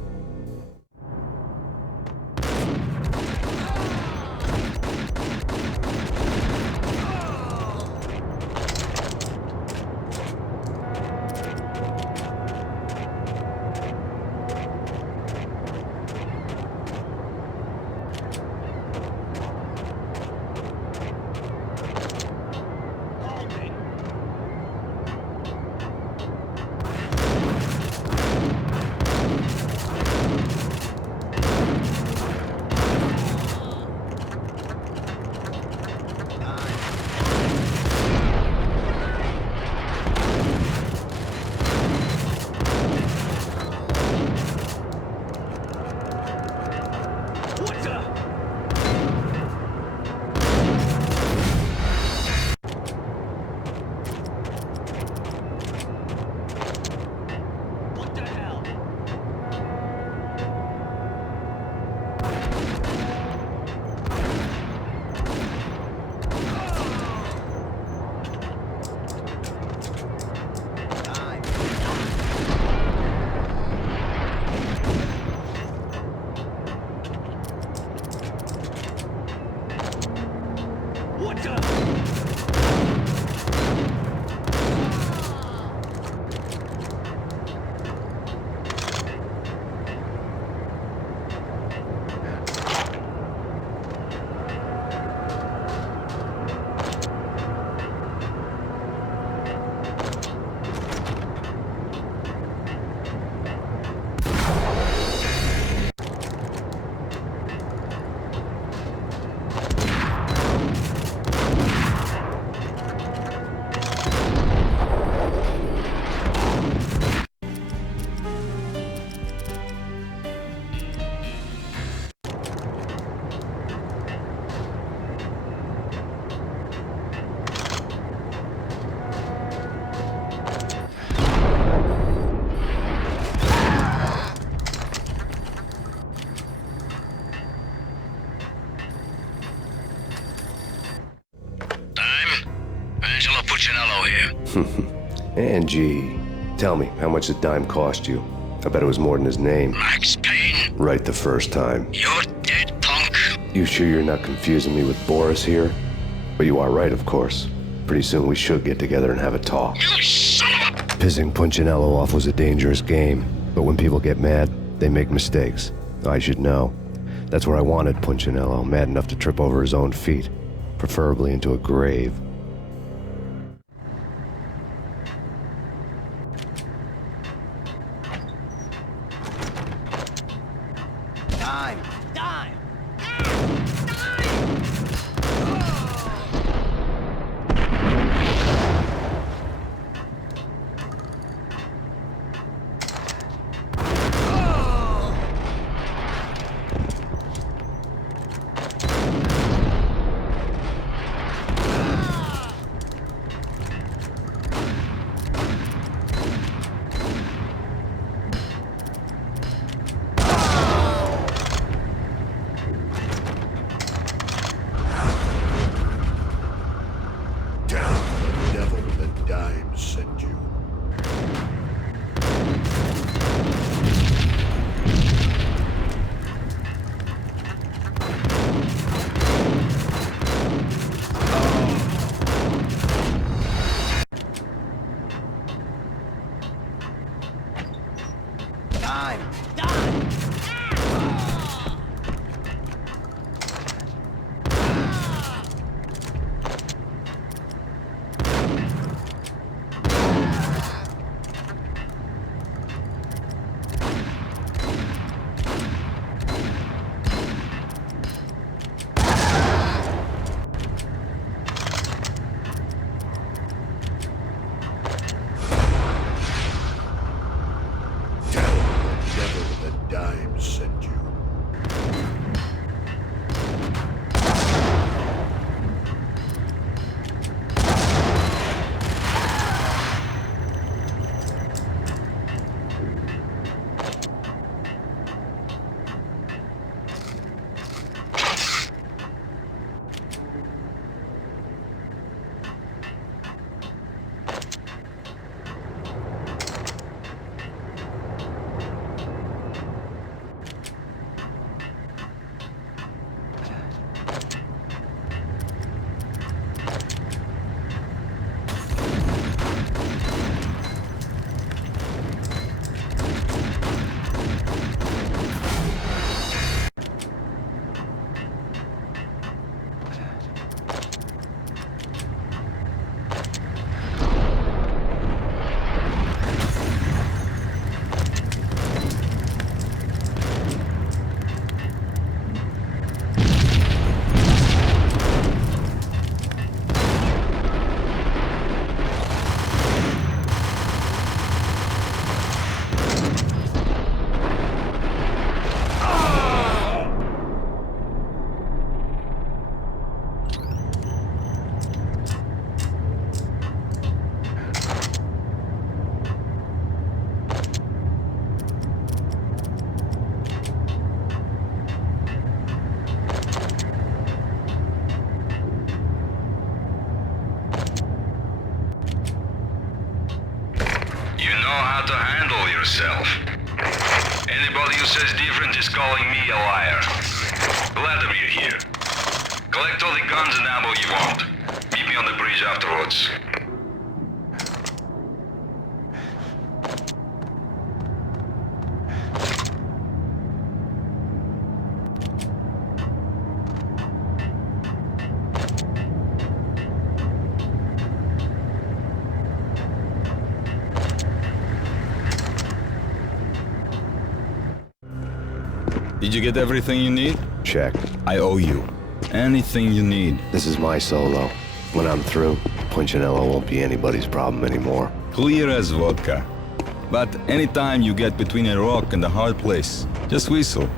Angie, tell me, how much did Dime cost you? I bet it was more than his name. Max Payne. Right the first time. You're dead, punk. You sure you're not confusing me with Boris here? But you are right, of course. Pretty soon we should get together and have a talk. You son of a... Pissing Punchinello off was a dangerous game, but when people get mad, they make mistakes. I should know. That's where I wanted Punchinello, mad enough to trip over his own feet, preferably into a grave. how to handle yourself. Anybody who says different is calling me a liar. Glad I'm here. Collect all the guns and ammo you want. Meet me on the bridge afterwards. Did you get everything you need? Check. I owe you. Anything you need. This is my solo. When I'm through, Punchinello won't be anybody's problem anymore. Clear as vodka. But anytime you get between a rock and a hard place, just whistle.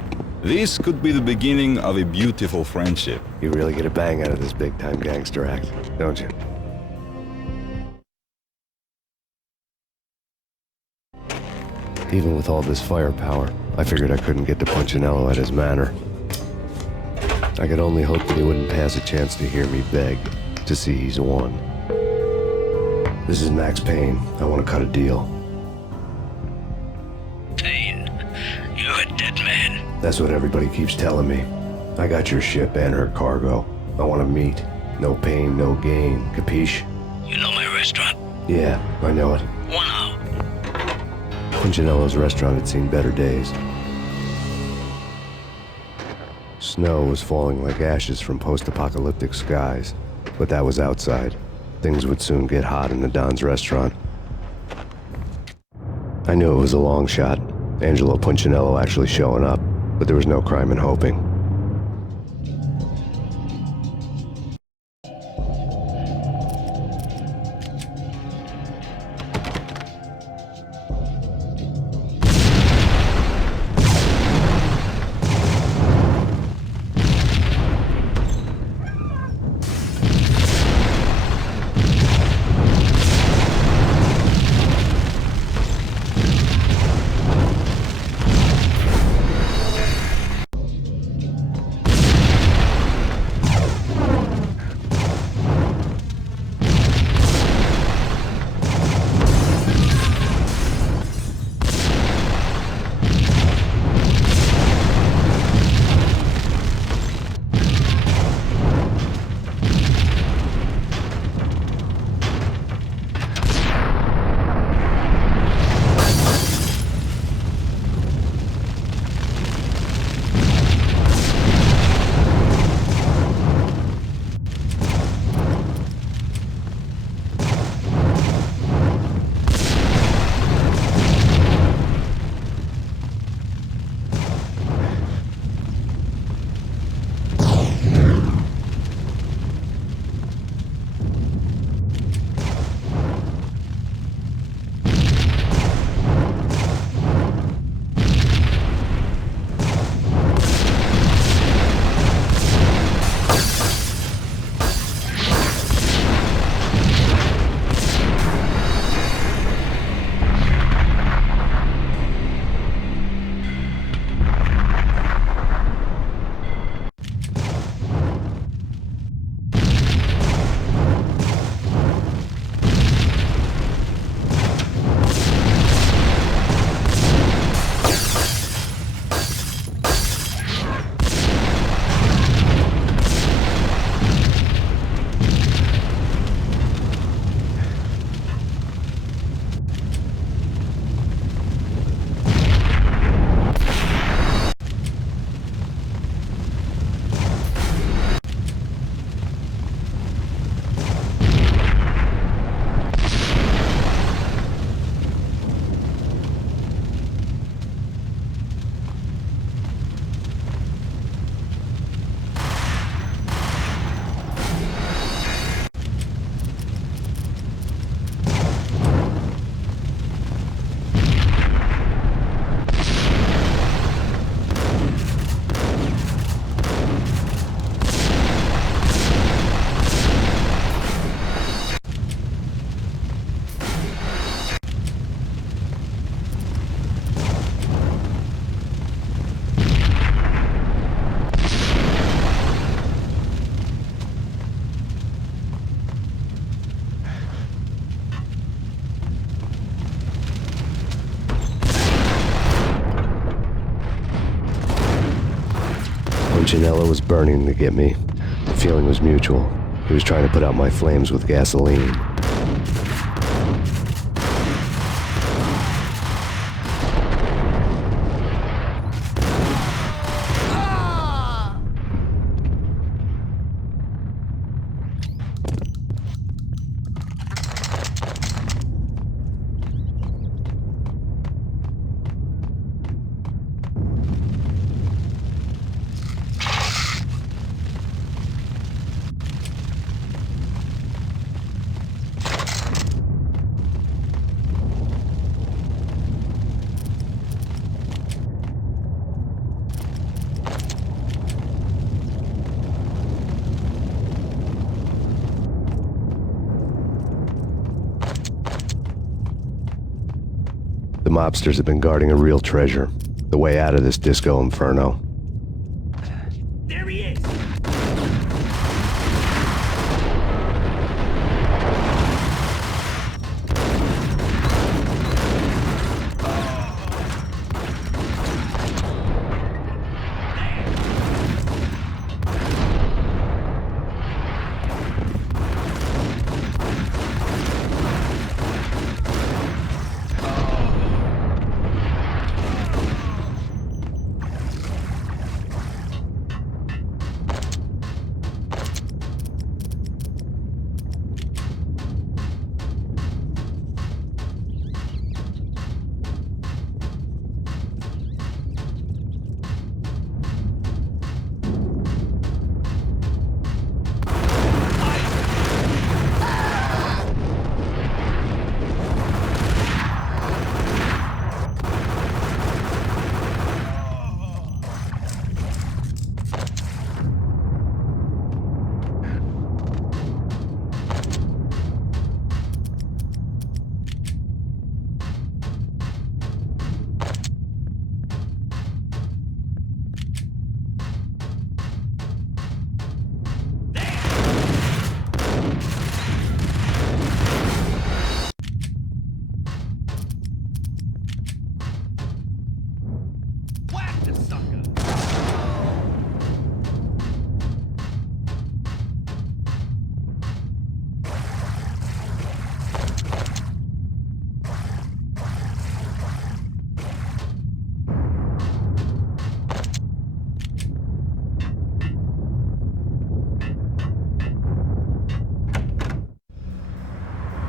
This could be the beginning of a beautiful friendship. You really get a bang out of this big-time gangster act, don't you? Even with all this firepower, I figured I couldn't get to Punchinello at his manor. I could only hope that he wouldn't pass a chance to hear me beg, to see he's won. This is Max Payne. I want to cut a deal. Payne, you're a dead man. That's what everybody keeps telling me. I got your ship and her cargo. I want to meet. No pain, no gain. Capiche? You know my restaurant? Yeah, I know it. 1 hour. Punchinello's restaurant had seen better days. Snow was falling like ashes from post-apocalyptic skies, but that was outside. Things would soon get hot in the Don's restaurant. I knew it was a long shot, Angelo Punchinello actually showing up, but there was no crime in hoping. Punchinello was burning to get me. The feeling was mutual. He was trying to put out my flames with gasoline. The mobsters have been guarding a real treasure, the way out of this disco inferno. There he is!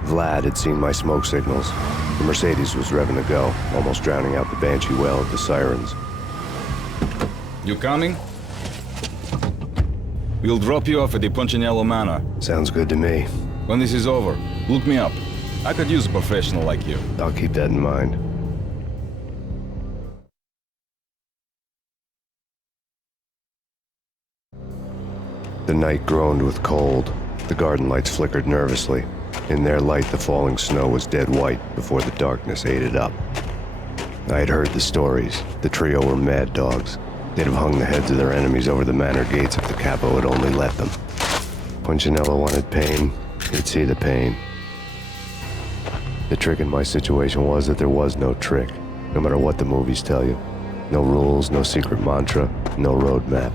Vlad had seen my smoke signals. The Mercedes was revving to go, almost drowning out the Banshee well of the sirens. You coming? We'll drop you off at the Punchinello Manor. Sounds good to me. When this is over, look me up. I could use a professional like you. I'll keep that in mind. The night groaned with cold. The garden lights flickered nervously. In their light, the falling snow was dead white before the darkness ate it up. I had heard the stories. The trio were mad dogs. They'd have hung the heads of their enemies over the manor gates if the capo had only let them. Punchinello wanted Payne. He'd see the pain. The trick in my situation was that there was no trick, no matter what the movies tell you. No rules, no secret mantra, no roadmap.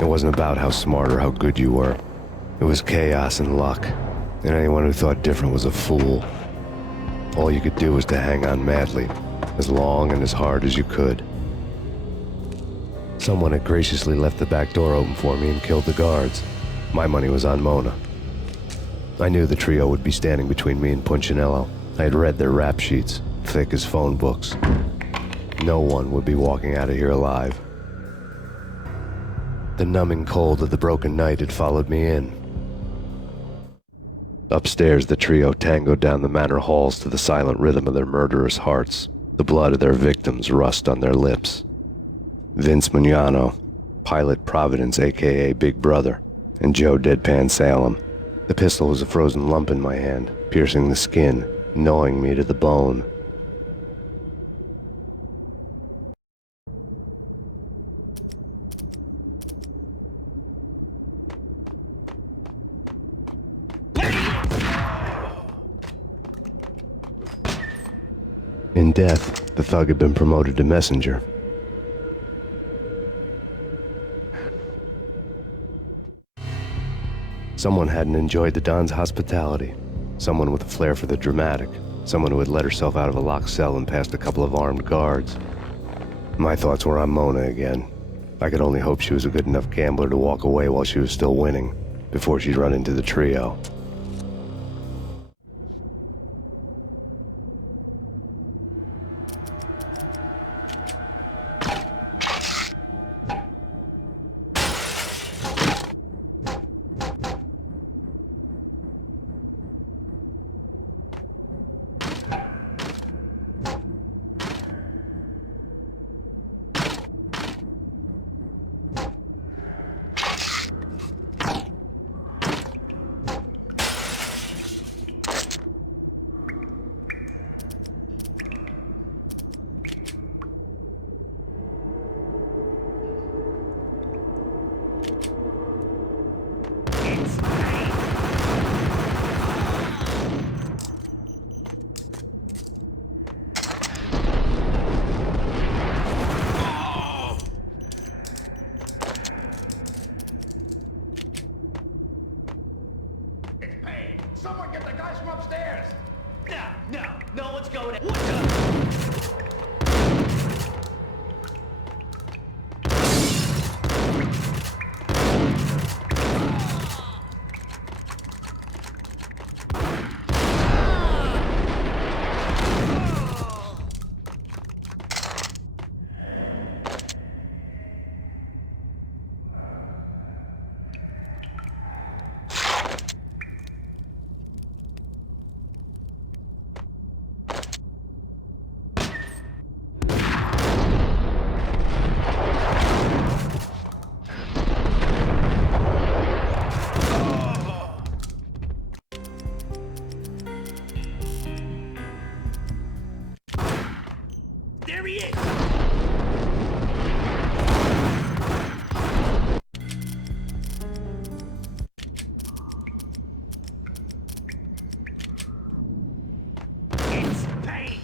It wasn't about how smart or how good you were. It was chaos and luck. And anyone who thought different was a fool. All you could do was to hang on madly, as long and as hard as you could. Someone had graciously left the back door open for me and killed the guards. My money was on Mona. I knew the trio would be standing between me and Punchinello. I had read their rap sheets, thick as phone books. No one would be walking out of here alive. The numbing cold of the broken night had followed me in. Upstairs, the trio tangoed down the manor halls to the silent rhythm of their murderous hearts. The blood of their victims rust on their lips. Vince Mignano, Pilot Providence, a.k.a. Big Brother, and Joe Deadpan Salem. The pistol was a frozen lump in my hand, piercing the skin, gnawing me to the bone. In death, the thug had been promoted to messenger. Someone hadn't enjoyed the Don's hospitality. Someone with a flair for the dramatic. Someone who had let herself out of a locked cell and past a couple of armed guards. My thoughts were on Mona again. I could only hope she was a good enough gambler to walk away while she was still winning, before she'd run into the trio. Someone get the guys from upstairs! No one's going in. There he is! It's Payne!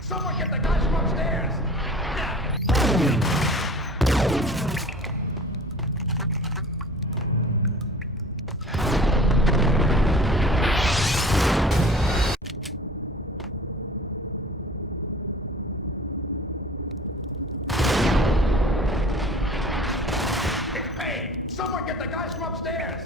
Someone get the guys from upstairs! It's Payne! Someone get the guys from upstairs!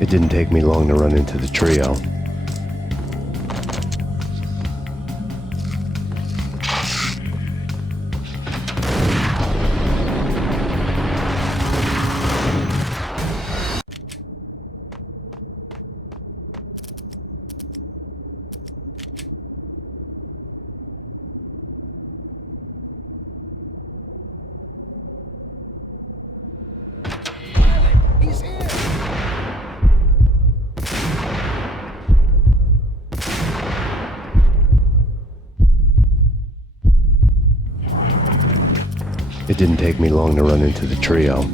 It didn't take me long to run into the trio. didn't take me long to run into the trio.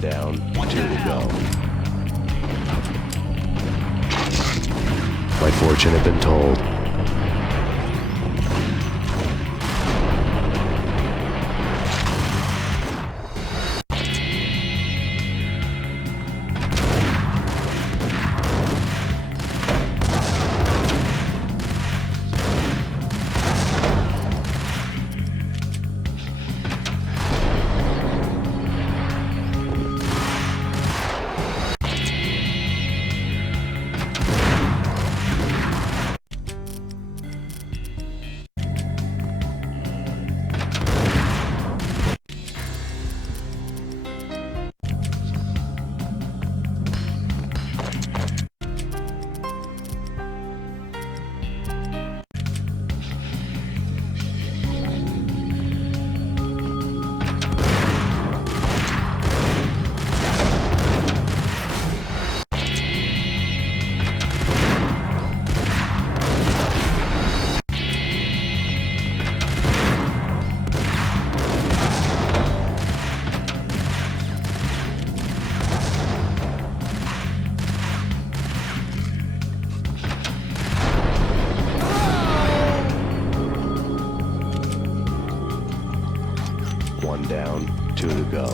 Down, 2 to go. My fortune had been told. Down, 2 to go.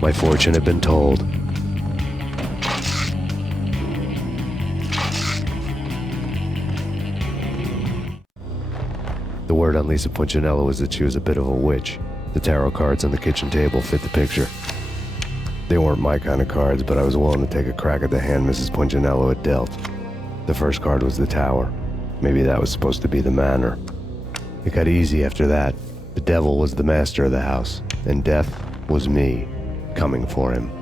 My fortune had been told. The word on Lisa Punchinello was that she was a bit of a witch. The tarot cards on the kitchen table fit the picture. They weren't my kind of cards, but I was willing to take a crack at the hand Mrs. Punchinello had dealt. The first card was the Tower. Maybe that was supposed to be the manor. It got easy after that. The devil was the master of the house, and death was me, coming for him.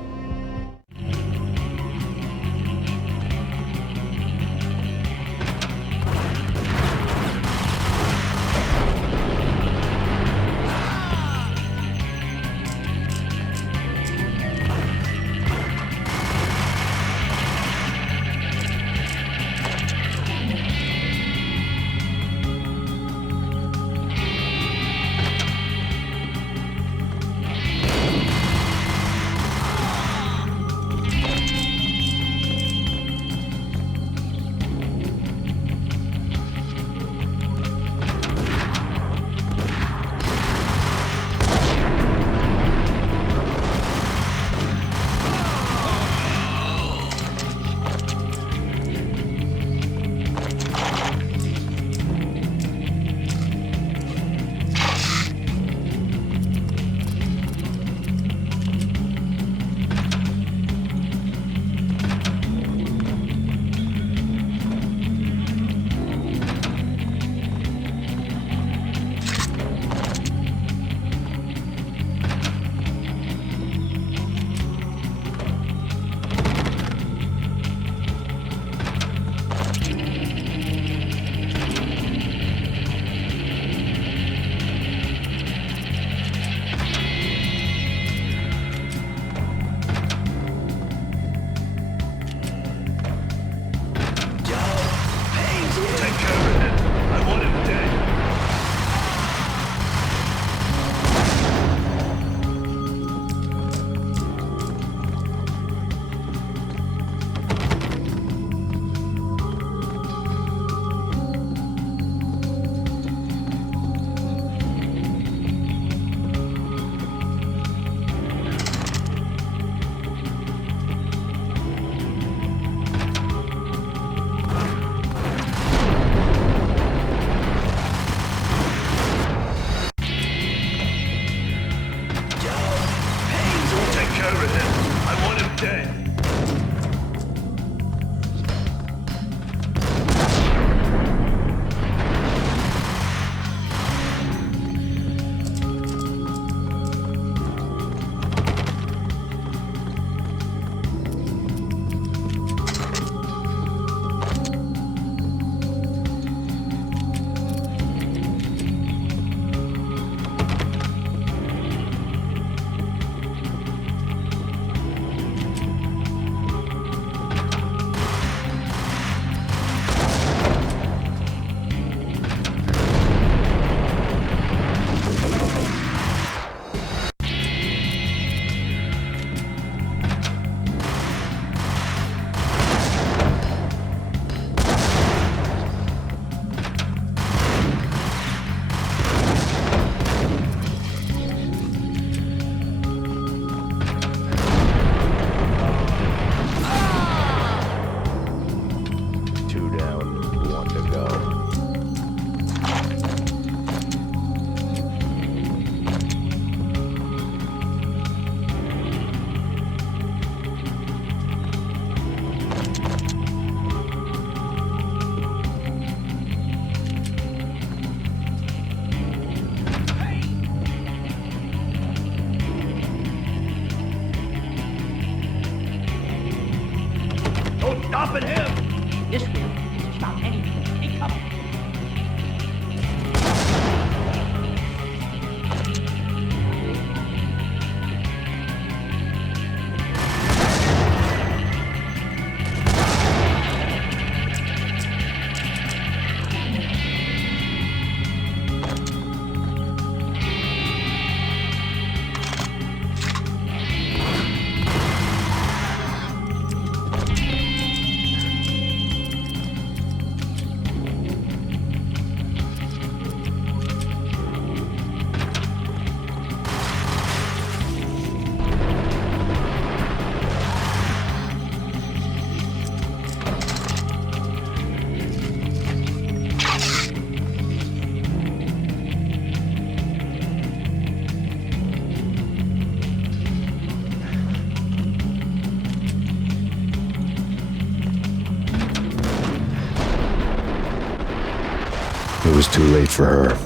It was too late for her.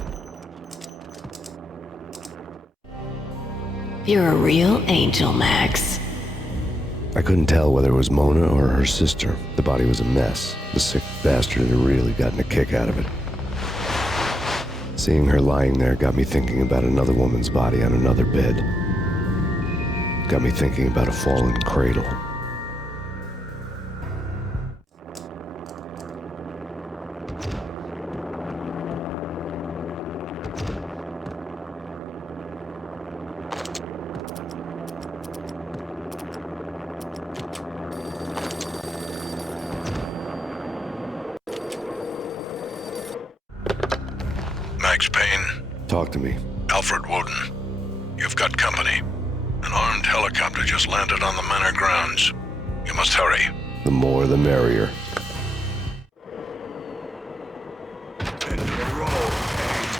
You're a real angel, Max. I couldn't tell whether it was Mona or her sister. The body was a mess. The sick bastard had really gotten a kick out of it. Seeing her lying there got me thinking about another woman's body on another bed. Got me thinking about a fallen cradle. Max Payne. Talk to me. Alfred Woden. You've got company. An armed helicopter just landed on the manor grounds. You must hurry. The more the merrier.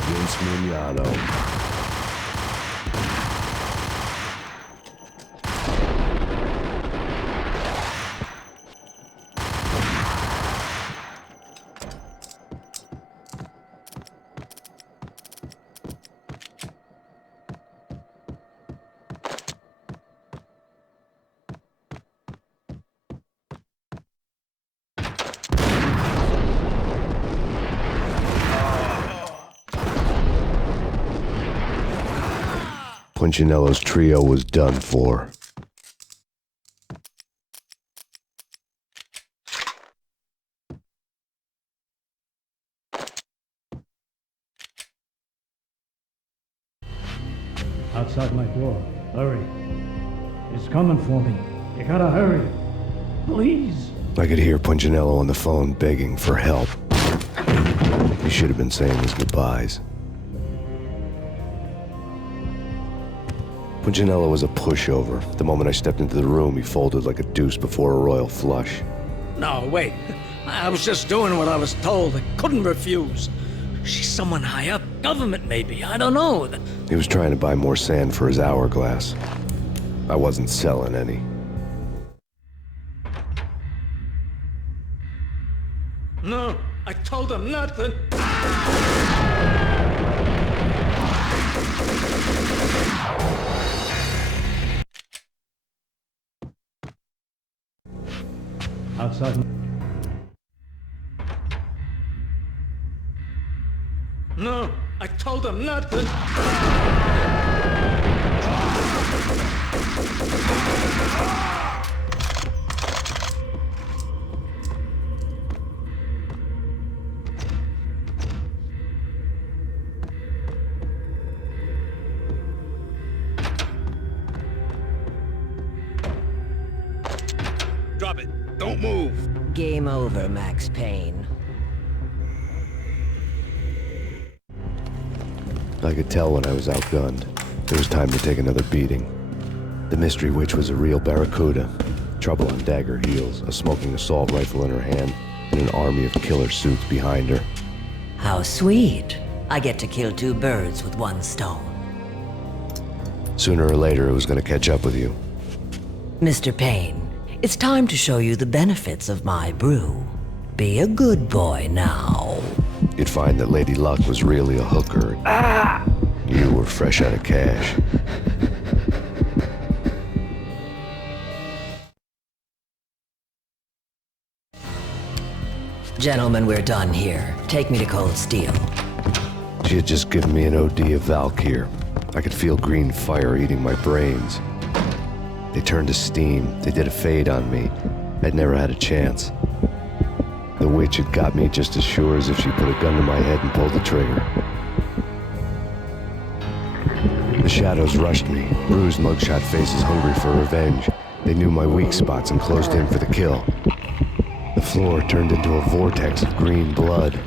Vince Mignano. Punchinello's trio was done for. Outside my door. Hurry. He's coming for me. You gotta hurry. Please. I could hear Punchinello on the phone begging for help. He should have been saying his goodbyes. Punchinello was a pushover. The moment I stepped into the room, he folded like a deuce before a royal flush. No, wait. I was just doing what I was told. I couldn't refuse. She's someone high up. Government, maybe. I don't know. He was trying to buy more sand for his hourglass. I wasn't selling any. No, I told him nothing. Outside. No, I told him nothing. Drop it. Don't move. Game over, Max Payne. I could tell when I was outgunned. It was time to take another beating. The mystery witch was a real barracuda. Trouble on dagger heels, a smoking assault rifle in her hand, and an army of killer suits behind her. How sweet. I get to kill two birds with one stone. Sooner or later, it was going to catch up with you. Mr. Payne, it's time to show you the benefits of my brew. Be a good boy now. You'd find that Lady Luck was really a hooker. You were fresh out of cash. Gentlemen, we're done here. Take me to Cold Steel. She had just given me an OD of Valkyr. I could feel green fire eating my brains. They turned to steam. They did a fade on me. I'd never had a chance. The witch had got me just as sure as if she put a gun to my head and pulled the trigger. The shadows rushed me, bruised mugshot faces hungry for revenge. They knew my weak spots and closed in for the kill. The floor turned into a vortex of green blood.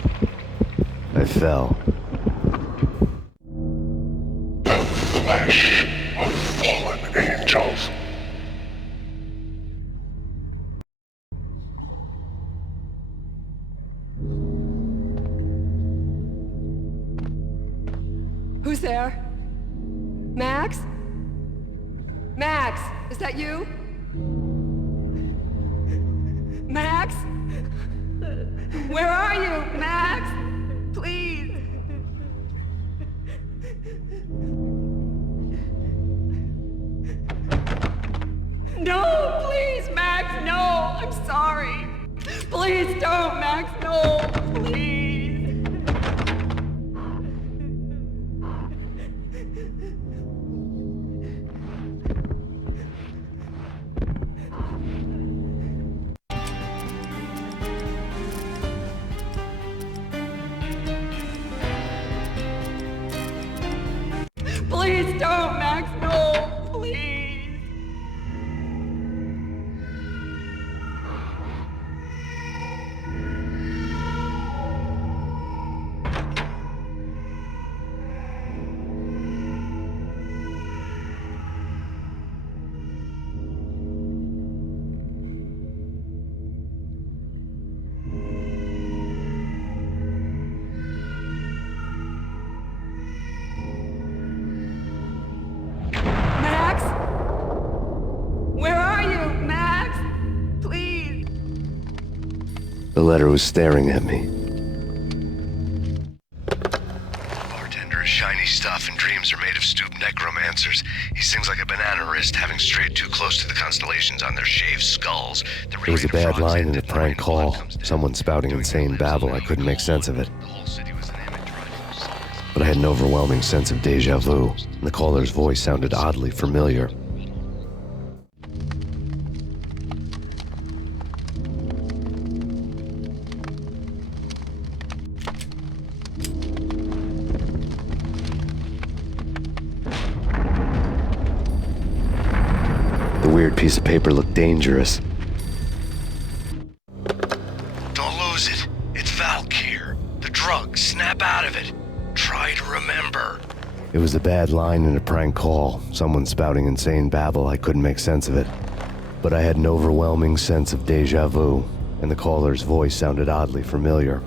I fell. The flesh of fallen angels. Who's there? Max? Max, is that you? Max? Where are you, Max? Please. Please don't, Max. No, please. Please don't, Max. No, please. Max? Where are you, Max? Please. The letter was staring at me. Bartender is shiny stuff and dreams are made of stooped necromancers. He sings like a banana wrist, having strayed too close to the constellations on their shaved skulls. There was a bad line in a prank call. Someone spouting insane babble. I couldn't make sense of it. But I had an overwhelming sense of deja vu, and the caller's voice sounded oddly familiar. The weird piece of paper looked dangerous. Don't lose it. It's Valk here. The drug. Snap out of it. Try to remember. It was a bad line in a prank call. Someone spouting insane babble. I couldn't make sense of it. But I had an overwhelming sense of deja vu, and the caller's voice sounded oddly familiar.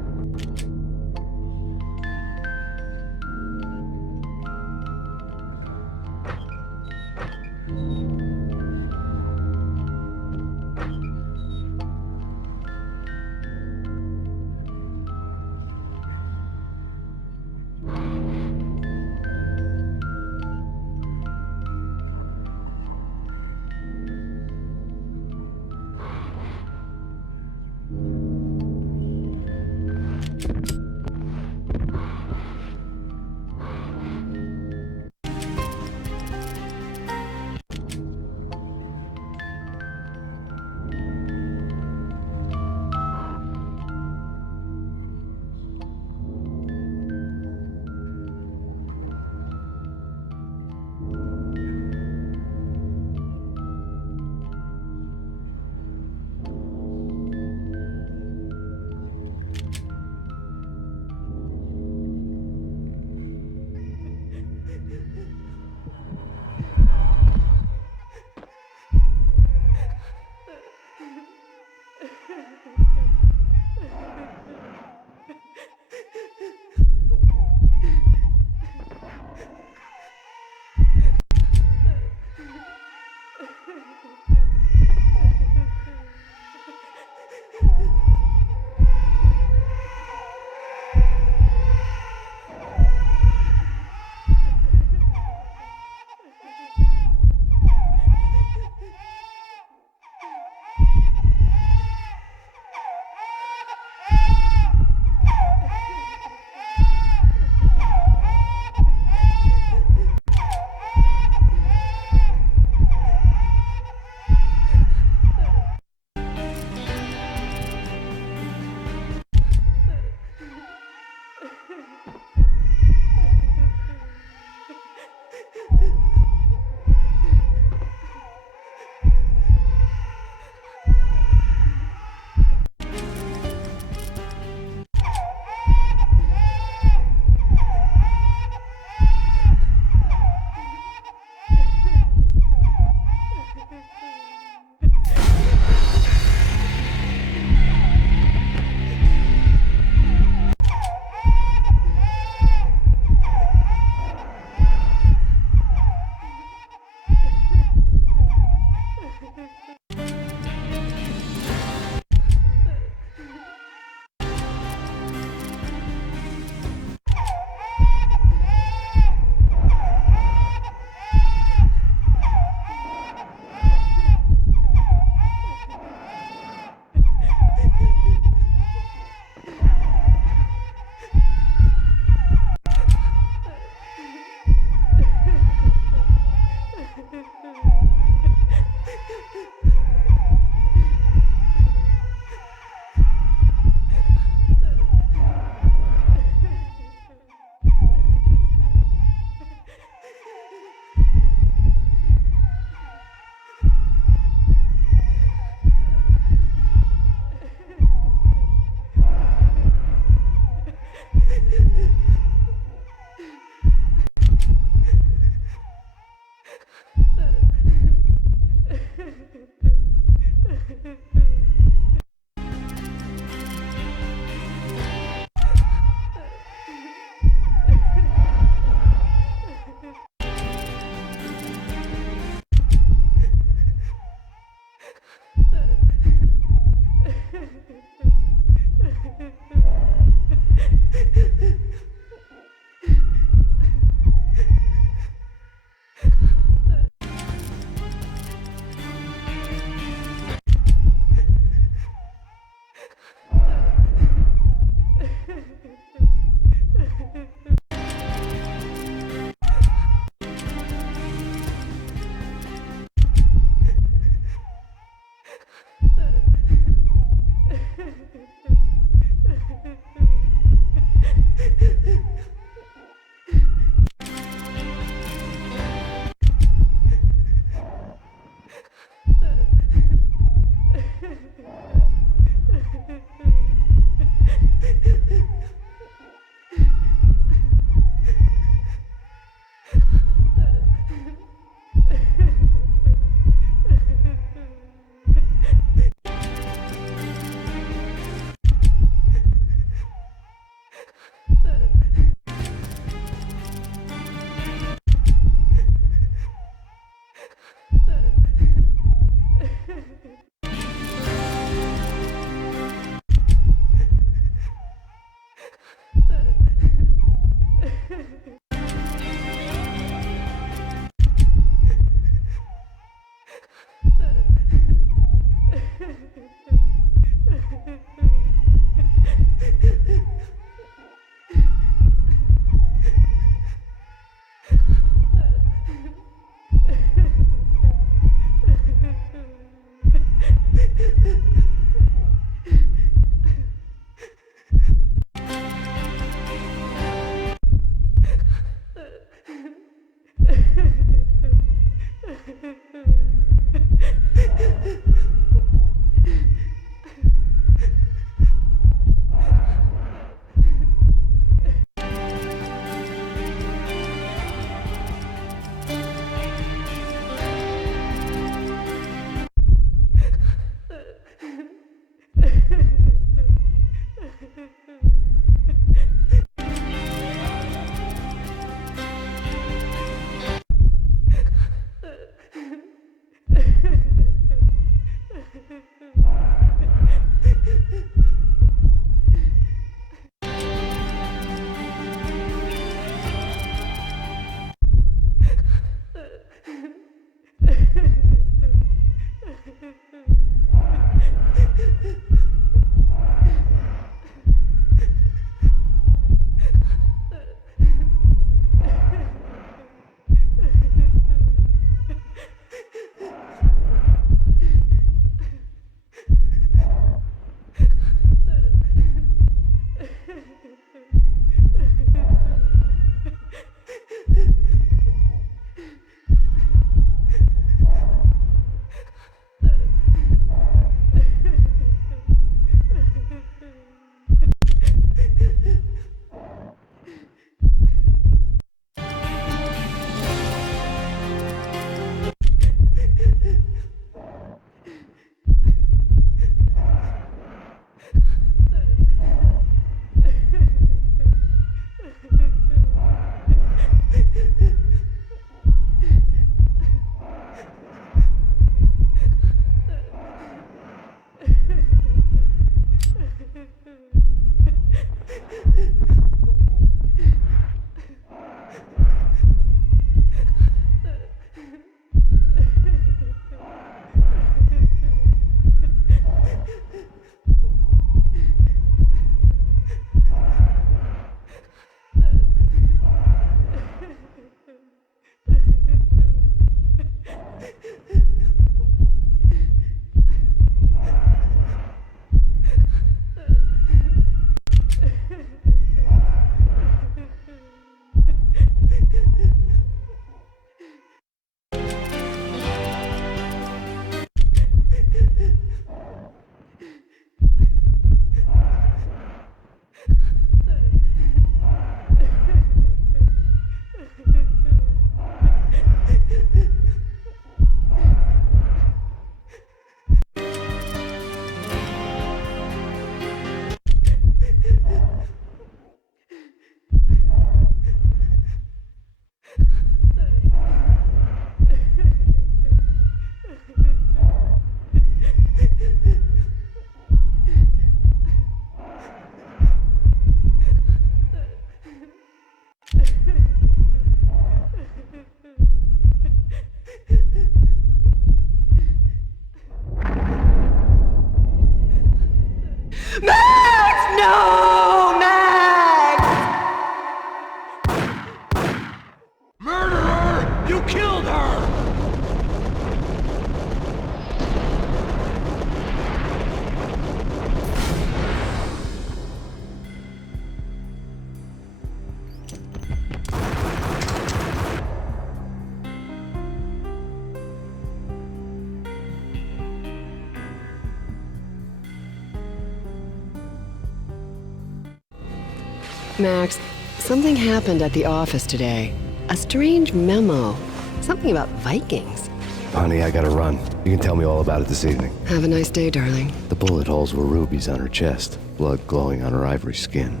Max, something happened at the office today. A strange memo. Something about Vikings. Honey, I gotta run. You can tell me all about it this evening. Have a nice day, darling. The bullet holes were rubies on her chest, blood glowing on her ivory skin.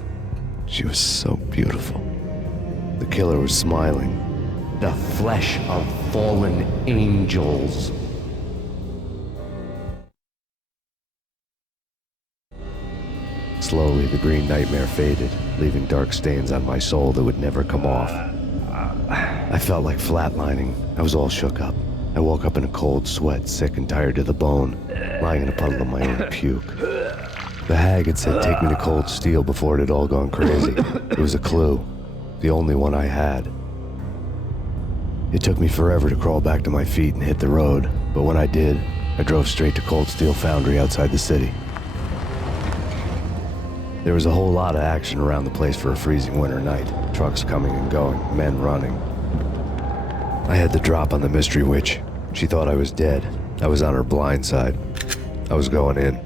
She was so beautiful. The killer was smiling. The flesh of fallen angels. Slowly, the green nightmare faded, leaving dark stains on my soul that would never come off. I felt like flatlining. I was all shook up. I woke up in a cold sweat, sick and tired to the bone, lying in a puddle of my own puke. The hag had said take me to Cold Steel before it had all gone crazy. It was a clue, the only one I had. It took me forever to crawl back to my feet and hit the road, but when I did, I drove straight to Cold Steel Foundry outside the city. There was a whole lot of action around the place for a freezing winter night. Trucks coming and going, men running. I had the drop on the mystery witch. She thought I was dead. I was on her blind side. I was going in.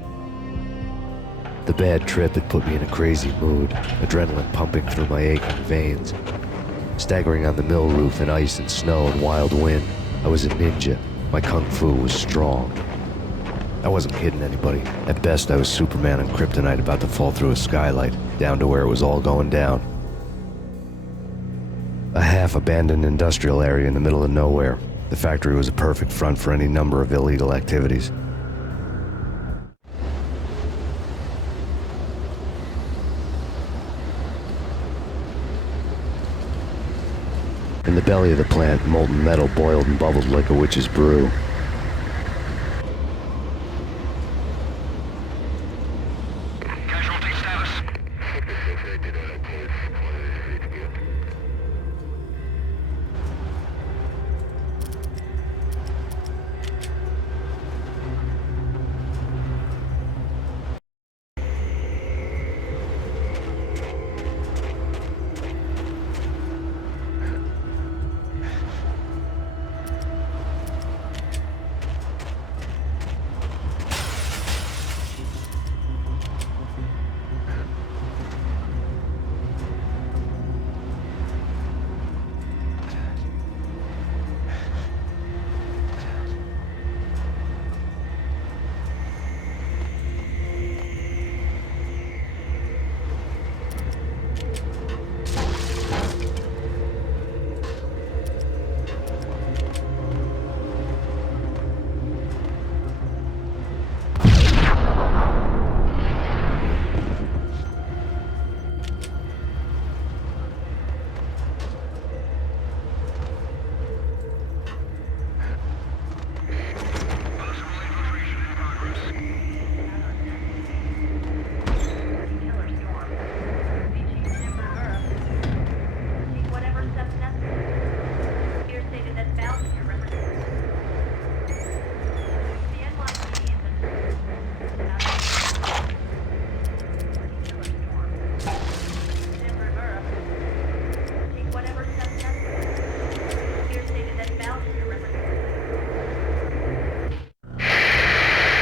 The bad trip had put me in a crazy mood, adrenaline pumping through my aching veins. Staggering on the mill roof in ice and snow and wild wind, I was a ninja. My kung fu was strong. I wasn't kidding anybody. At best, I was Superman on kryptonite about to fall through a skylight, down to where it was all going down. A half-abandoned industrial area in the middle of nowhere. The factory was a perfect front for any number of illegal activities. In the belly of the plant, molten metal boiled and bubbled like a witch's brew.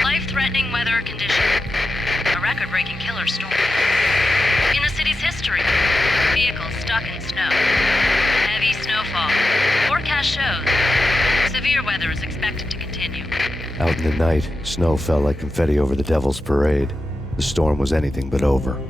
Life-threatening weather conditions. A record-breaking killer storm. In the city's history, vehicles stuck in snow. Heavy snowfall. Forecast shows severe weather is expected to continue. Out in the night, snow fell like confetti over the Devil's Parade. The storm was anything but over.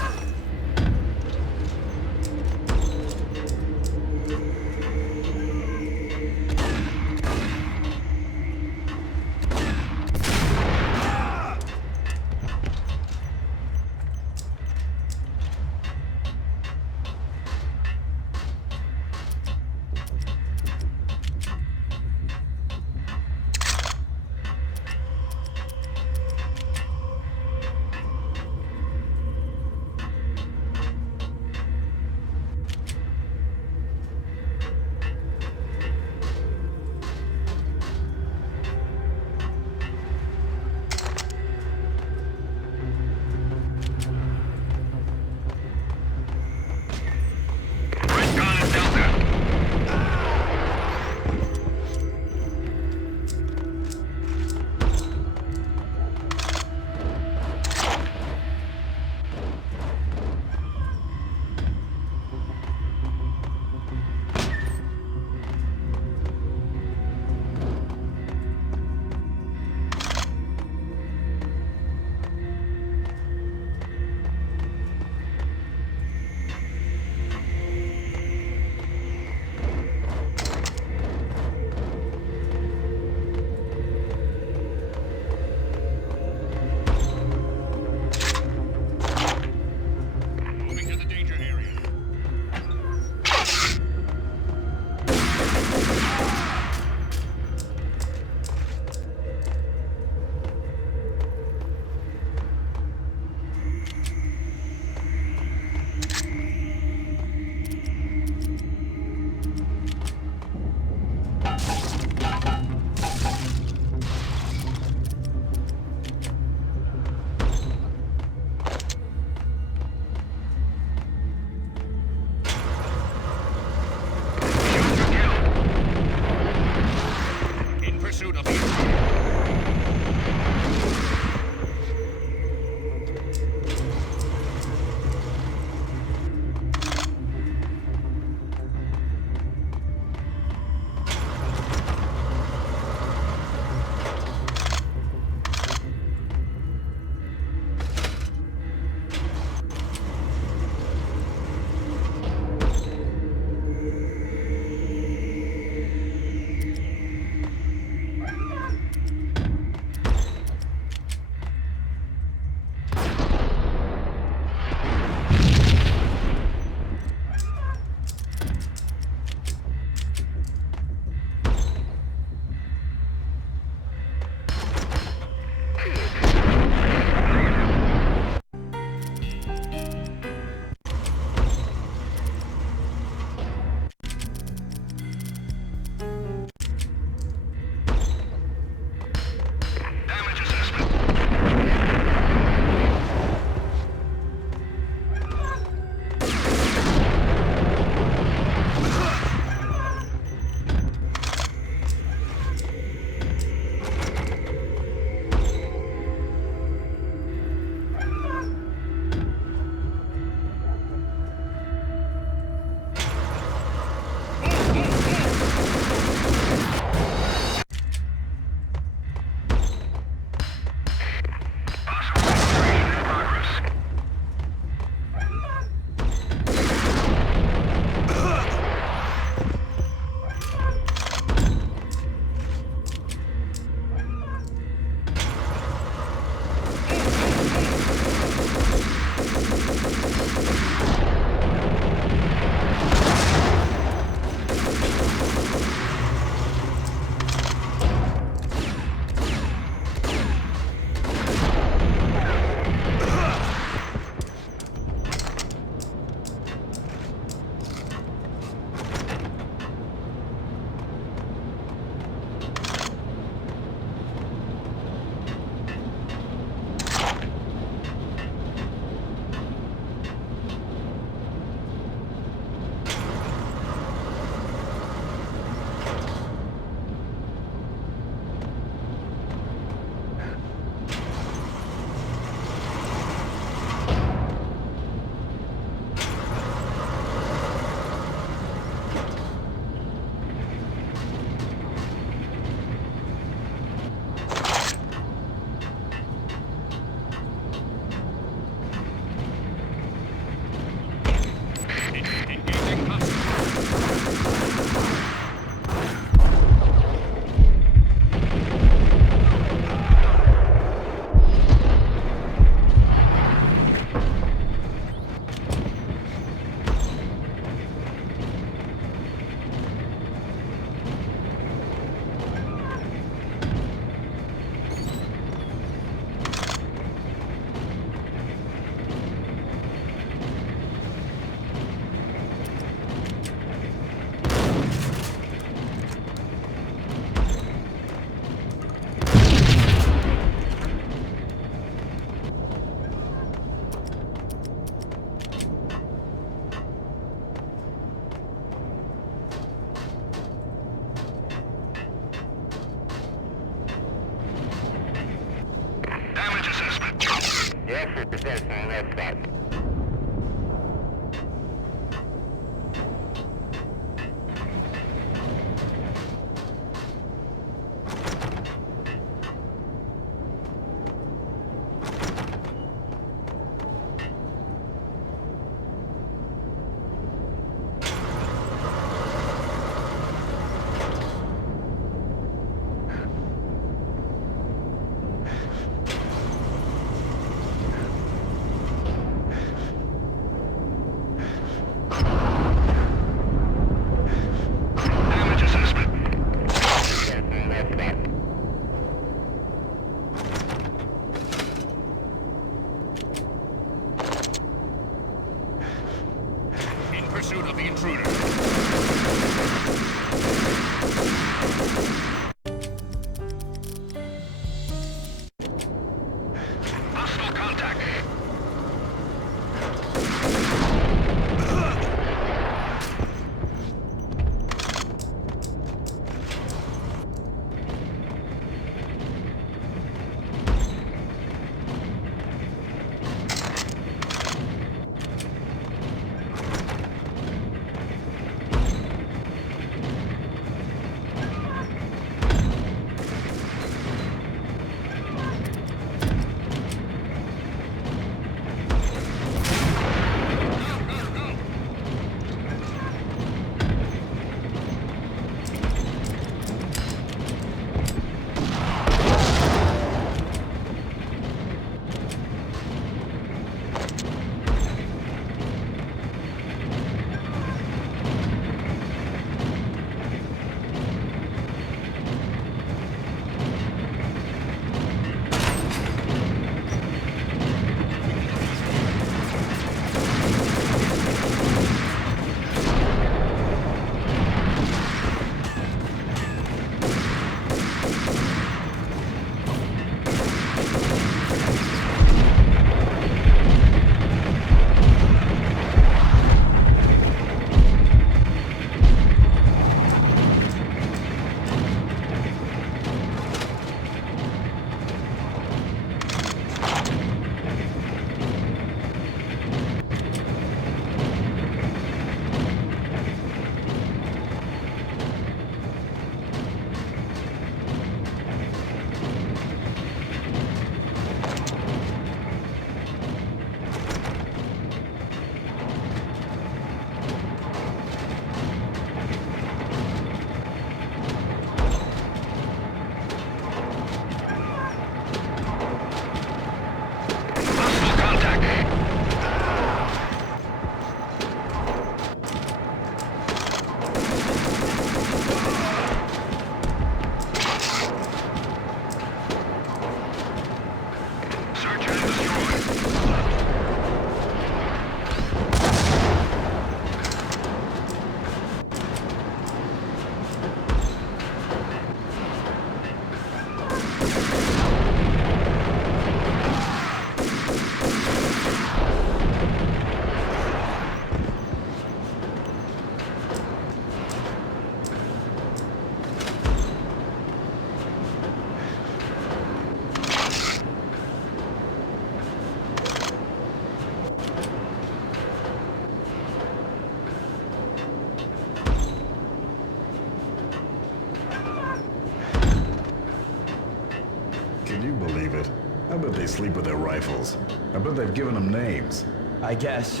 I bet they sleep with their rifles. I bet they've given them names. I guess.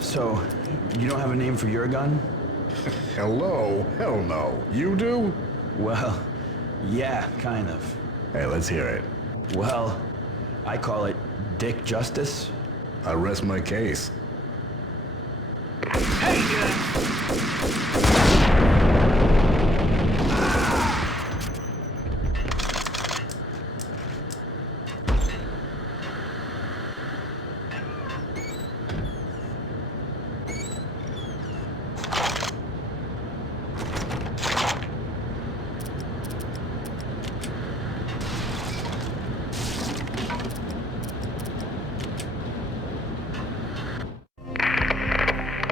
So, you don't have a name for your gun? Hello? Hell no. You do? Well, yeah, kind of. Hey, let's hear it. Well, I call it Dick Justice. I rest my case.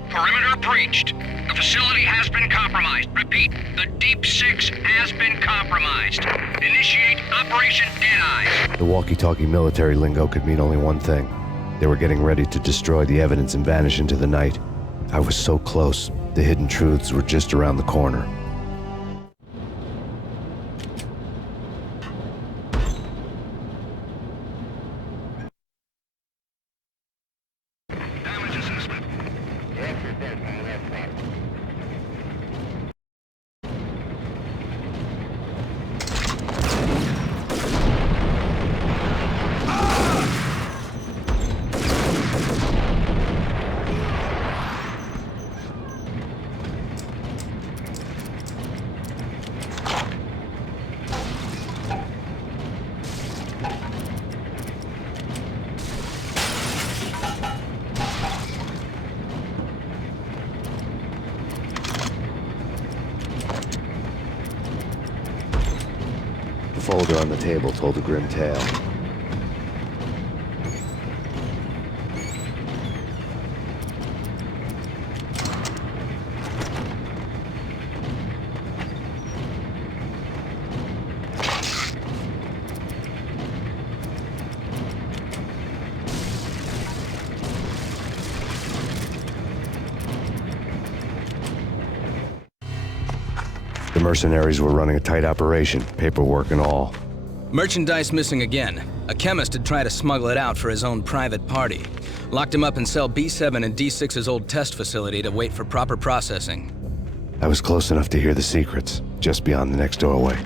Perimeter breached. The facility has been compromised. Repeat, the Deep Six has been compromised. Initiate Operation Deadeye. The walkie-talkie military lingo could mean only one thing. They were getting ready to destroy the evidence and vanish into the night. I was so close. The hidden truths were just around the corner. The folder on the table told a grim tale. The mercenaries were running a tight operation, paperwork and all. Merchandise missing again. A chemist had tried to smuggle it out for his own private party. Locked him up in cell B7 in D6's old test facility to wait for proper processing. I was close enough to hear the secrets, just beyond the next doorway.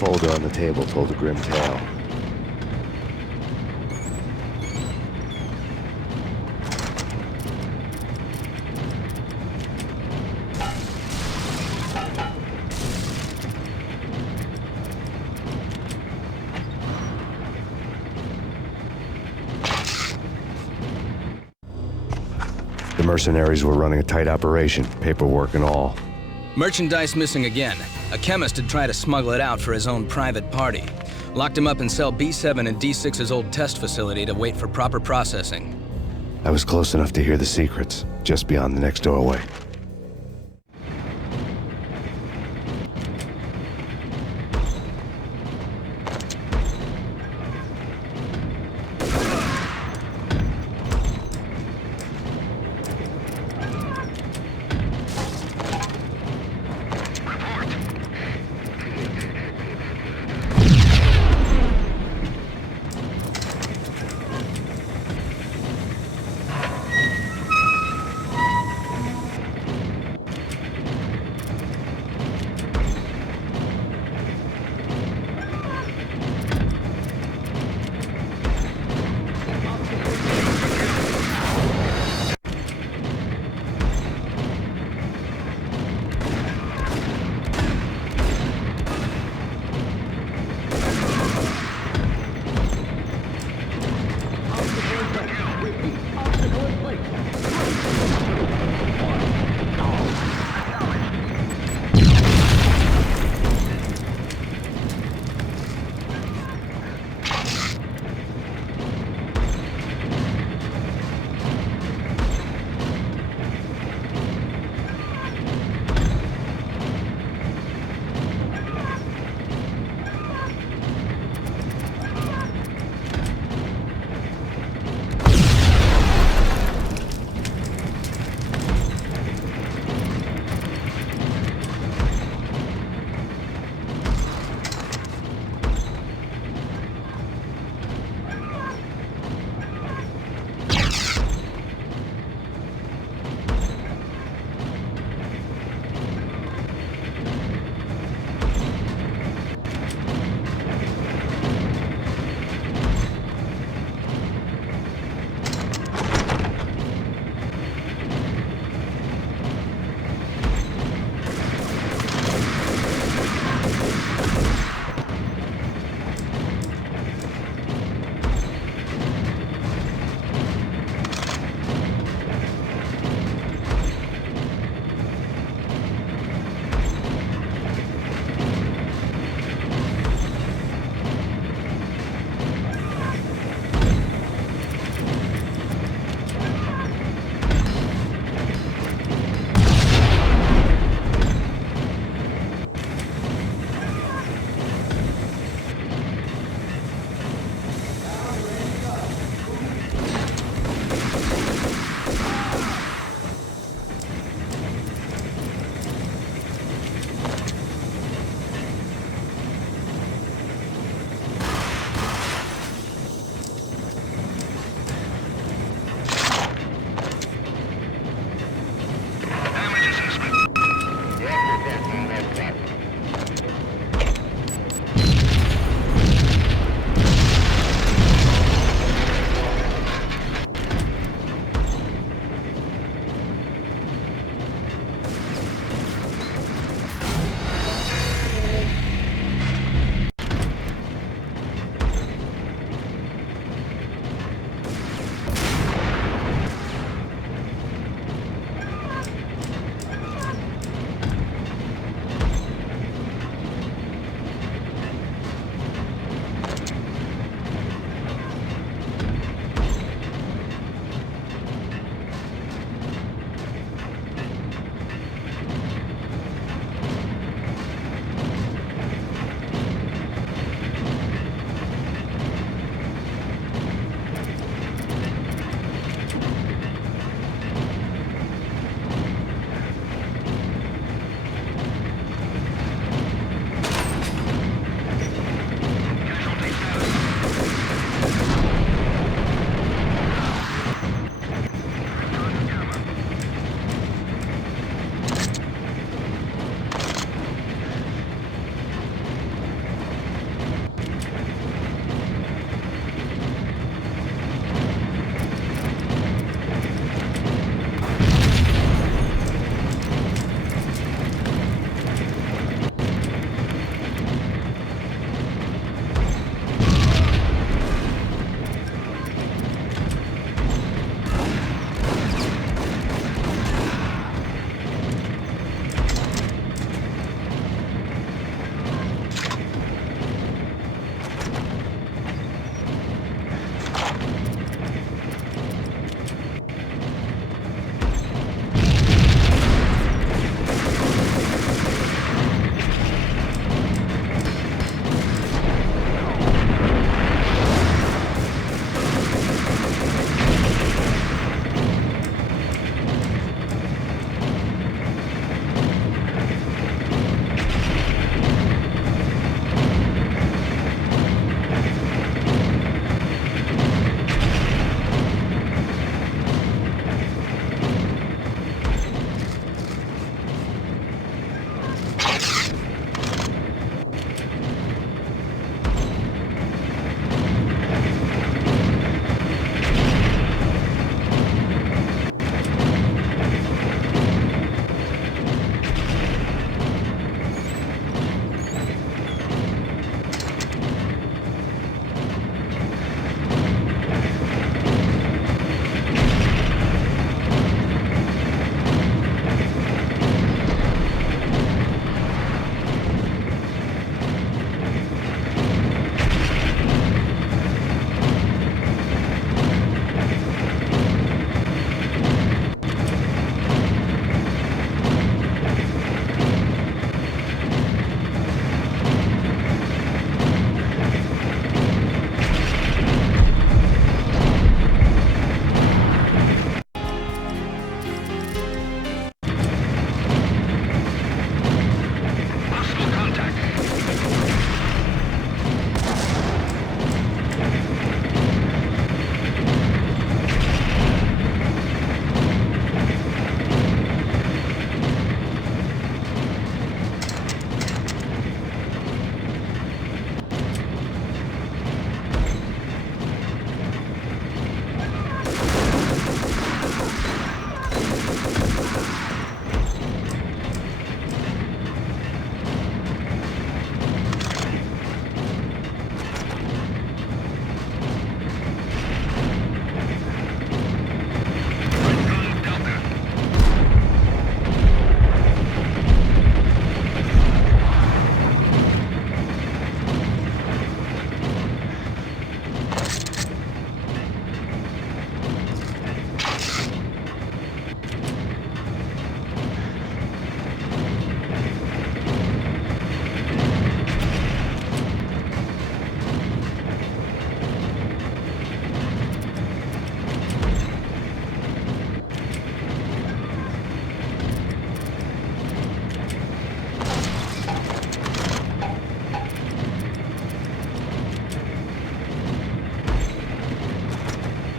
folder on the table told a grim tale. The mercenaries were running a tight operation, paperwork and all. Merchandise missing again. A chemist had tried to smuggle it out for his own private party. Locked him up in cell B7 in D6's old test facility to wait for proper processing. I was close enough to hear the secrets, just beyond the next doorway.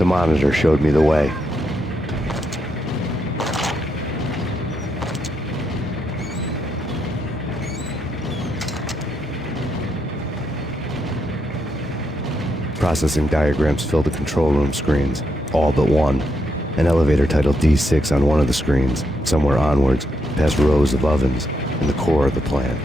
The monitor showed me the way. Processing diagrams fill the control room screens, all but one. An elevator titled D6 on one of the screens, somewhere onwards, past rows of ovens, in the core of the plant.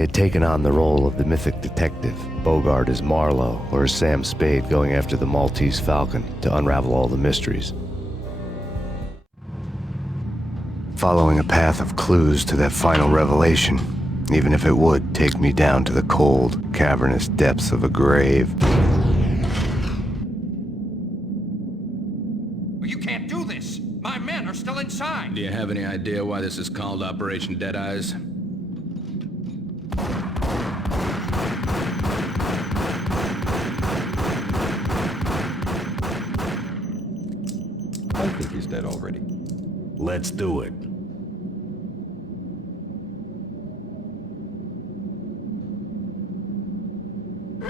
had taken on the role of the mythic detective, Bogart as Marlowe, or as Sam Spade going after the Maltese Falcon to unravel all the mysteries. Following a path of clues to that final revelation, even if it would take me down to the cold, cavernous depths of a grave. You can't do this! My men are still inside! Do you have any idea why this is called Operation Dead Eyes? I think he's dead already. Let's do it.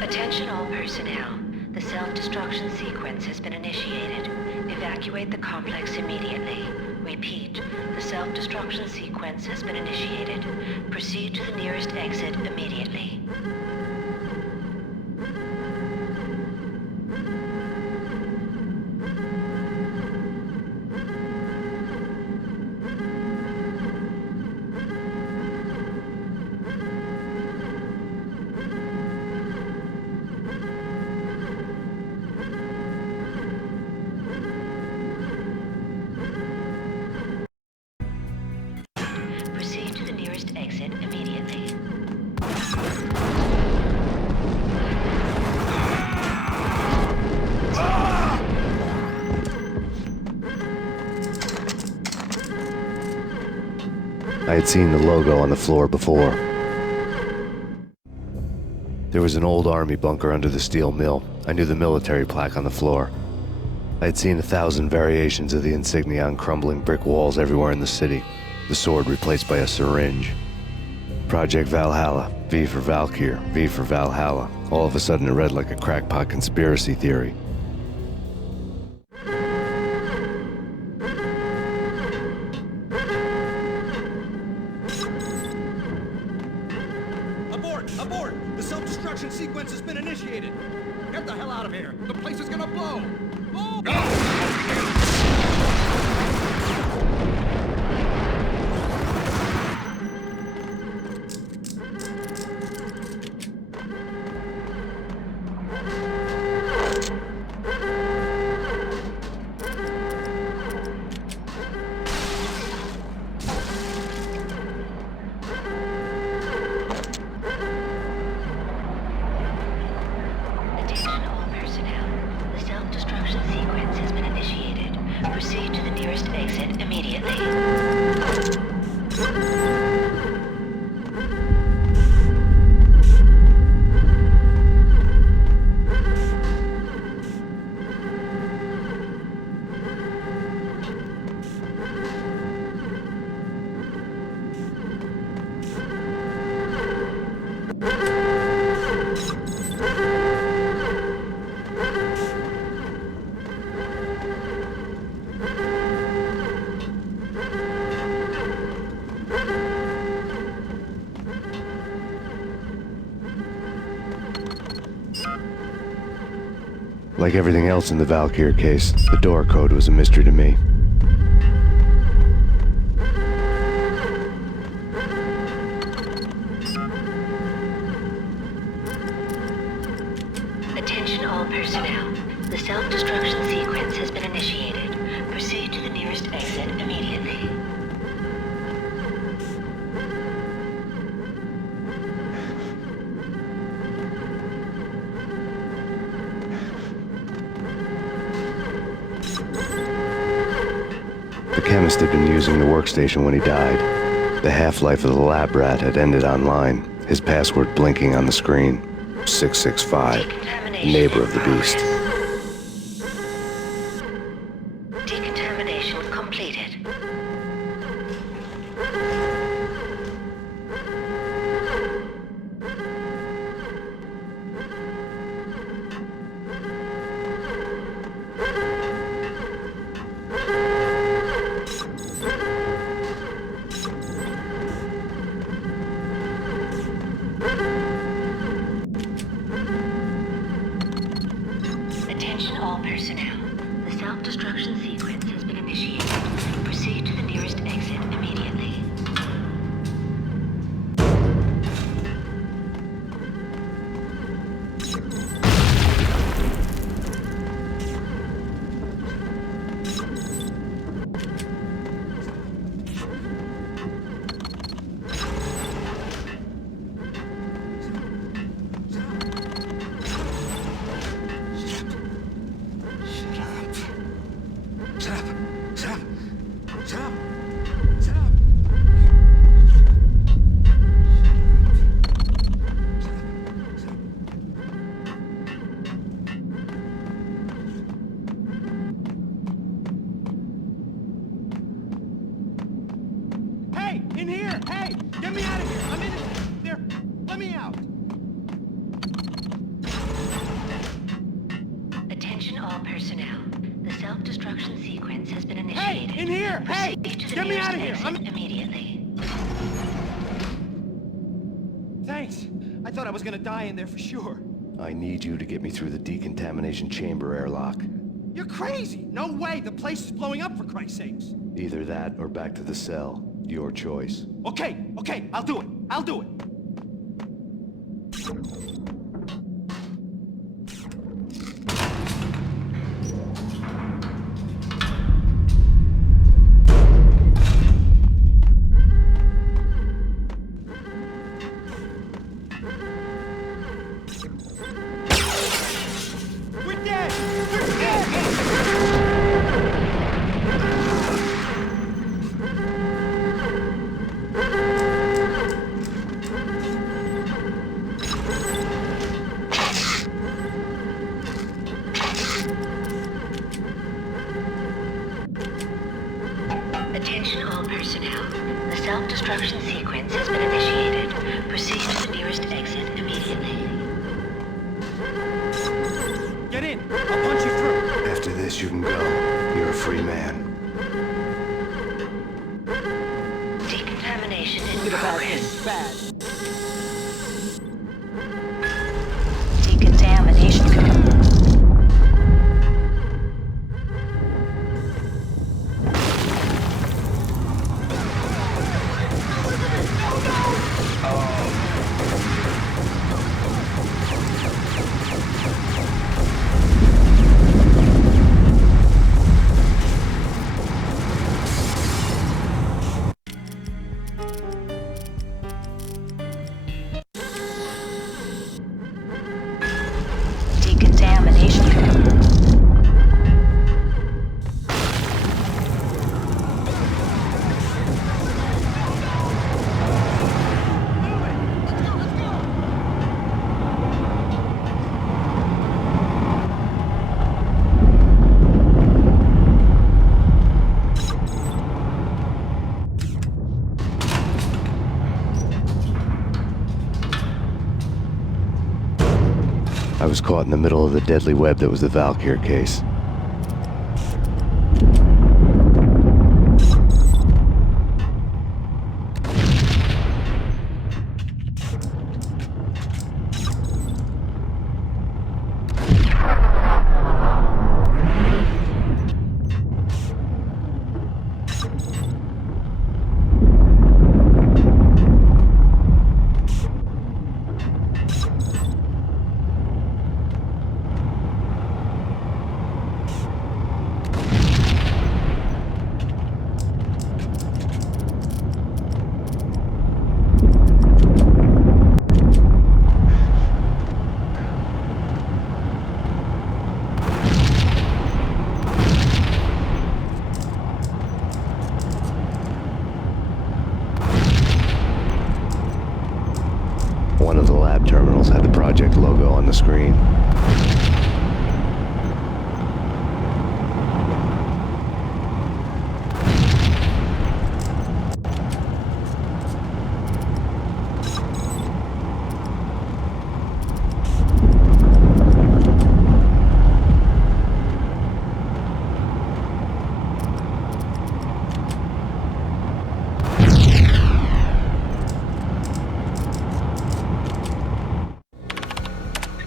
Attention all personnel. The self-destruction sequence has been initiated. Evacuate the complex immediately. Repeat, the self-destruction sequence has been initiated. Proceed to the nearest exit immediately. Proceed to the nearest exit immediately. I had seen the logo on the floor before. There was an old army bunker under the steel mill. I knew the military plaque on the floor. I had seen 1,000 variations of the insignia on crumbling brick walls everywhere in the city. The sword replaced by a syringe. Project Valhalla, V for Valkyr, V for Valhalla. All of a sudden it read like a crackpot conspiracy theory. Abort! Abort! The self-destruction sequence has been initiated! Get the hell out of here! The place is gonna blow! Oh! Attention all personnel. The self-destruction sequence has been initiated. Proceed to the nearest exit immediately. Like everything else in the Valkyr case, the door code was a mystery to me. Attention all personnel. The self-destruction sequence has been initiated. Proceed to the nearest exit immediately. The chemist had been using the workstation when he died. The half-life of the lab rat had ended online, his password blinking on the screen. 665, neighbor of the beast. Decontamination completed. Attention all personnel. The self-destruction sequence has been initiated. Proceed to the nearest exit immediately. all personnel. The self-destruction sequence has been initiated. Hey, in here! Hey! Proceed to the Get me nearest out of here! exit immediately. Thanks. I thought I was gonna die in there for sure. I need you to get me through the decontamination chamber airlock. You're crazy! No way! The place is blowing up, for Christ's sakes! Either that or back to the cell. Your choice. Okay, I'll do it. I'll do it. We're dead! We're dead! Attention all personnel. The self-destruction sequence has been initiated. Proceed to the nearest exit immediately. Get in! I'll punch you through! After this, you can go. You're a free man. Decontamination in progress. Bad. Decontamination I was caught in the middle of the deadly web that was the Valkyr case. One of the lab terminals had the project logo on the screen.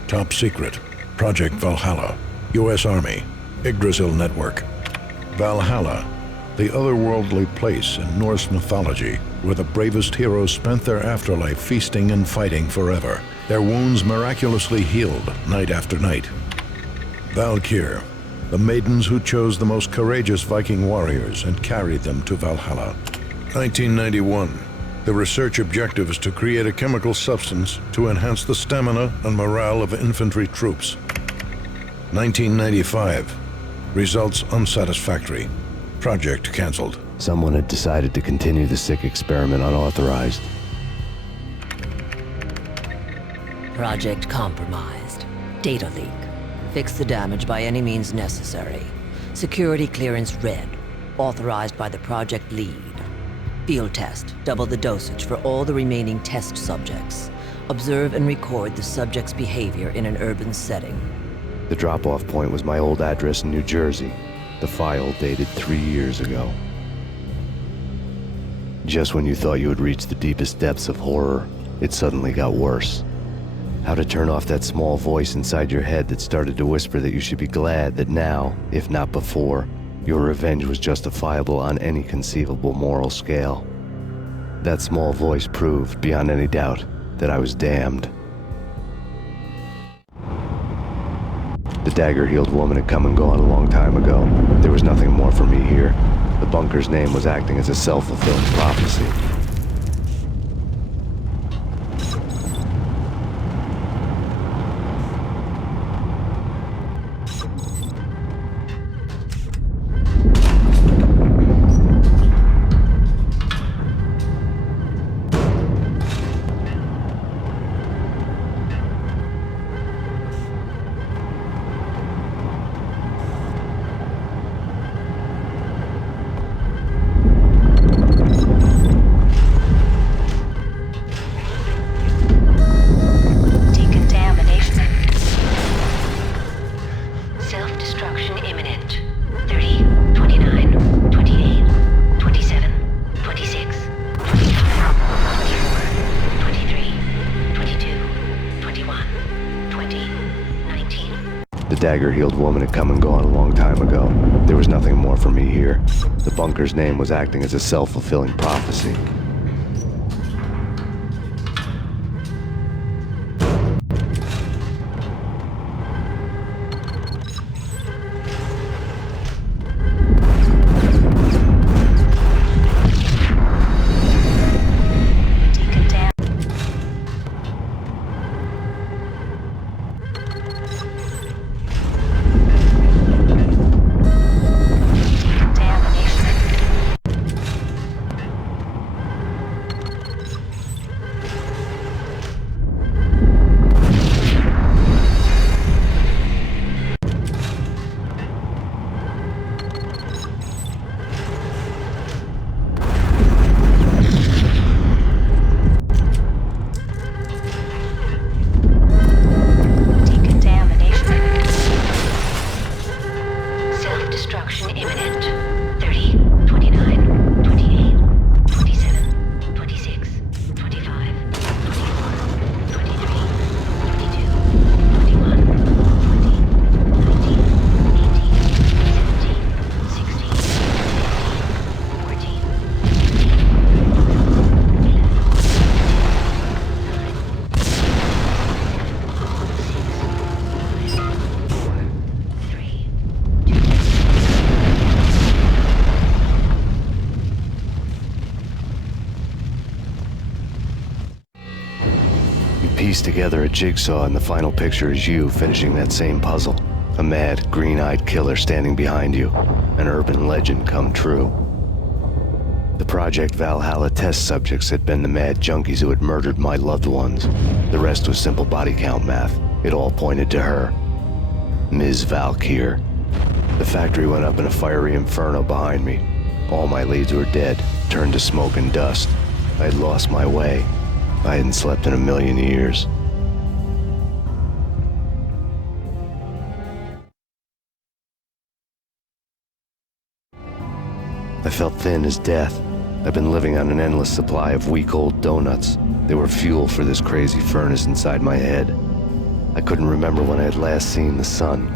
Top secret. Project Valhalla. U.S. Army. Yggdrasil Network. Valhalla, the otherworldly place in Norse mythology where the bravest heroes spent their afterlife feasting and fighting forever, their wounds miraculously healed night after night. Valkyr, the maidens who chose the most courageous Viking warriors and carried them to Valhalla. 1991. The research objective is to create a chemical substance to enhance the stamina and morale of infantry troops. 1995. Results unsatisfactory. Project cancelled. Someone had decided to continue the sick experiment unauthorized. Project compromised. Data leak. Fix the damage by any means necessary. Security clearance red. Authorized by the project lead. Field test. Double the dosage for all the remaining test subjects. Observe and record the subject's behavior in an urban setting. The drop-off point was my old address in New Jersey. The file dated 3 years ago. Just when you thought you had reached the deepest depths of horror, it suddenly got worse. How to turn off that small voice inside your head that started to whisper that you should be glad that now, if not before, your revenge was justifiable on any conceivable moral scale. That small voice proved, beyond any doubt, that I was damned. The dagger-heeled woman had come and gone a long time ago. There was nothing more for me here. The bunker's name was acting as a self-fulfilling prophecy. Dagger-heeled woman had come and gone a long time ago. There was nothing more for me here. The bunker's name was acting as a self-fulfilling prophecy. Piece together a jigsaw, and the final picture is you finishing that same puzzle. A mad, green-eyed killer standing behind you. An urban legend come true. The Project Valhalla test subjects had been the mad junkies who had murdered my loved ones. The rest was simple body count math. It all pointed to her. Ms. Valkyr. The factory went up in a fiery inferno behind me. All my leads were dead, turned to smoke and dust. I had lost my way. I hadn't slept in a million years. I felt thin as death. I've been living on an endless supply of week-old donuts. They were fuel for this crazy furnace inside my head. I couldn't remember when I had last seen the sun.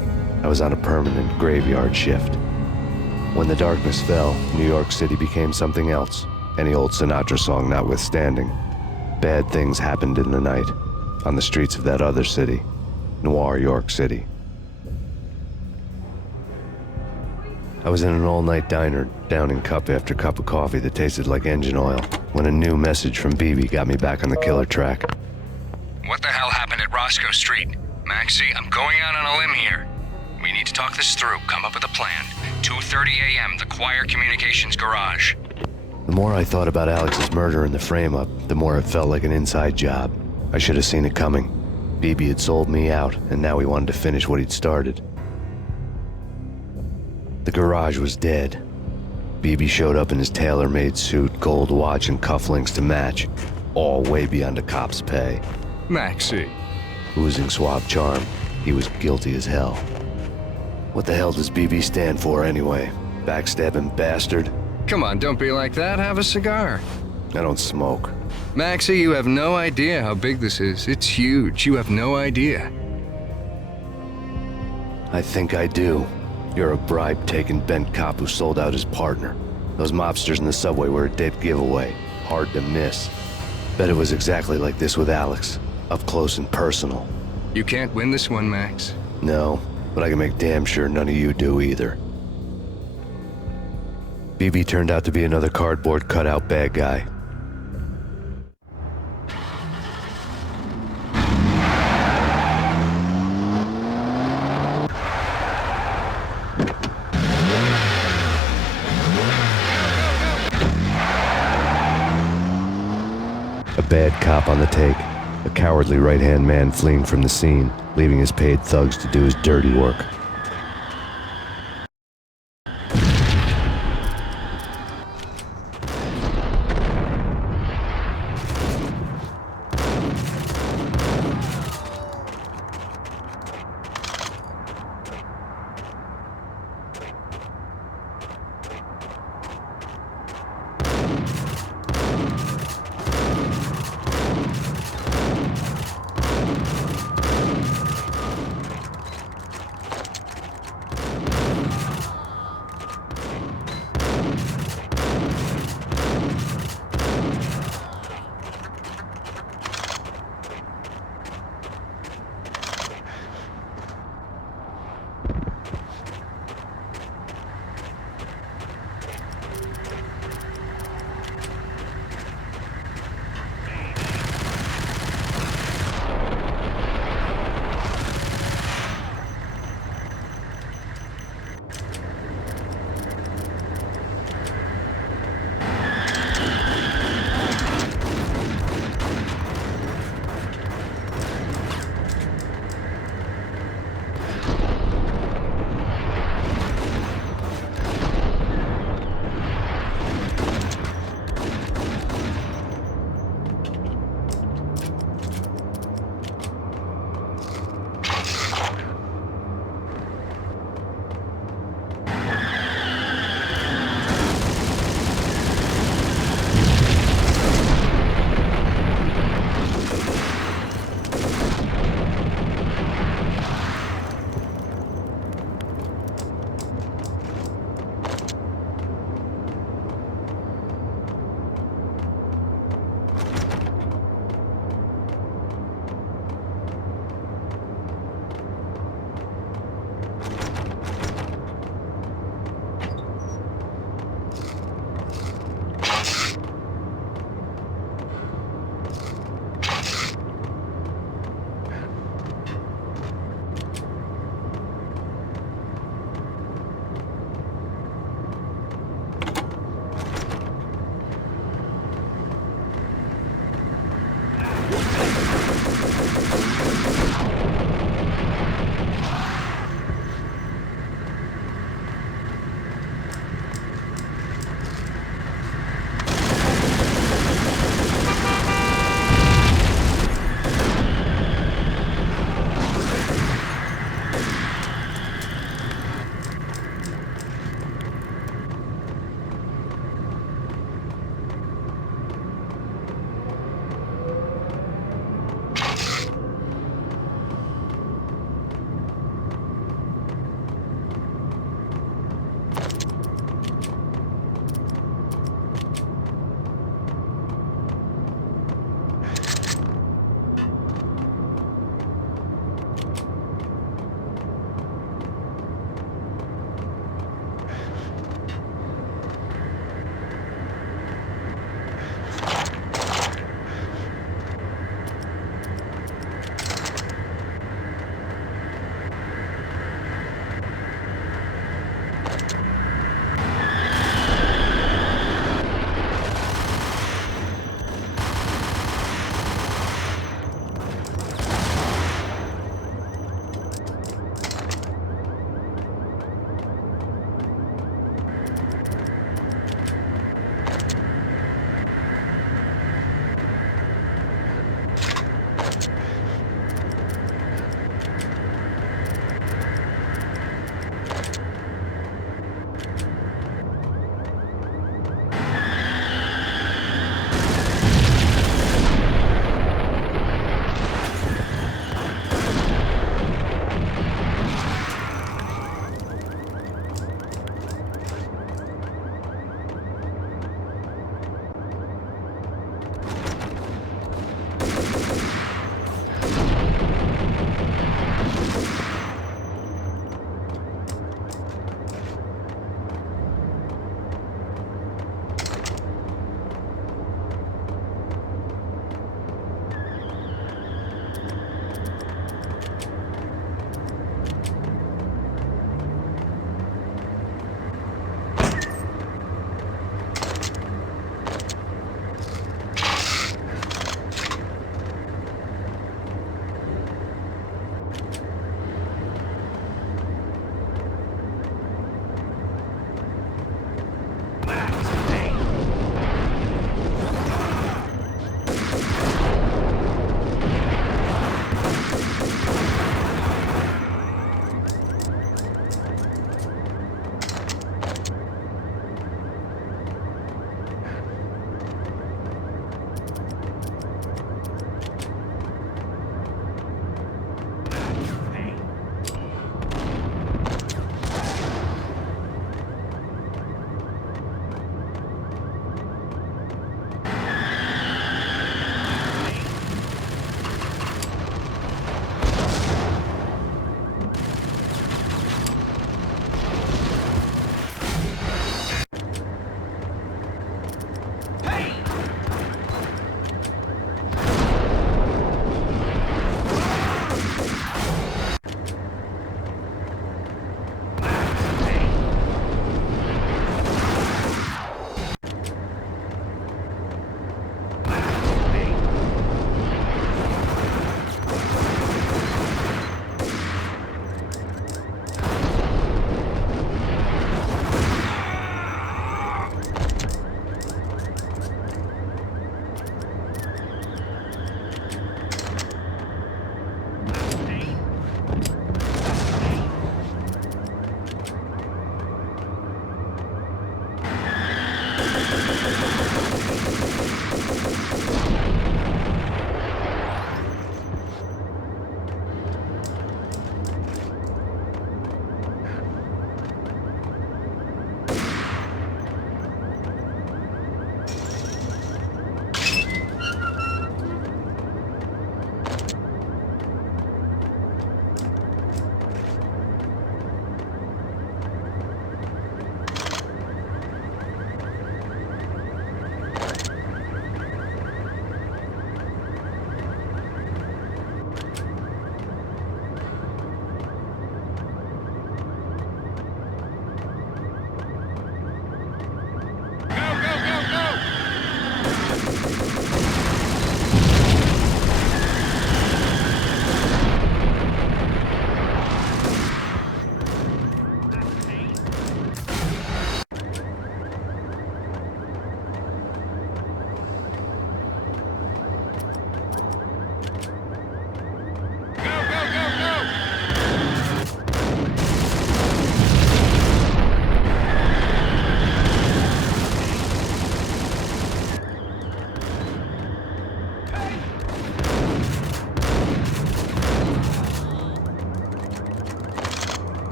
I was on a permanent graveyard shift. When the darkness fell, New York City became something else, any old Sinatra song notwithstanding. Bad things happened in the night, on the streets of that other city, Noir York City. I was in an all-night diner, downing cup after cup of coffee that tasted like engine oil, when a new message from BB got me back on the killer track. What the hell happened at Roscoe Street? Maxie, I'm going out on a limb here. We need to talk this through, come up with a plan. 2:30 a.m., the Choir Communications Garage. The more I thought about Alex's murder and the frame-up, the more it felt like an inside job. I should have seen it coming. BB had sold me out, and now he wanted to finish what he'd started. The garage was dead. BB showed up in his tailor-made suit, gold watch, and cufflinks to match, all way beyond a cop's pay. Maxie. Oozing suave charm, he was guilty as hell. What the hell does BB stand for anyway? Backstabbing bastard? Come on, don't be like that. Have a cigar. I don't smoke. Maxie, you have no idea how big this is. It's huge. You have no idea. I think I do. You're a bribe-taking bent cop who sold out his partner. Those mobsters in the subway were a dead giveaway. Hard to miss. Bet it was exactly like this with Alex. Up close and personal. You can't win this one, Max. No, but I can make damn sure none of you do either. BB turned out to be another cardboard cutout bad guy. A bad cop on the take. A cowardly right-hand man fleeing from the scene, leaving his paid thugs to do his dirty work.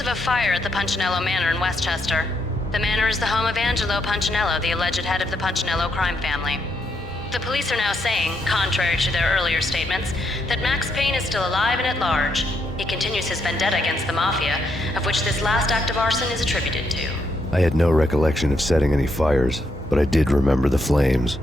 reports of a fire at the Punchinello Manor in Westchester. The manor is the home of Angelo Punchinello, the alleged head of the Punchinello crime family. The police are now saying, contrary to their earlier statements, that Max Payne is still alive and at large. He continues his vendetta against the Mafia, of which this last act of arson is attributed to. I had no recollection of setting any fires, but I did remember the flames.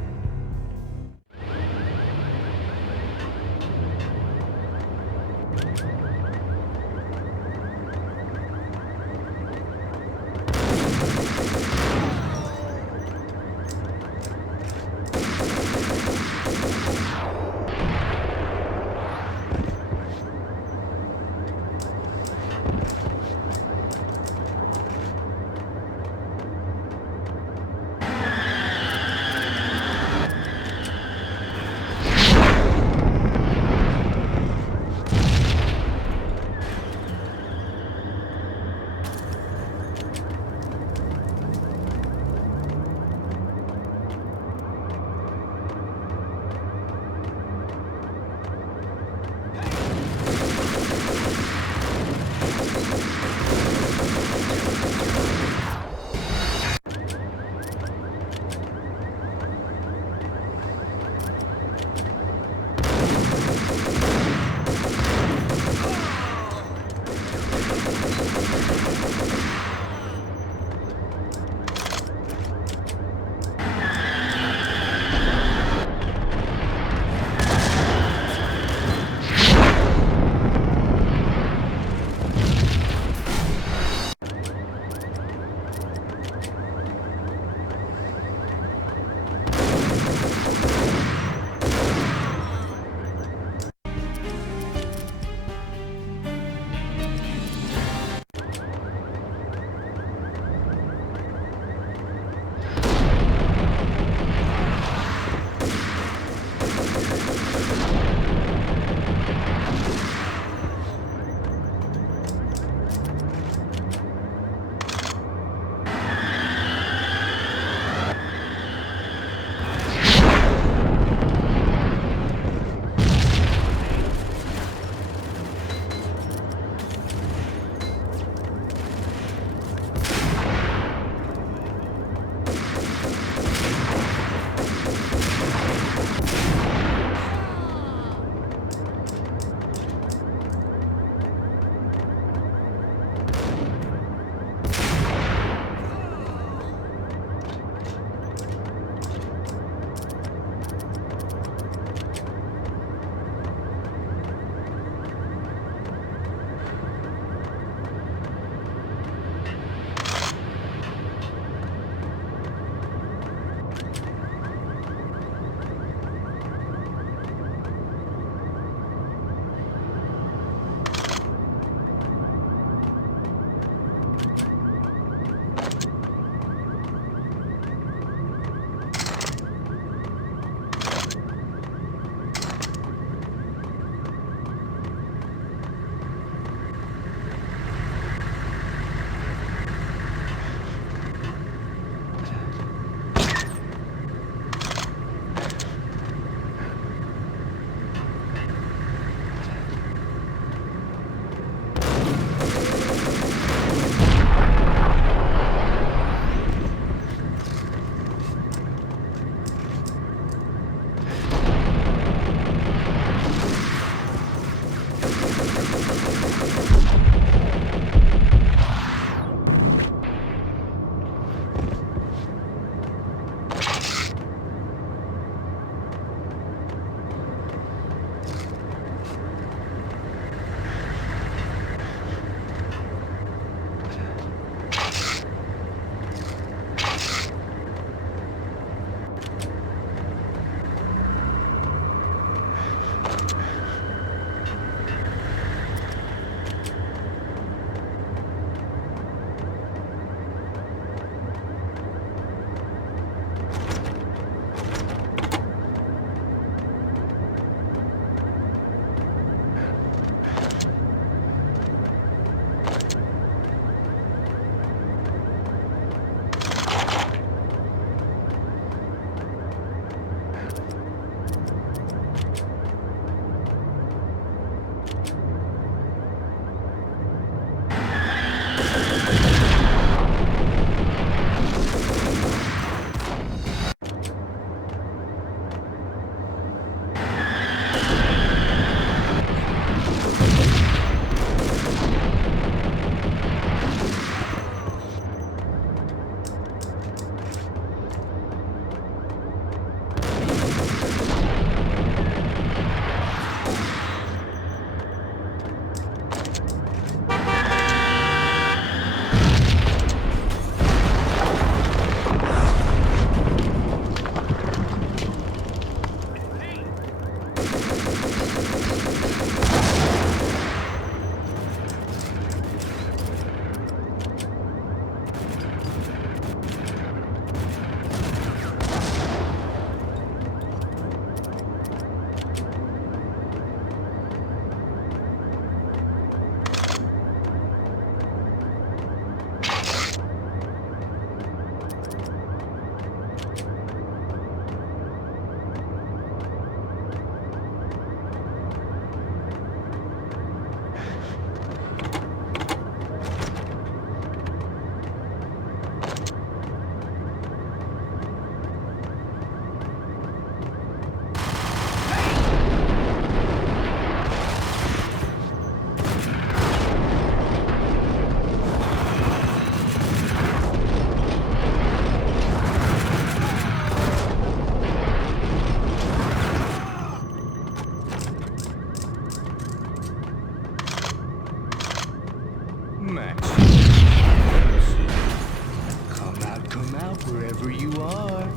wherever you are.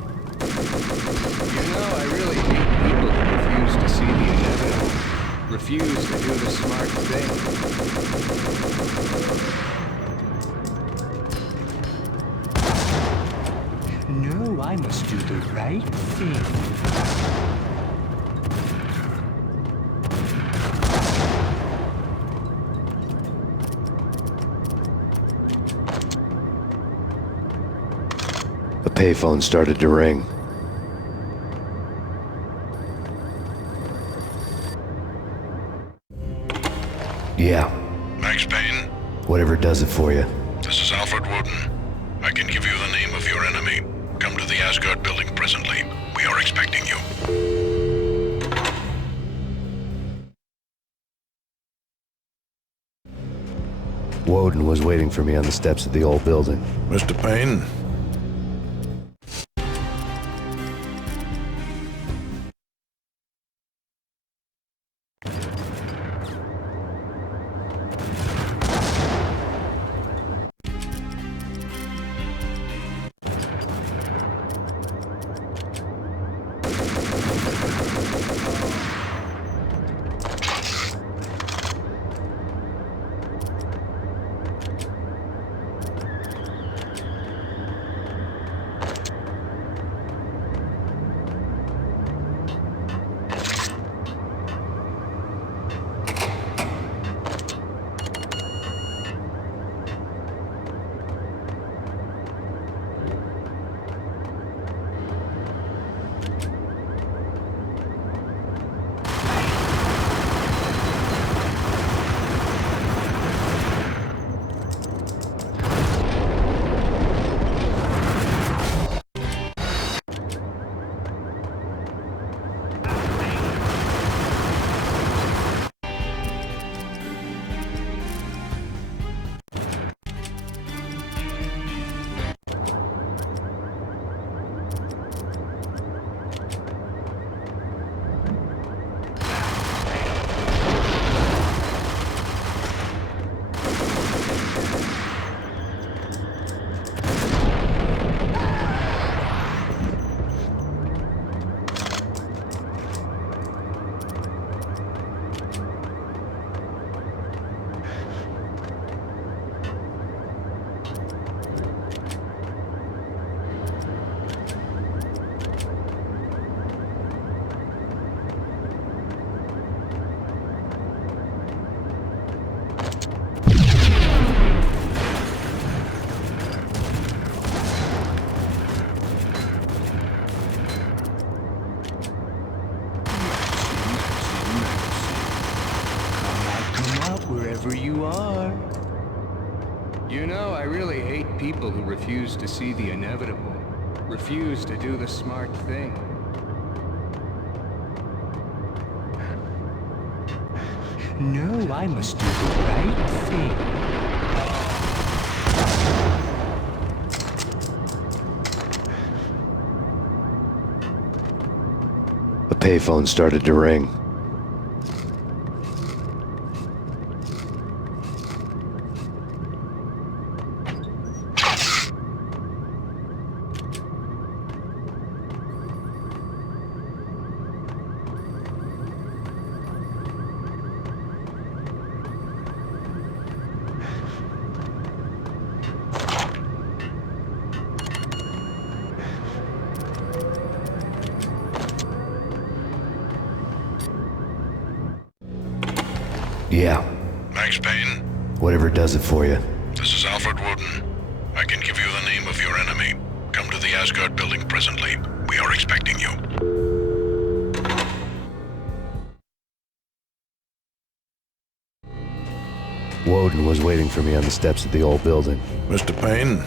You know, I really hate people who refuse to see the inevitable, refuse to do the smart thing. No, I must do the right thing. A payphone started to ring. Yeah. Max Payne? Whatever does it for you. This is Alfred Woden. I can give you the name of your enemy. Come to the Asgard building presently. We are expecting you. Woden was waiting for me on the steps of the old building. Mr. Payne? Wherever you are. You know, I really hate people who refuse to see the inevitable, refuse to do the smart thing. No, I must do the right thing. A payphone started to ring. Yeah. Max Payne? Whatever does it for you. This is Alfred Woden. I can give you the name of your enemy. Come to the Asgard building presently. We are expecting you. Woden was waiting for me on the steps of the old building. Mr. Payne,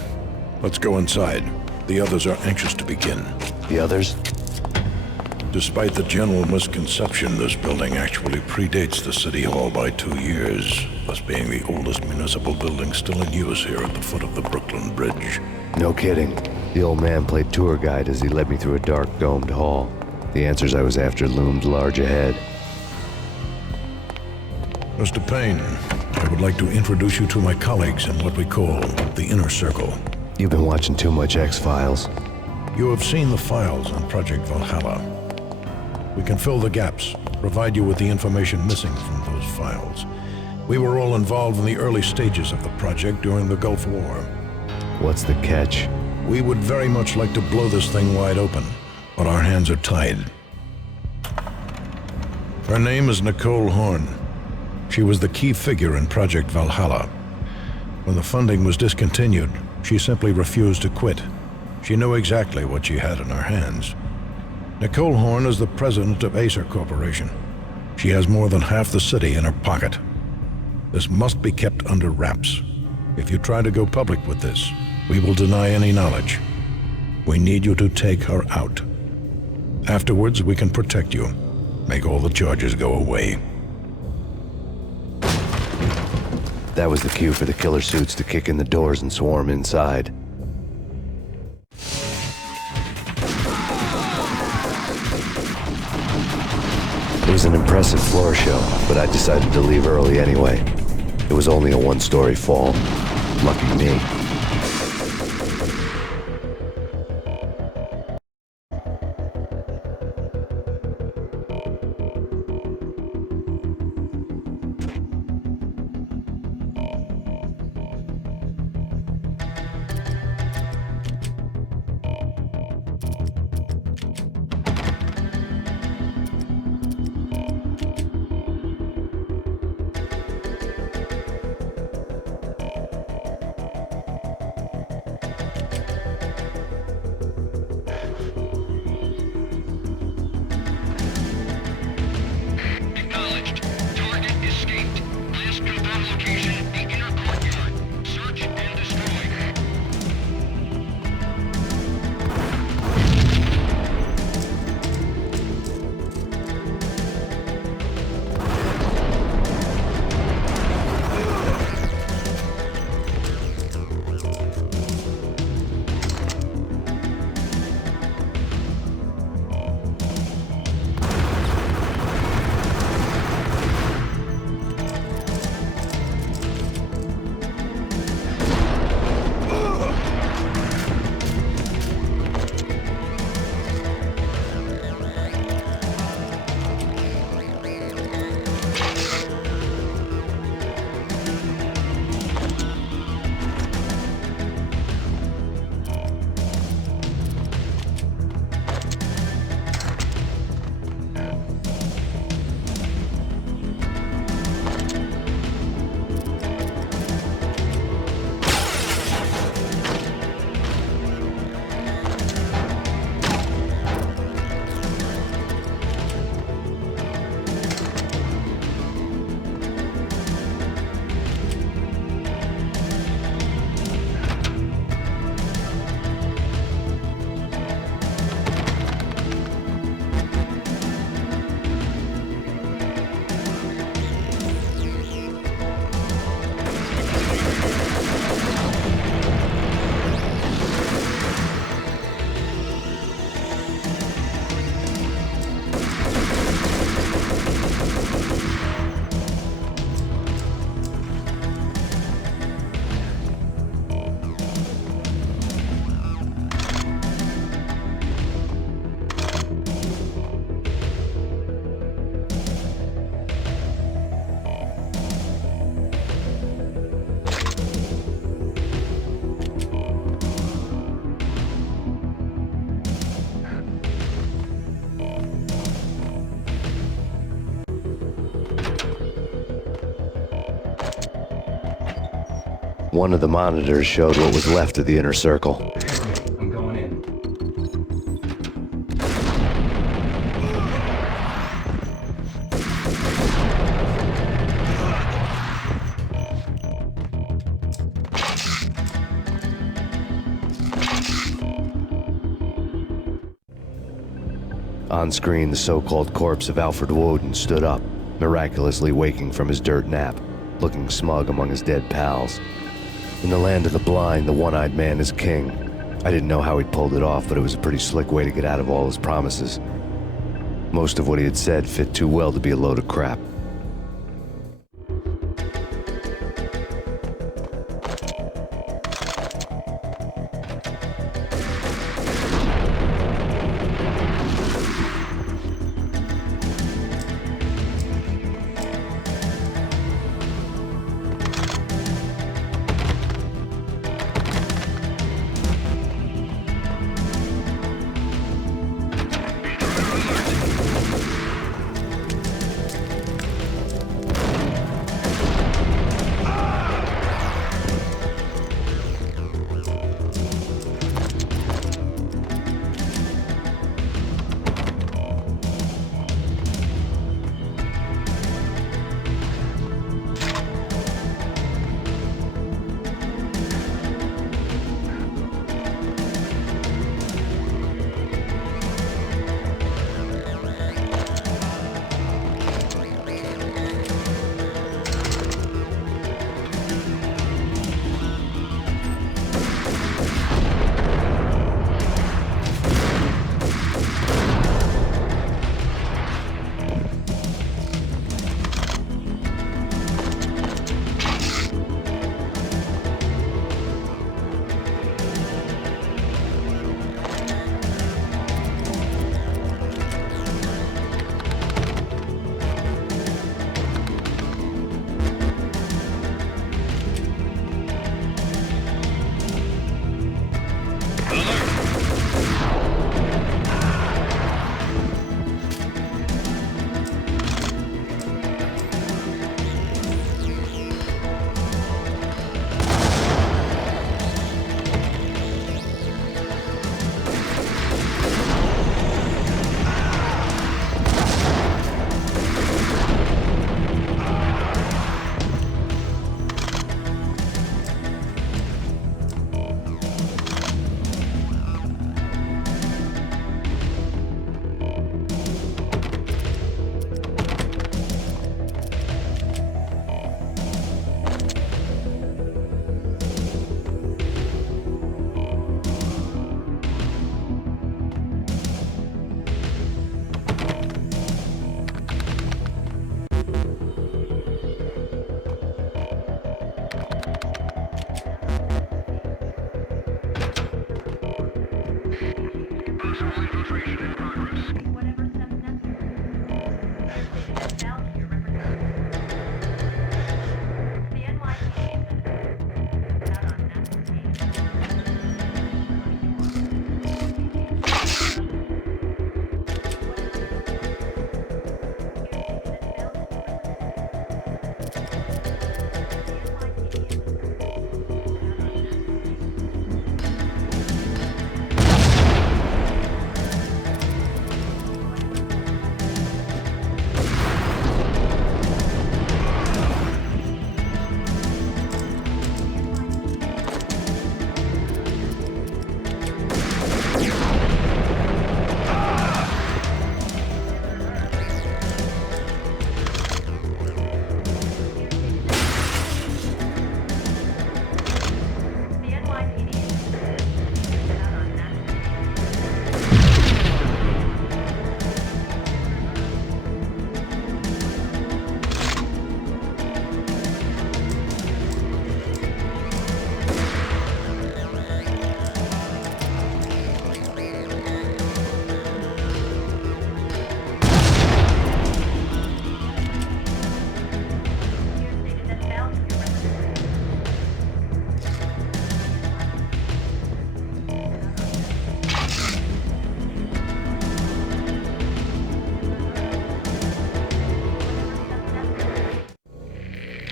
let's go inside. The others are anxious to begin. The others? Despite the general misconception, this building actually predates the City Hall by 2 years, thus being the oldest municipal building still in use here at the foot of the Brooklyn Bridge. No kidding. The old man played tour guide as he led me through a dark, domed hall. The answers I was after loomed large ahead. Mr. Payne, I would like to introduce you to my colleagues in what we call the Inner Circle. You've been watching too much X-Files. You have seen the files on Project Valhalla. We can fill the gaps, provide you with the information missing from those files. We were all involved in the early stages of the project during the Gulf War. What's the catch? We would very much like to blow this thing wide open, but our hands are tied. Her name is Nicole Horn. She was the key figure in Project Valhalla. When the funding was discontinued, she simply refused to quit. She knew exactly what she had in her hands. Nicole Horn is the president of Acer Corporation. She has more than half the city in her pocket. This must be kept under wraps. If you try to go public with this, we will deny any knowledge. We need you to take her out. Afterwards, we can protect you. Make all the charges go away. That was the cue for the killer suits to kick in the doors and swarm inside. It was an impressive floor show, but I decided to leave early anyway. It was only a one-story fall. Lucky me. One of the monitors showed what was left of the inner circle. I'm going in. On screen, the so-called corpse of Alfred Woden stood up, miraculously waking from his dirt nap, looking smug among his dead pals. In the land of the blind, the one-eyed man is king. I didn't know how he'd pulled it off, but it was a pretty slick way to get out of all his promises. Most of what he had said fit too well to be a load of crap.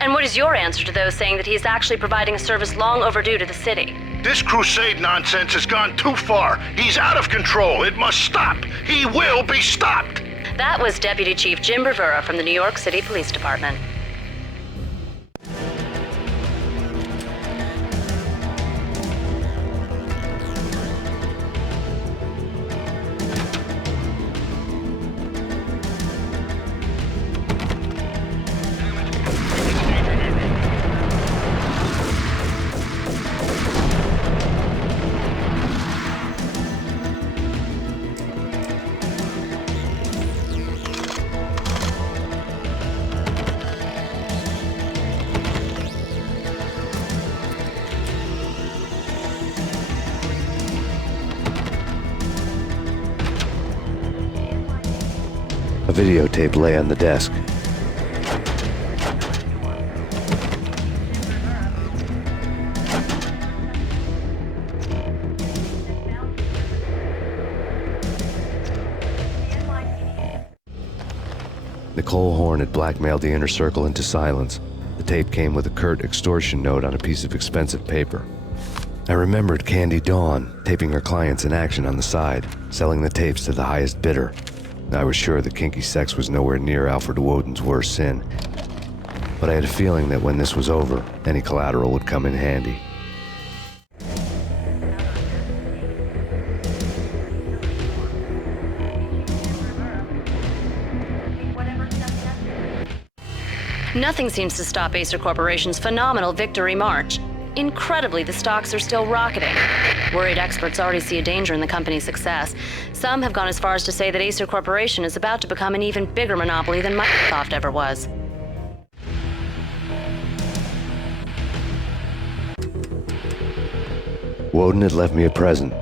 And what is your answer to those saying that he is actually providing a service long overdue to the city? This crusade nonsense has gone too far. He's out of control. It must stop. He will be stopped. That was Deputy Chief Jim Rivera from the New York City Police Department. A videotape lay on the desk. Nicole Horn had blackmailed the inner circle into silence. The tape came with a curt extortion note on a piece of expensive paper. I remembered Candy Dawn taping her clients in action on the side, selling the tapes to the highest bidder. I was sure that kinky sex was nowhere near Alfred Woden's worst sin, but I had a feeling that when this was over, any collateral would come in handy. Nothing seems to stop Acer Corporation's phenomenal victory march. Incredibly, the stocks are still rocketing. Worried experts already see a danger in the company's success. Some have gone as far as to say that Acer Corporation is about to become an even bigger monopoly than Microsoft ever was. Woden had left me a present.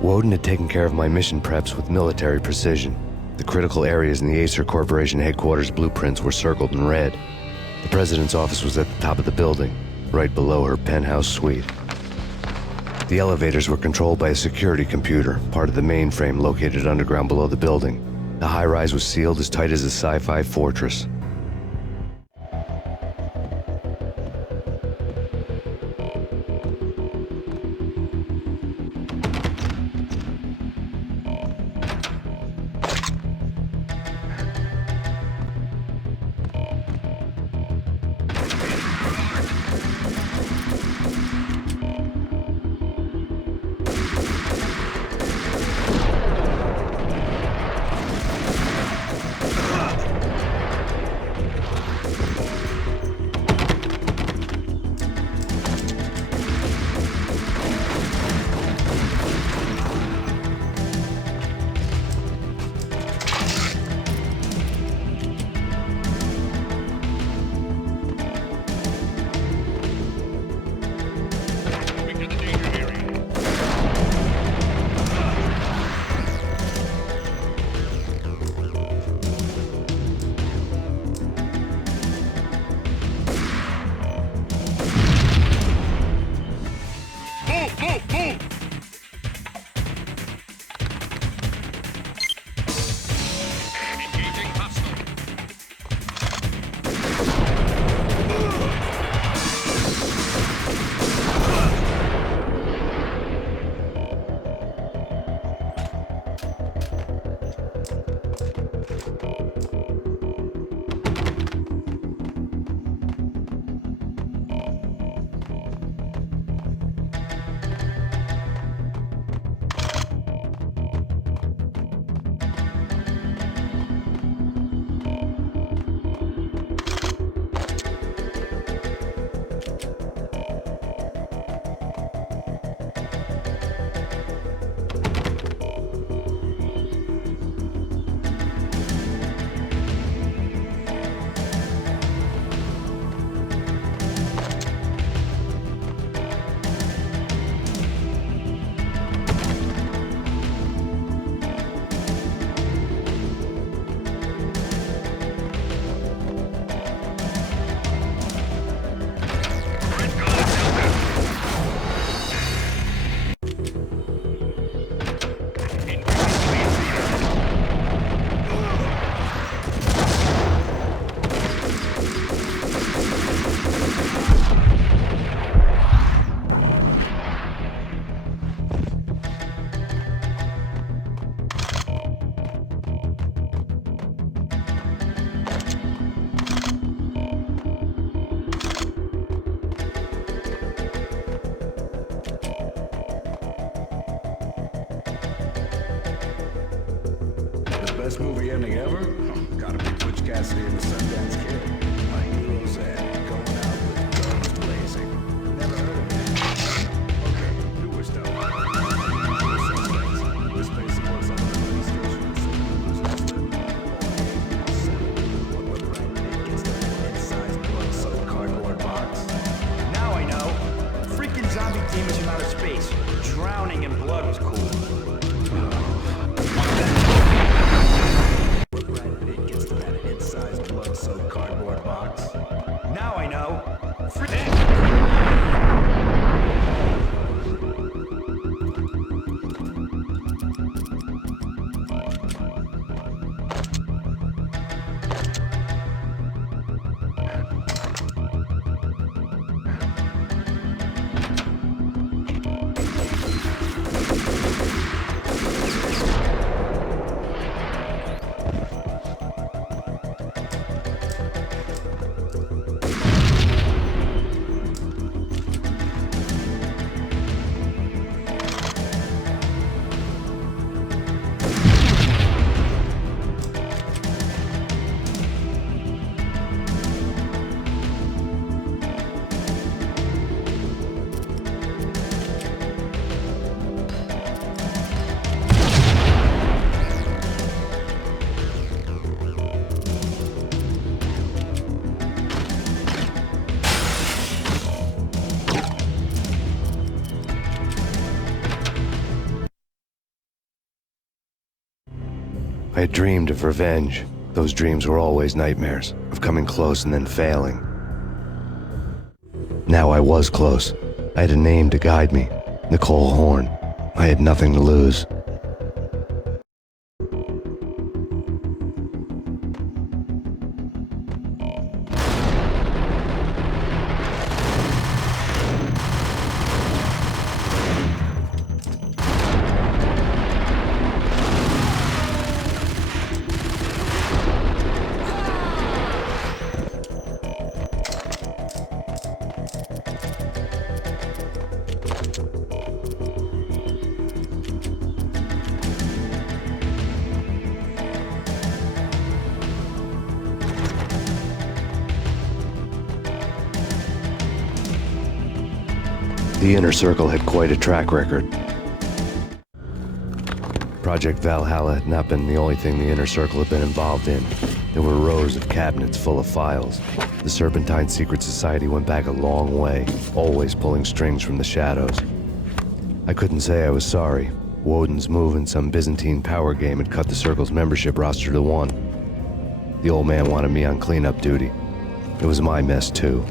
Woden had taken care of my mission preps with military precision. The critical areas in the Acer Corporation headquarters blueprints were circled in red. The president's office was at the top of the building, right below her penthouse suite. The elevators were controlled by a security computer, part of the mainframe located underground below the building. The high-rise was sealed as tight as a sci-fi fortress. best movie ending ever? Gotta be Butch Cassidy and the Sundance Kid. My hero's end, going out with guns blazing. Never heard of it. Okay, newer stuff. This basic was on the police station. It gets the mid-sized blood-soaked cardboard box. Now I know. Freaking zombie demons from outer space. Drowning in blood was cool. It gets to that mid-sized blood-soaked cardboard box. Now I know. I had dreamed of revenge. Those dreams were always nightmares, of coming close and then failing. Now I was close. I had a name to guide me, Nicole Horn. I had nothing to lose. The Inner Circle had quite a track record. Project Valhalla had not been the only thing the Inner Circle had been involved in. There were rows of cabinets full of files. The Serpentine Secret Society went back a long way, always pulling strings from the shadows. I couldn't say I was sorry. Woden's move in some Byzantine power game had cut the Circle's membership roster to 1. The old man wanted me on cleanup duty. It was my mess too.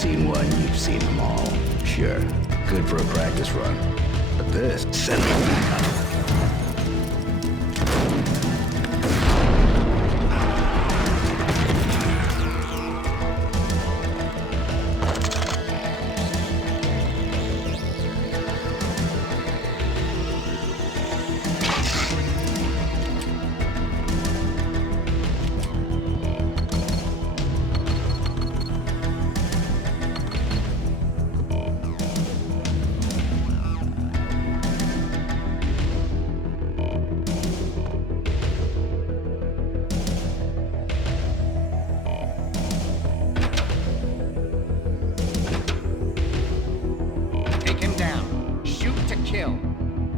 seen one, you've seen them all. Sure, good for a practice run. But this, send me back up.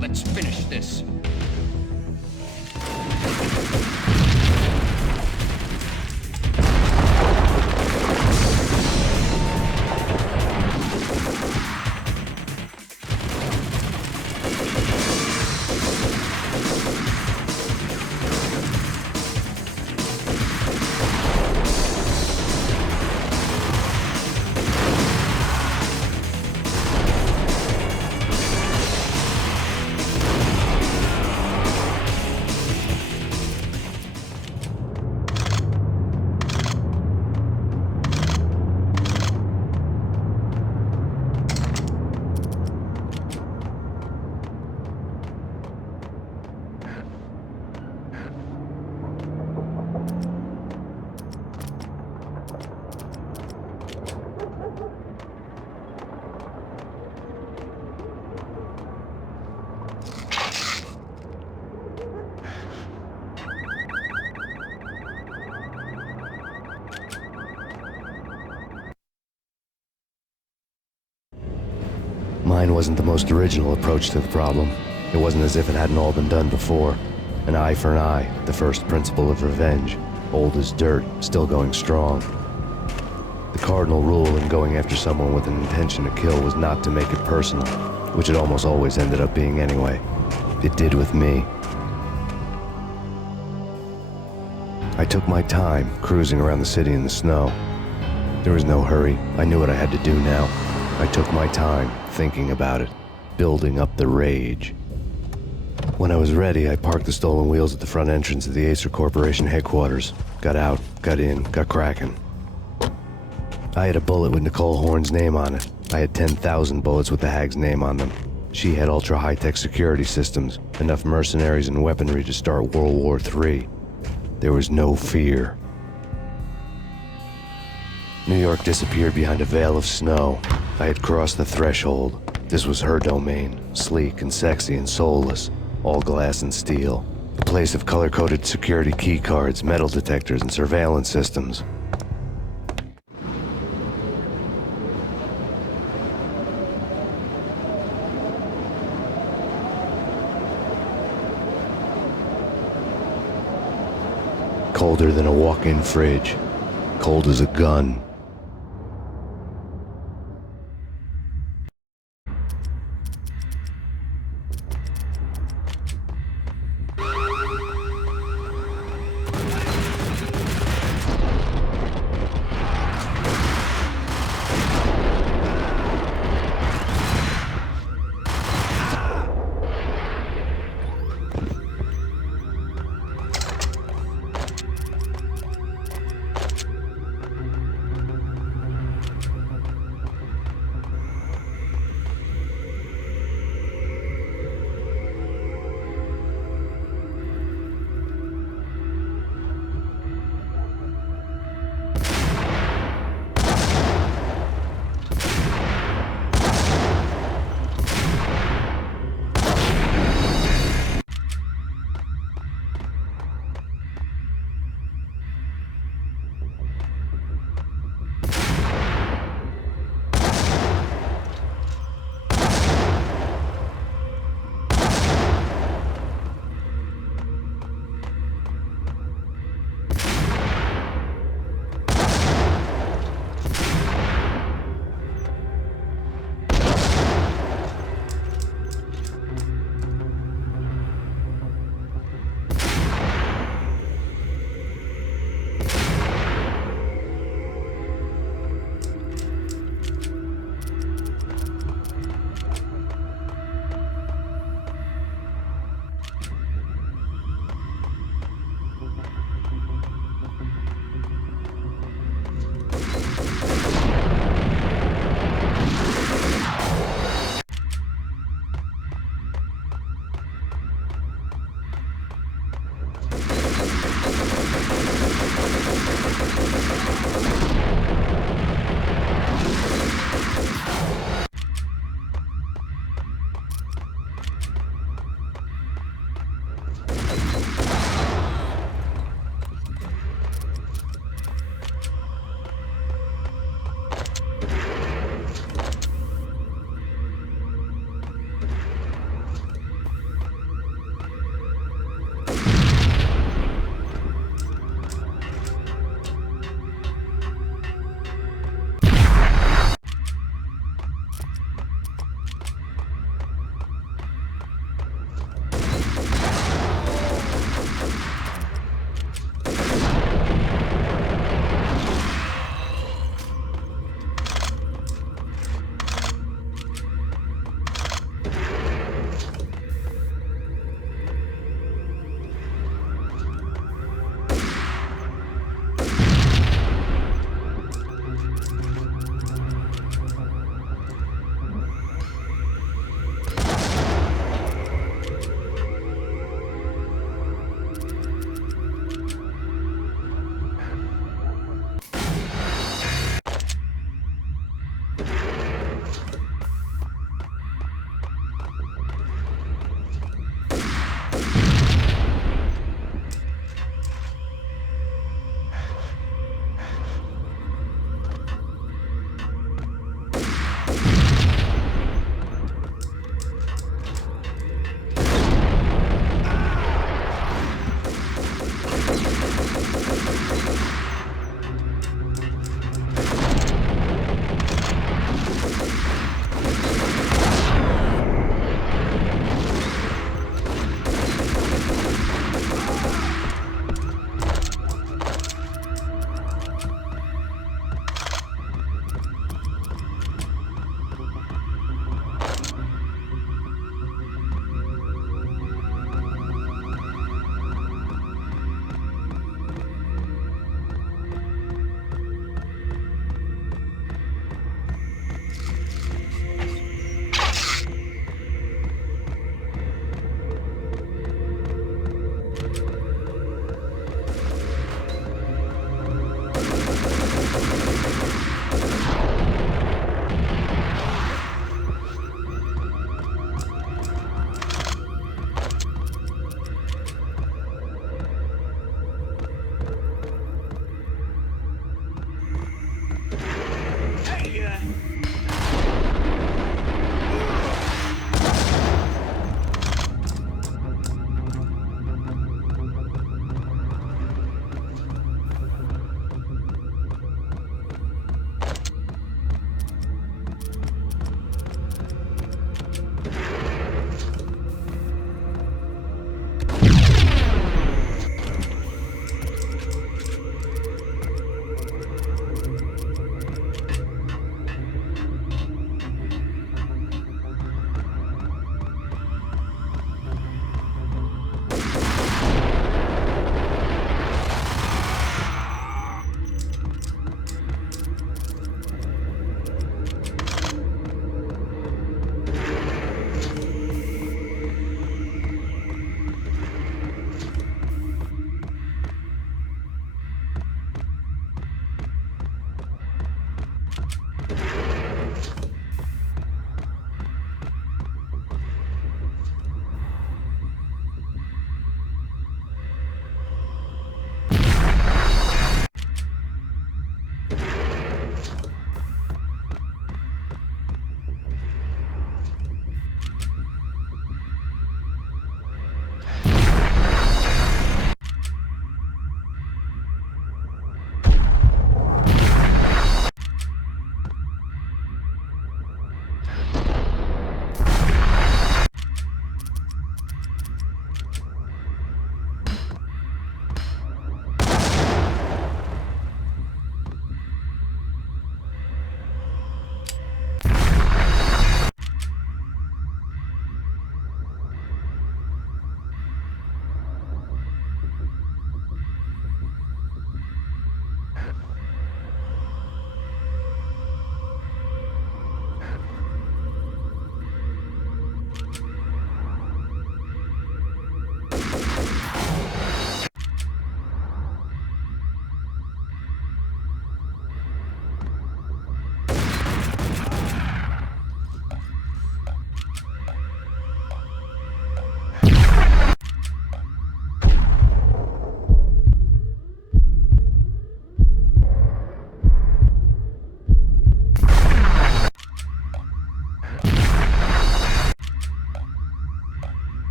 Let's finish this. Mine wasn't the most original approach to the problem. It wasn't as if it hadn't all been done before. An eye for an eye, the first principle of revenge. Old as dirt, still going strong. The cardinal rule in going after someone with an intention to kill was not to make it personal, which it almost always ended up being anyway. It did with me. I took my time, cruising around the city in the snow. There was no hurry. I knew what I had to do now. I took my time, thinking about it, building up the rage. When I was ready, I parked the stolen wheels at the front entrance of the Acer Corporation headquarters. Got out, got in, got cracking. I had a bullet with Nicole Horn's name on it. I had 10,000 bullets with the hag's name on them. She had ultra-high-tech security systems, enough mercenaries and weaponry to start World War III. There was no fear. New York disappeared behind a veil of snow. I had crossed the threshold. This was her domain, sleek and sexy and soulless, all glass and steel. A place of color-coded security key cards, metal detectors, and surveillance systems. Colder than a walk-in fridge. Cold as a gun.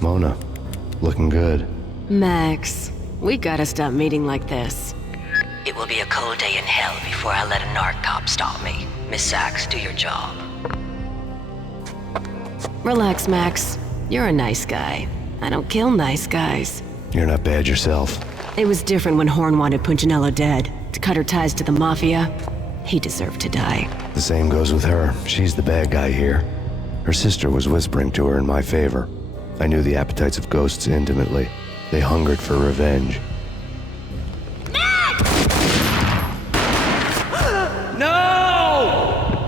Mona, looking good. Max, we gotta stop meeting like this. It will be a cold day in hell before I let a narc cop stop me. Miss Sachs, do your job. Relax, Max. You're a nice guy. I don't kill nice guys. You're not bad yourself. It was different when Horn wanted Punchinello dead. To cut her ties to the Mafia, he deserved to die. The same goes with her. She's the bad guy here. Her sister was whispering to her in my favor. I knew the appetites of ghosts intimately. They hungered for revenge. No!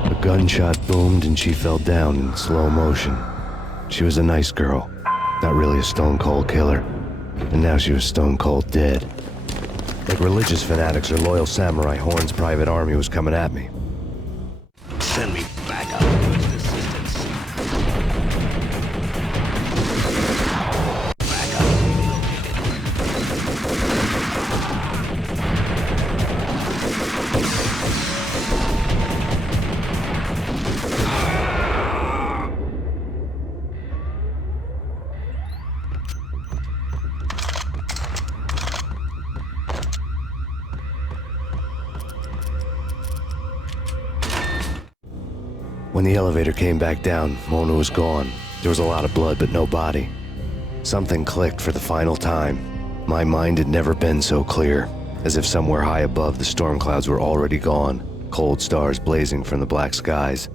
A gunshot boomed and she fell down in slow motion. She was a nice girl, not really a stone-cold killer. And now she was stone-cold dead. Like religious fanatics or loyal samurai, Horn's private army was coming at me. Send me back out to his assistance. When the elevator came back down, Mona was gone. There was a lot of blood, but no body. Something clicked for the final time. My mind had never been so clear, as if somewhere high above the storm clouds were already gone, cold stars blazing from the black skies.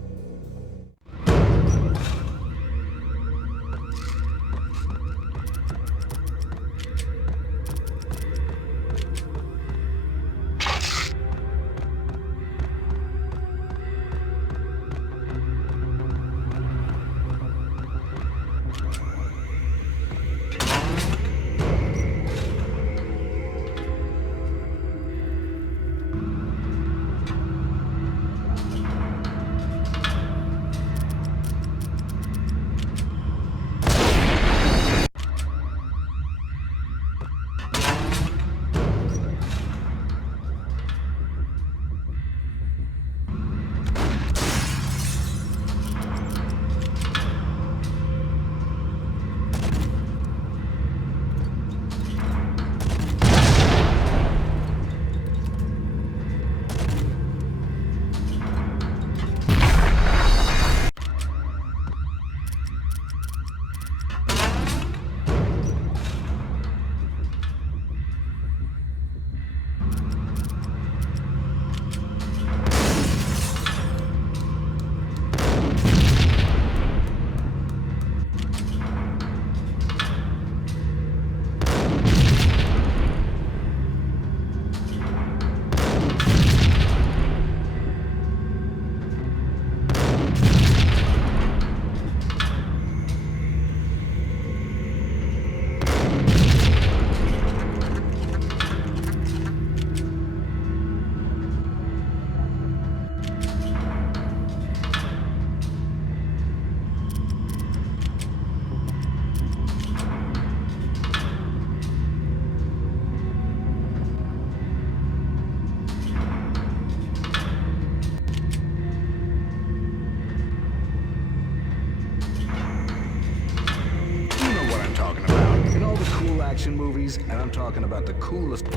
Action movies, and I'm talking about the coolest.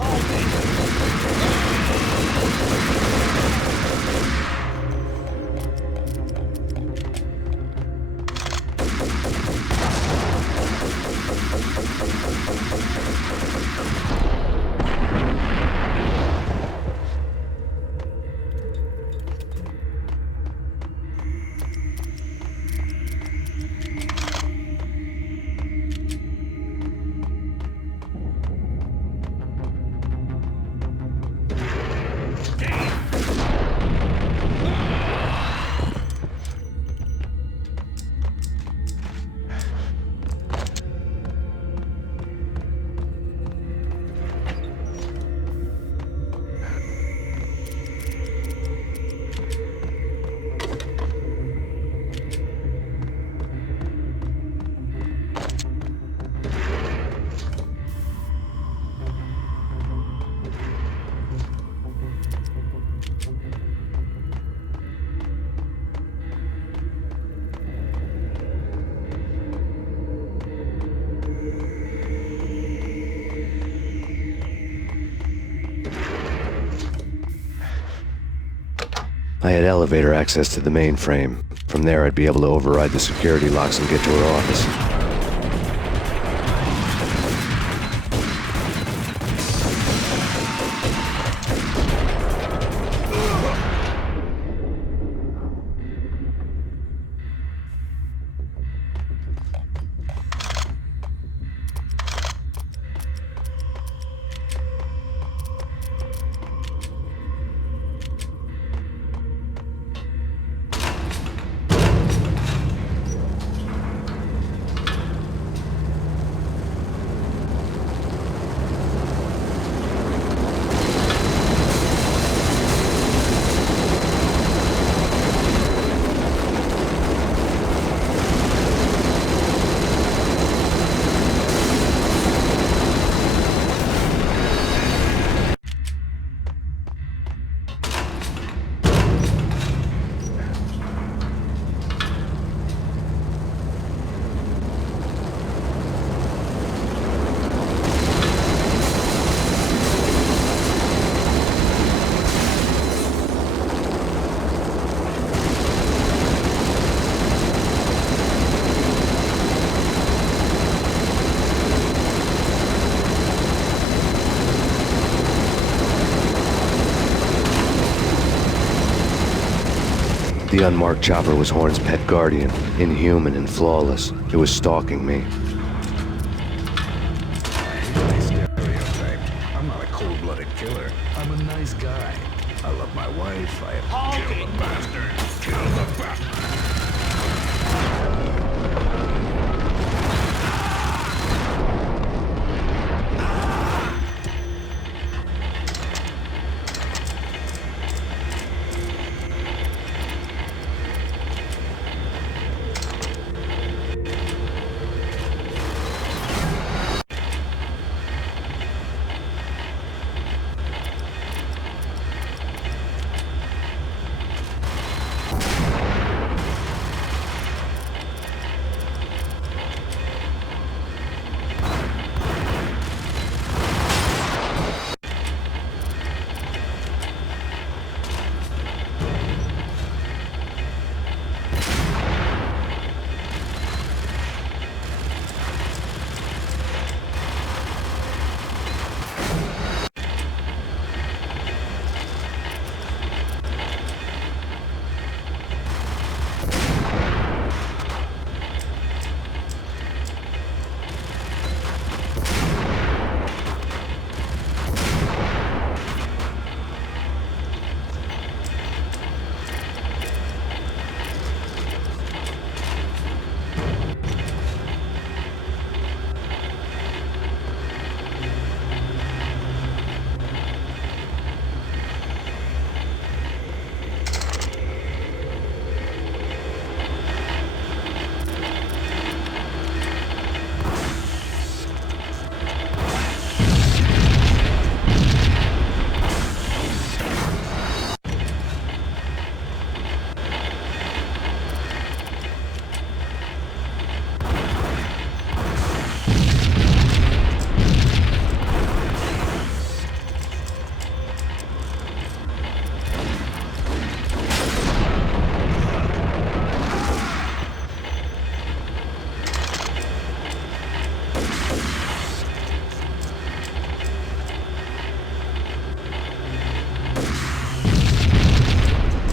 I had elevator access to the mainframe. From there, I'd be able to override the security locks and get to her office. The unmarked chopper was Horn's pet guardian, inhuman and flawless. It was stalking me. I'm not a cold-blooded killer. I'm a nice guy. I love my wife. I have killed the bastard. Kill the bastard.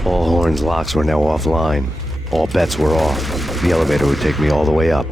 All Horn's locks were now offline. All bets were off. The elevator would take me all the way up.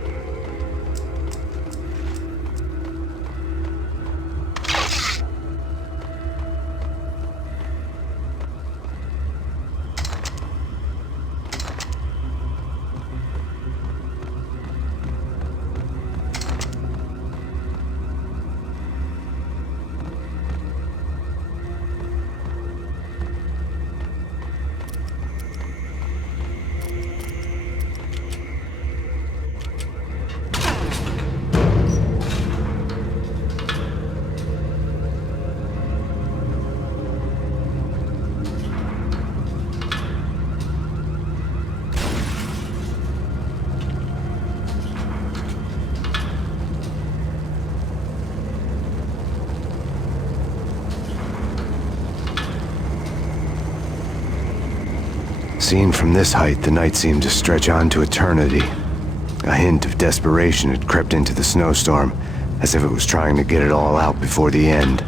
Seen from this height, the night seemed to stretch on to eternity. A hint of desperation had crept into the snowstorm, as if it was trying to get it all out before the end.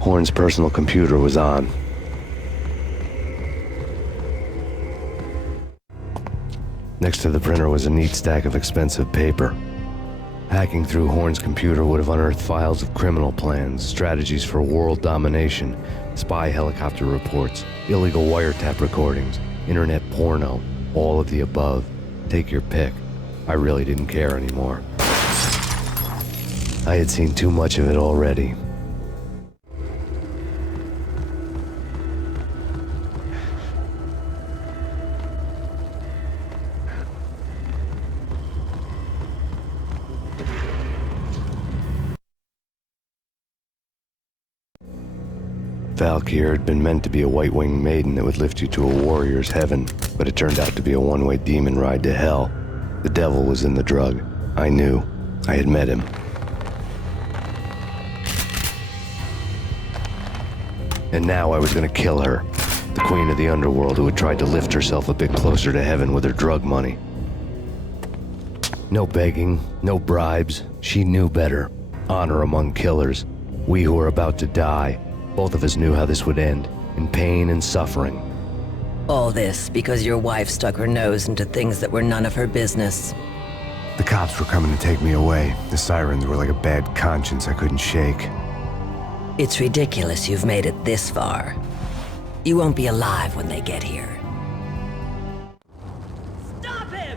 Horn's personal computer was on. Next to the printer was a neat stack of expensive paper. Hacking through Horn's computer would have unearthed files of criminal plans, strategies for world domination, spy helicopter reports, illegal wiretap recordings, internet porno, all of the above. Take your pick. I really didn't care anymore. I had seen too much of it already. Valkyr had been meant to be a white-winged maiden that would lift you to a warrior's heaven, but it turned out to be a one-way demon ride to hell. The devil was in the drug. I knew. I had met him. And now I was gonna kill her, the queen of the underworld who had tried to lift herself a bit closer to heaven with her drug money. No begging, no bribes. She knew better. Honor among killers. We who were about to die. Both of us knew how this would end, in pain and suffering. All this because your wife stuck her nose into things that were none of her business. The cops were coming to take me away. The sirens were like a bad conscience I couldn't shake. It's ridiculous you've made it this far. You won't be alive when they get here. Stop him!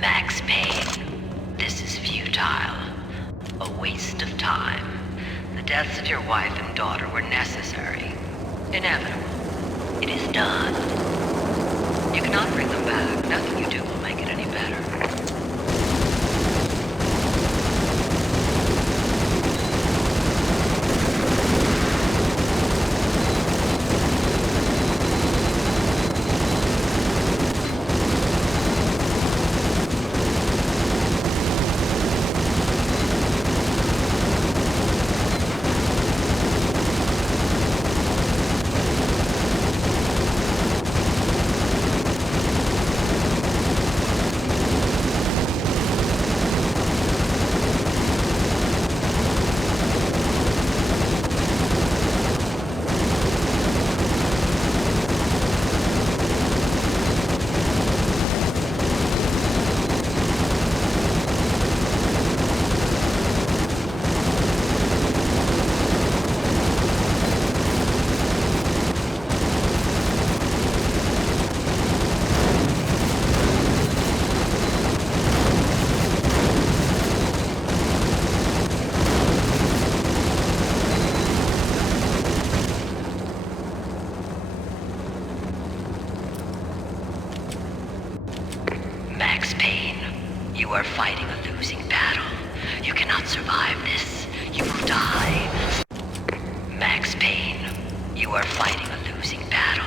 Max Payne, this is futile. A waste of time. The deaths of your wife and daughter were necessary. Inevitable. It is done. You cannot bring them back. Nothing you do will make it any better. Max Payne, you are fighting a losing battle. You cannot survive this. You will die. Max Payne, you are fighting a losing battle.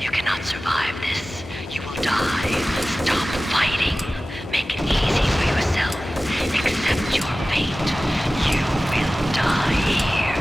You cannot survive this. You will die. Stop fighting. Make it easy for yourself. Accept your fate. You will die here.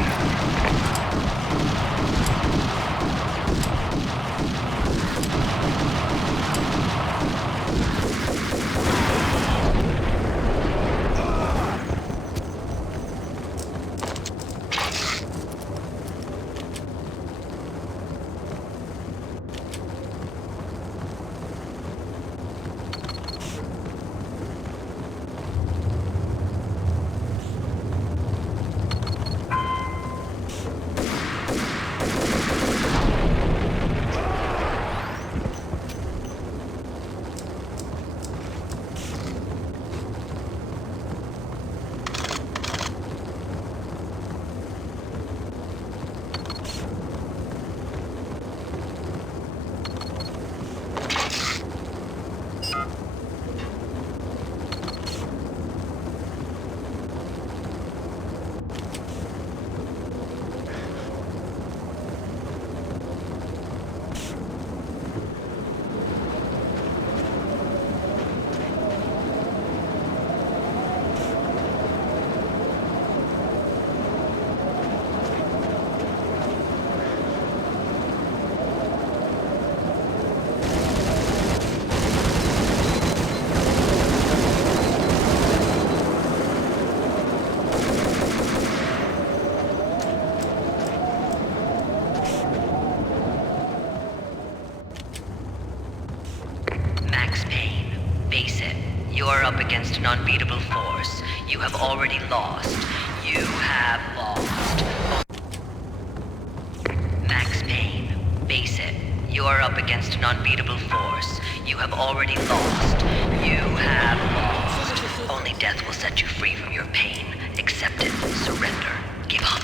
Up against an unbeatable force. You have already lost. You have lost. Max Payne, face it. You are up against an unbeatable force. You have already lost. You have lost. Only death will set you free from your pain. Accept it. Surrender. Give up.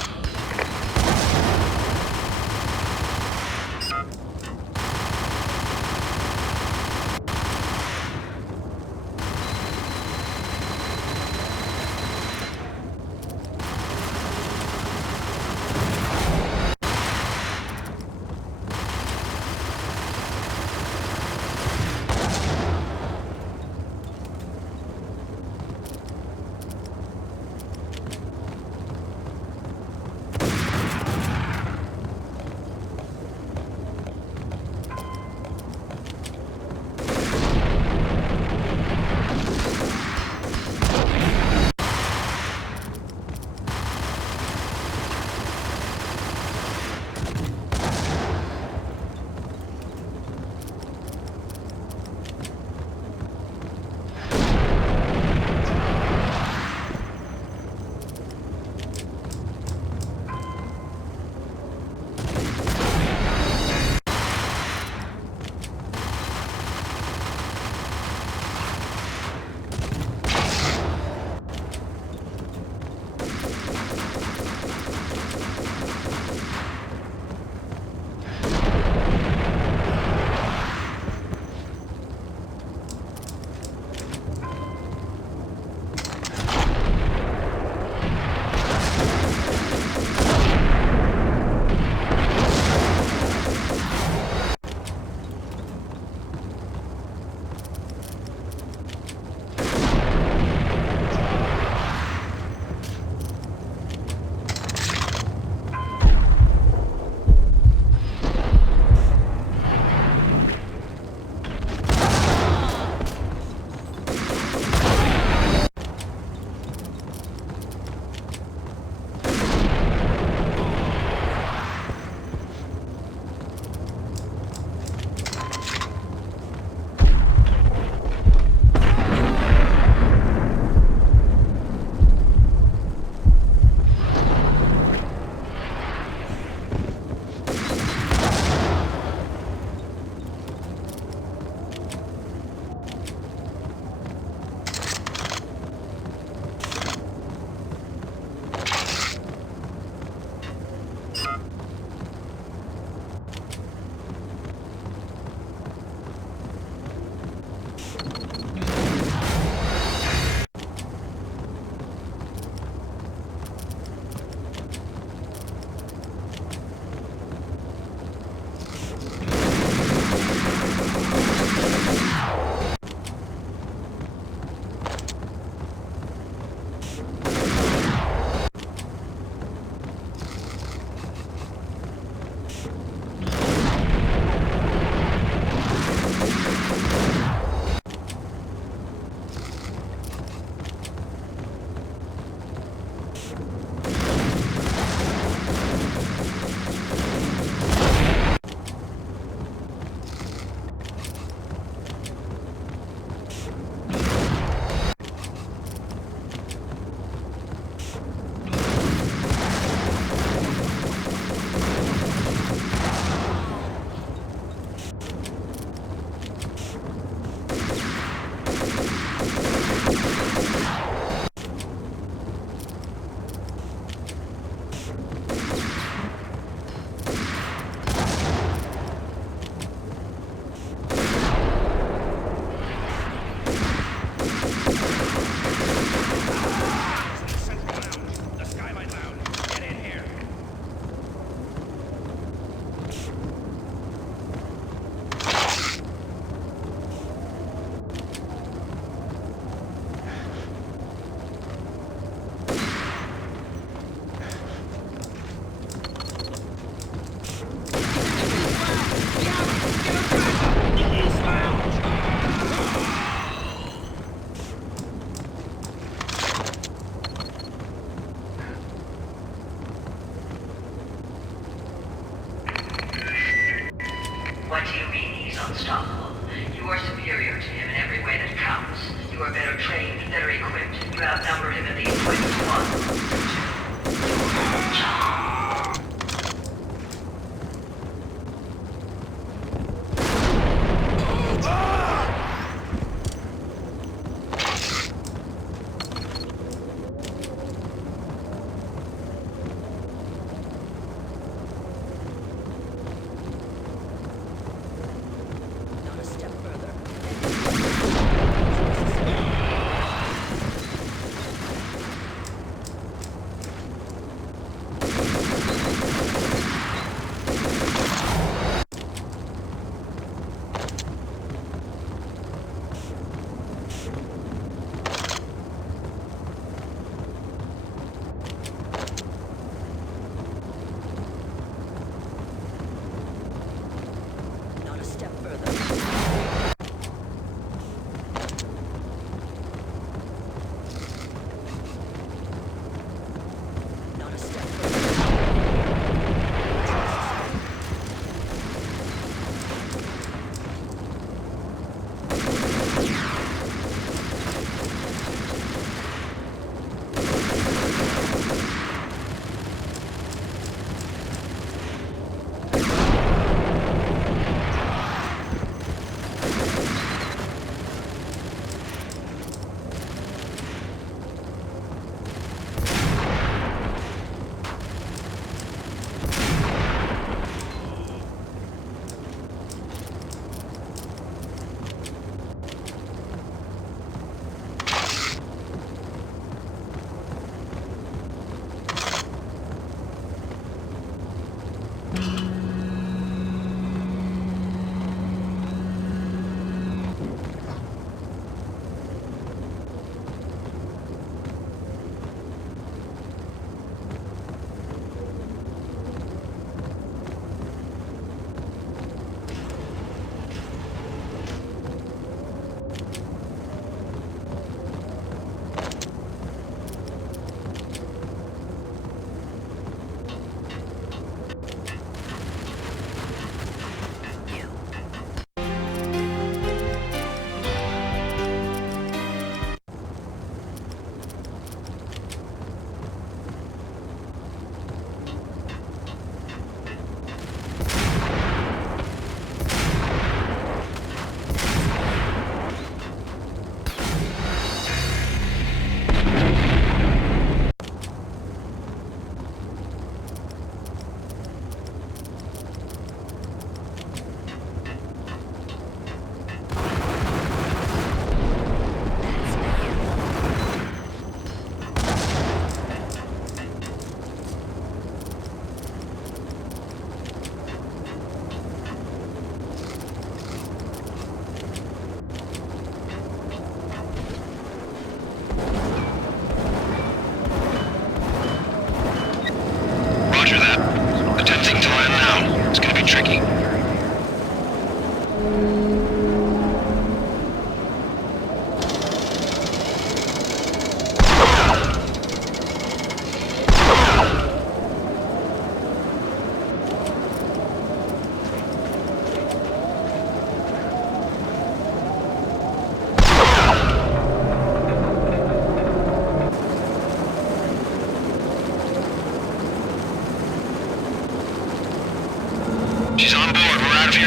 better trained, better equipped. You outnumber him at least 20 to 1.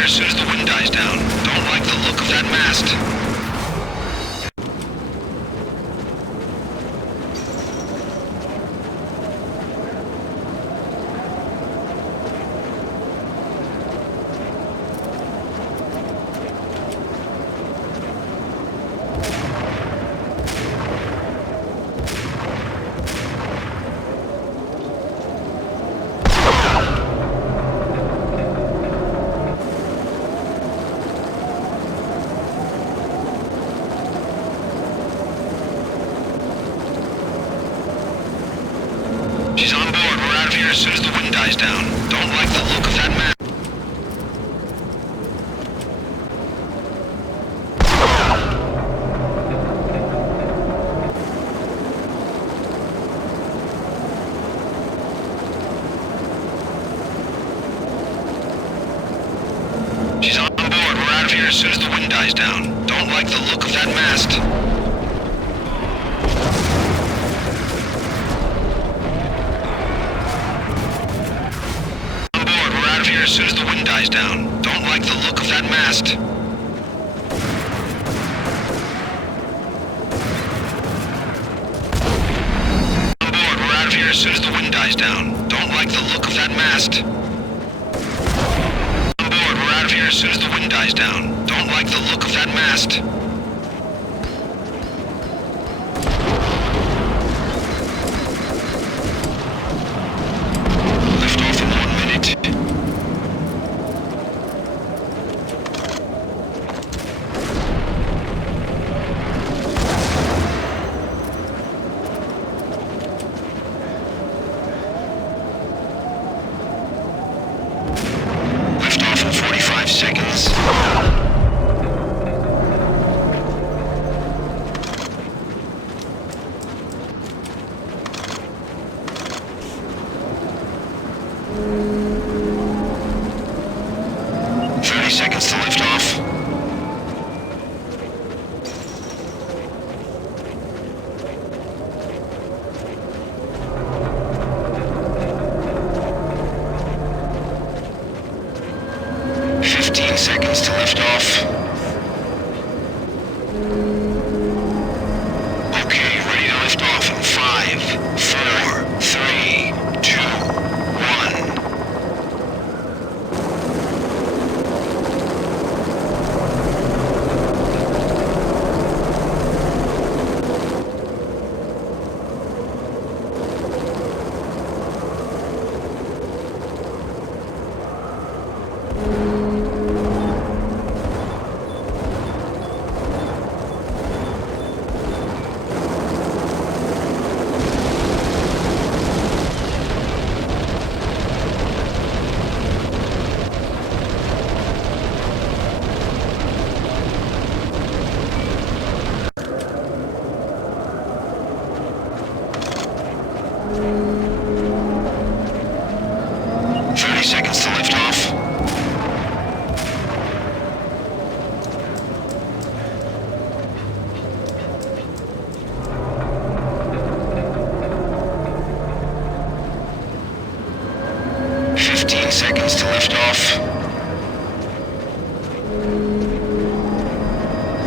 As soon as the wind dies down. Don't like the look of that mast. As soon as the wind dies down. Don't like the look of that map. She's on board. We're out of here as soon as the wind dies down. Don't like the look of that mast. as soon as the wind dies down. Don't like the look of that mast. On board, we're out of here as soon as the wind dies down. Don't like the look of that mast. On board, we're out of here as soon as the wind dies down. Don't like the look of that mast. Lift off in 1 minute. Lift off in 45 seconds. 30 seconds to lift off. 15 seconds to lift off. Okay, ready to lift off in 5, 4, 3, 2, 1. Seconds to lift off. 15 seconds to lift off.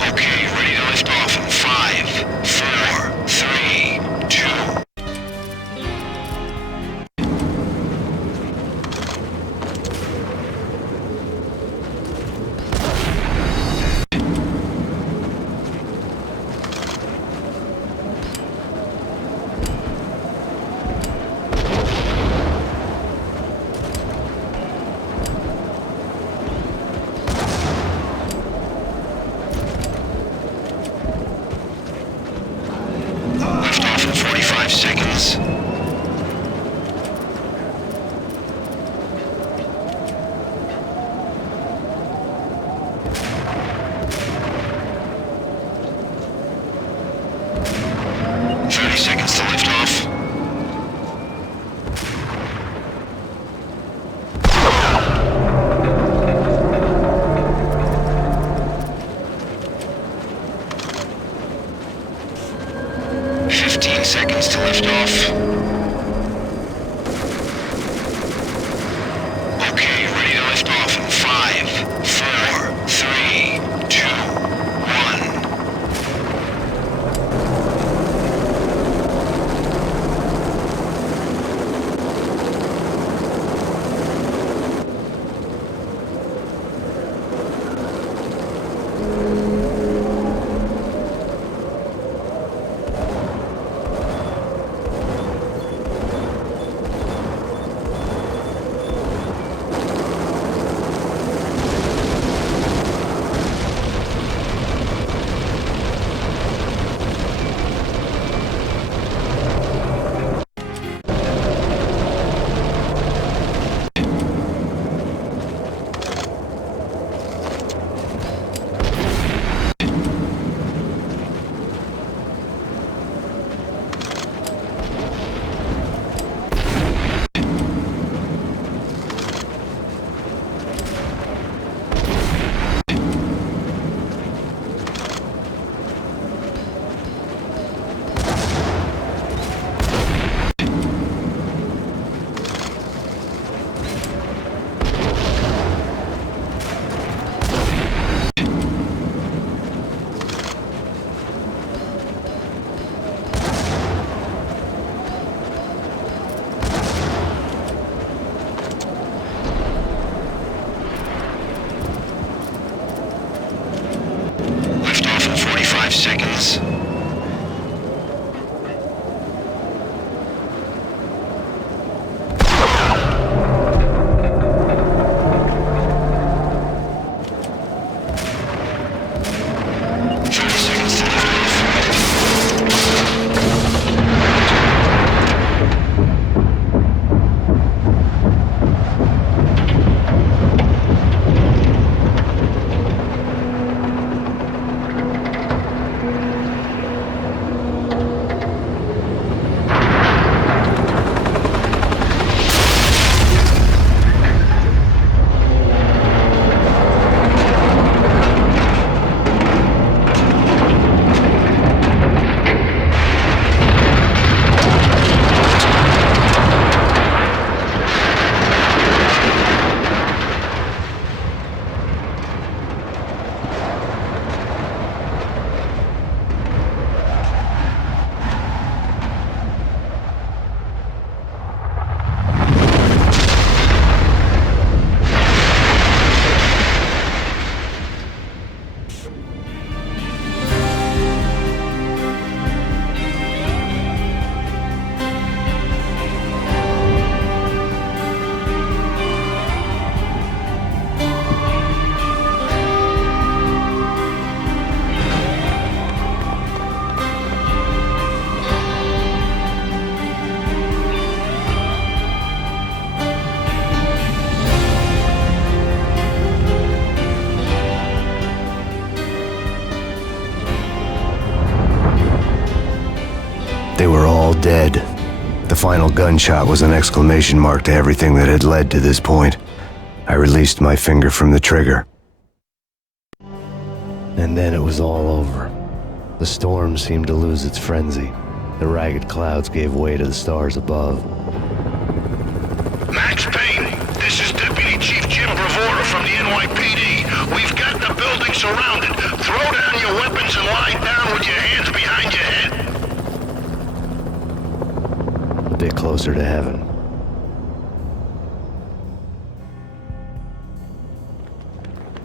Okay, ready to lift off in 5, 4, 3, 2. Lift off in 45 seconds. 30 seconds to lift off. 15 seconds to lift off. Okay, ready to lift off in 5, 4, 3, 2, 1. They were all dead. The final gunshot was an exclamation mark to everything that had led to this point. I released my finger from the trigger. And then it was all over. The storm seemed to lose its frenzy. The ragged clouds gave way to the stars above. Max Payne, this is Deputy Chief Jim Bravura from the NYPD. We've got the building surrounded. Throw down your weapons and lie down with your hands behind your head. A bit closer to heaven.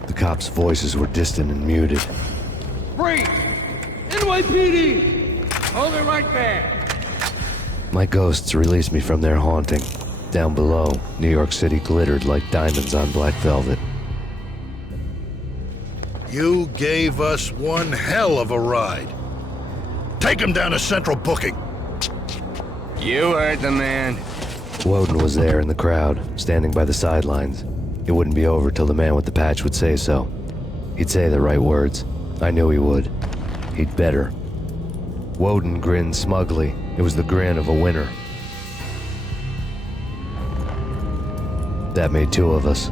The cops' voices were distant and muted. Freeze! NYPD! Hold it right there! My ghosts released me from their haunting. Down below, New York City glittered like diamonds on black velvet. You gave us one hell of a ride. Take him down to Central Booking. You heard the man. Woden was there in the crowd, standing by the sidelines. It wouldn't be over till the man with the patch would say so. He'd say the right words. I knew he would. He'd better. Woden grinned smugly. It was the grin of a winner. That made two of us.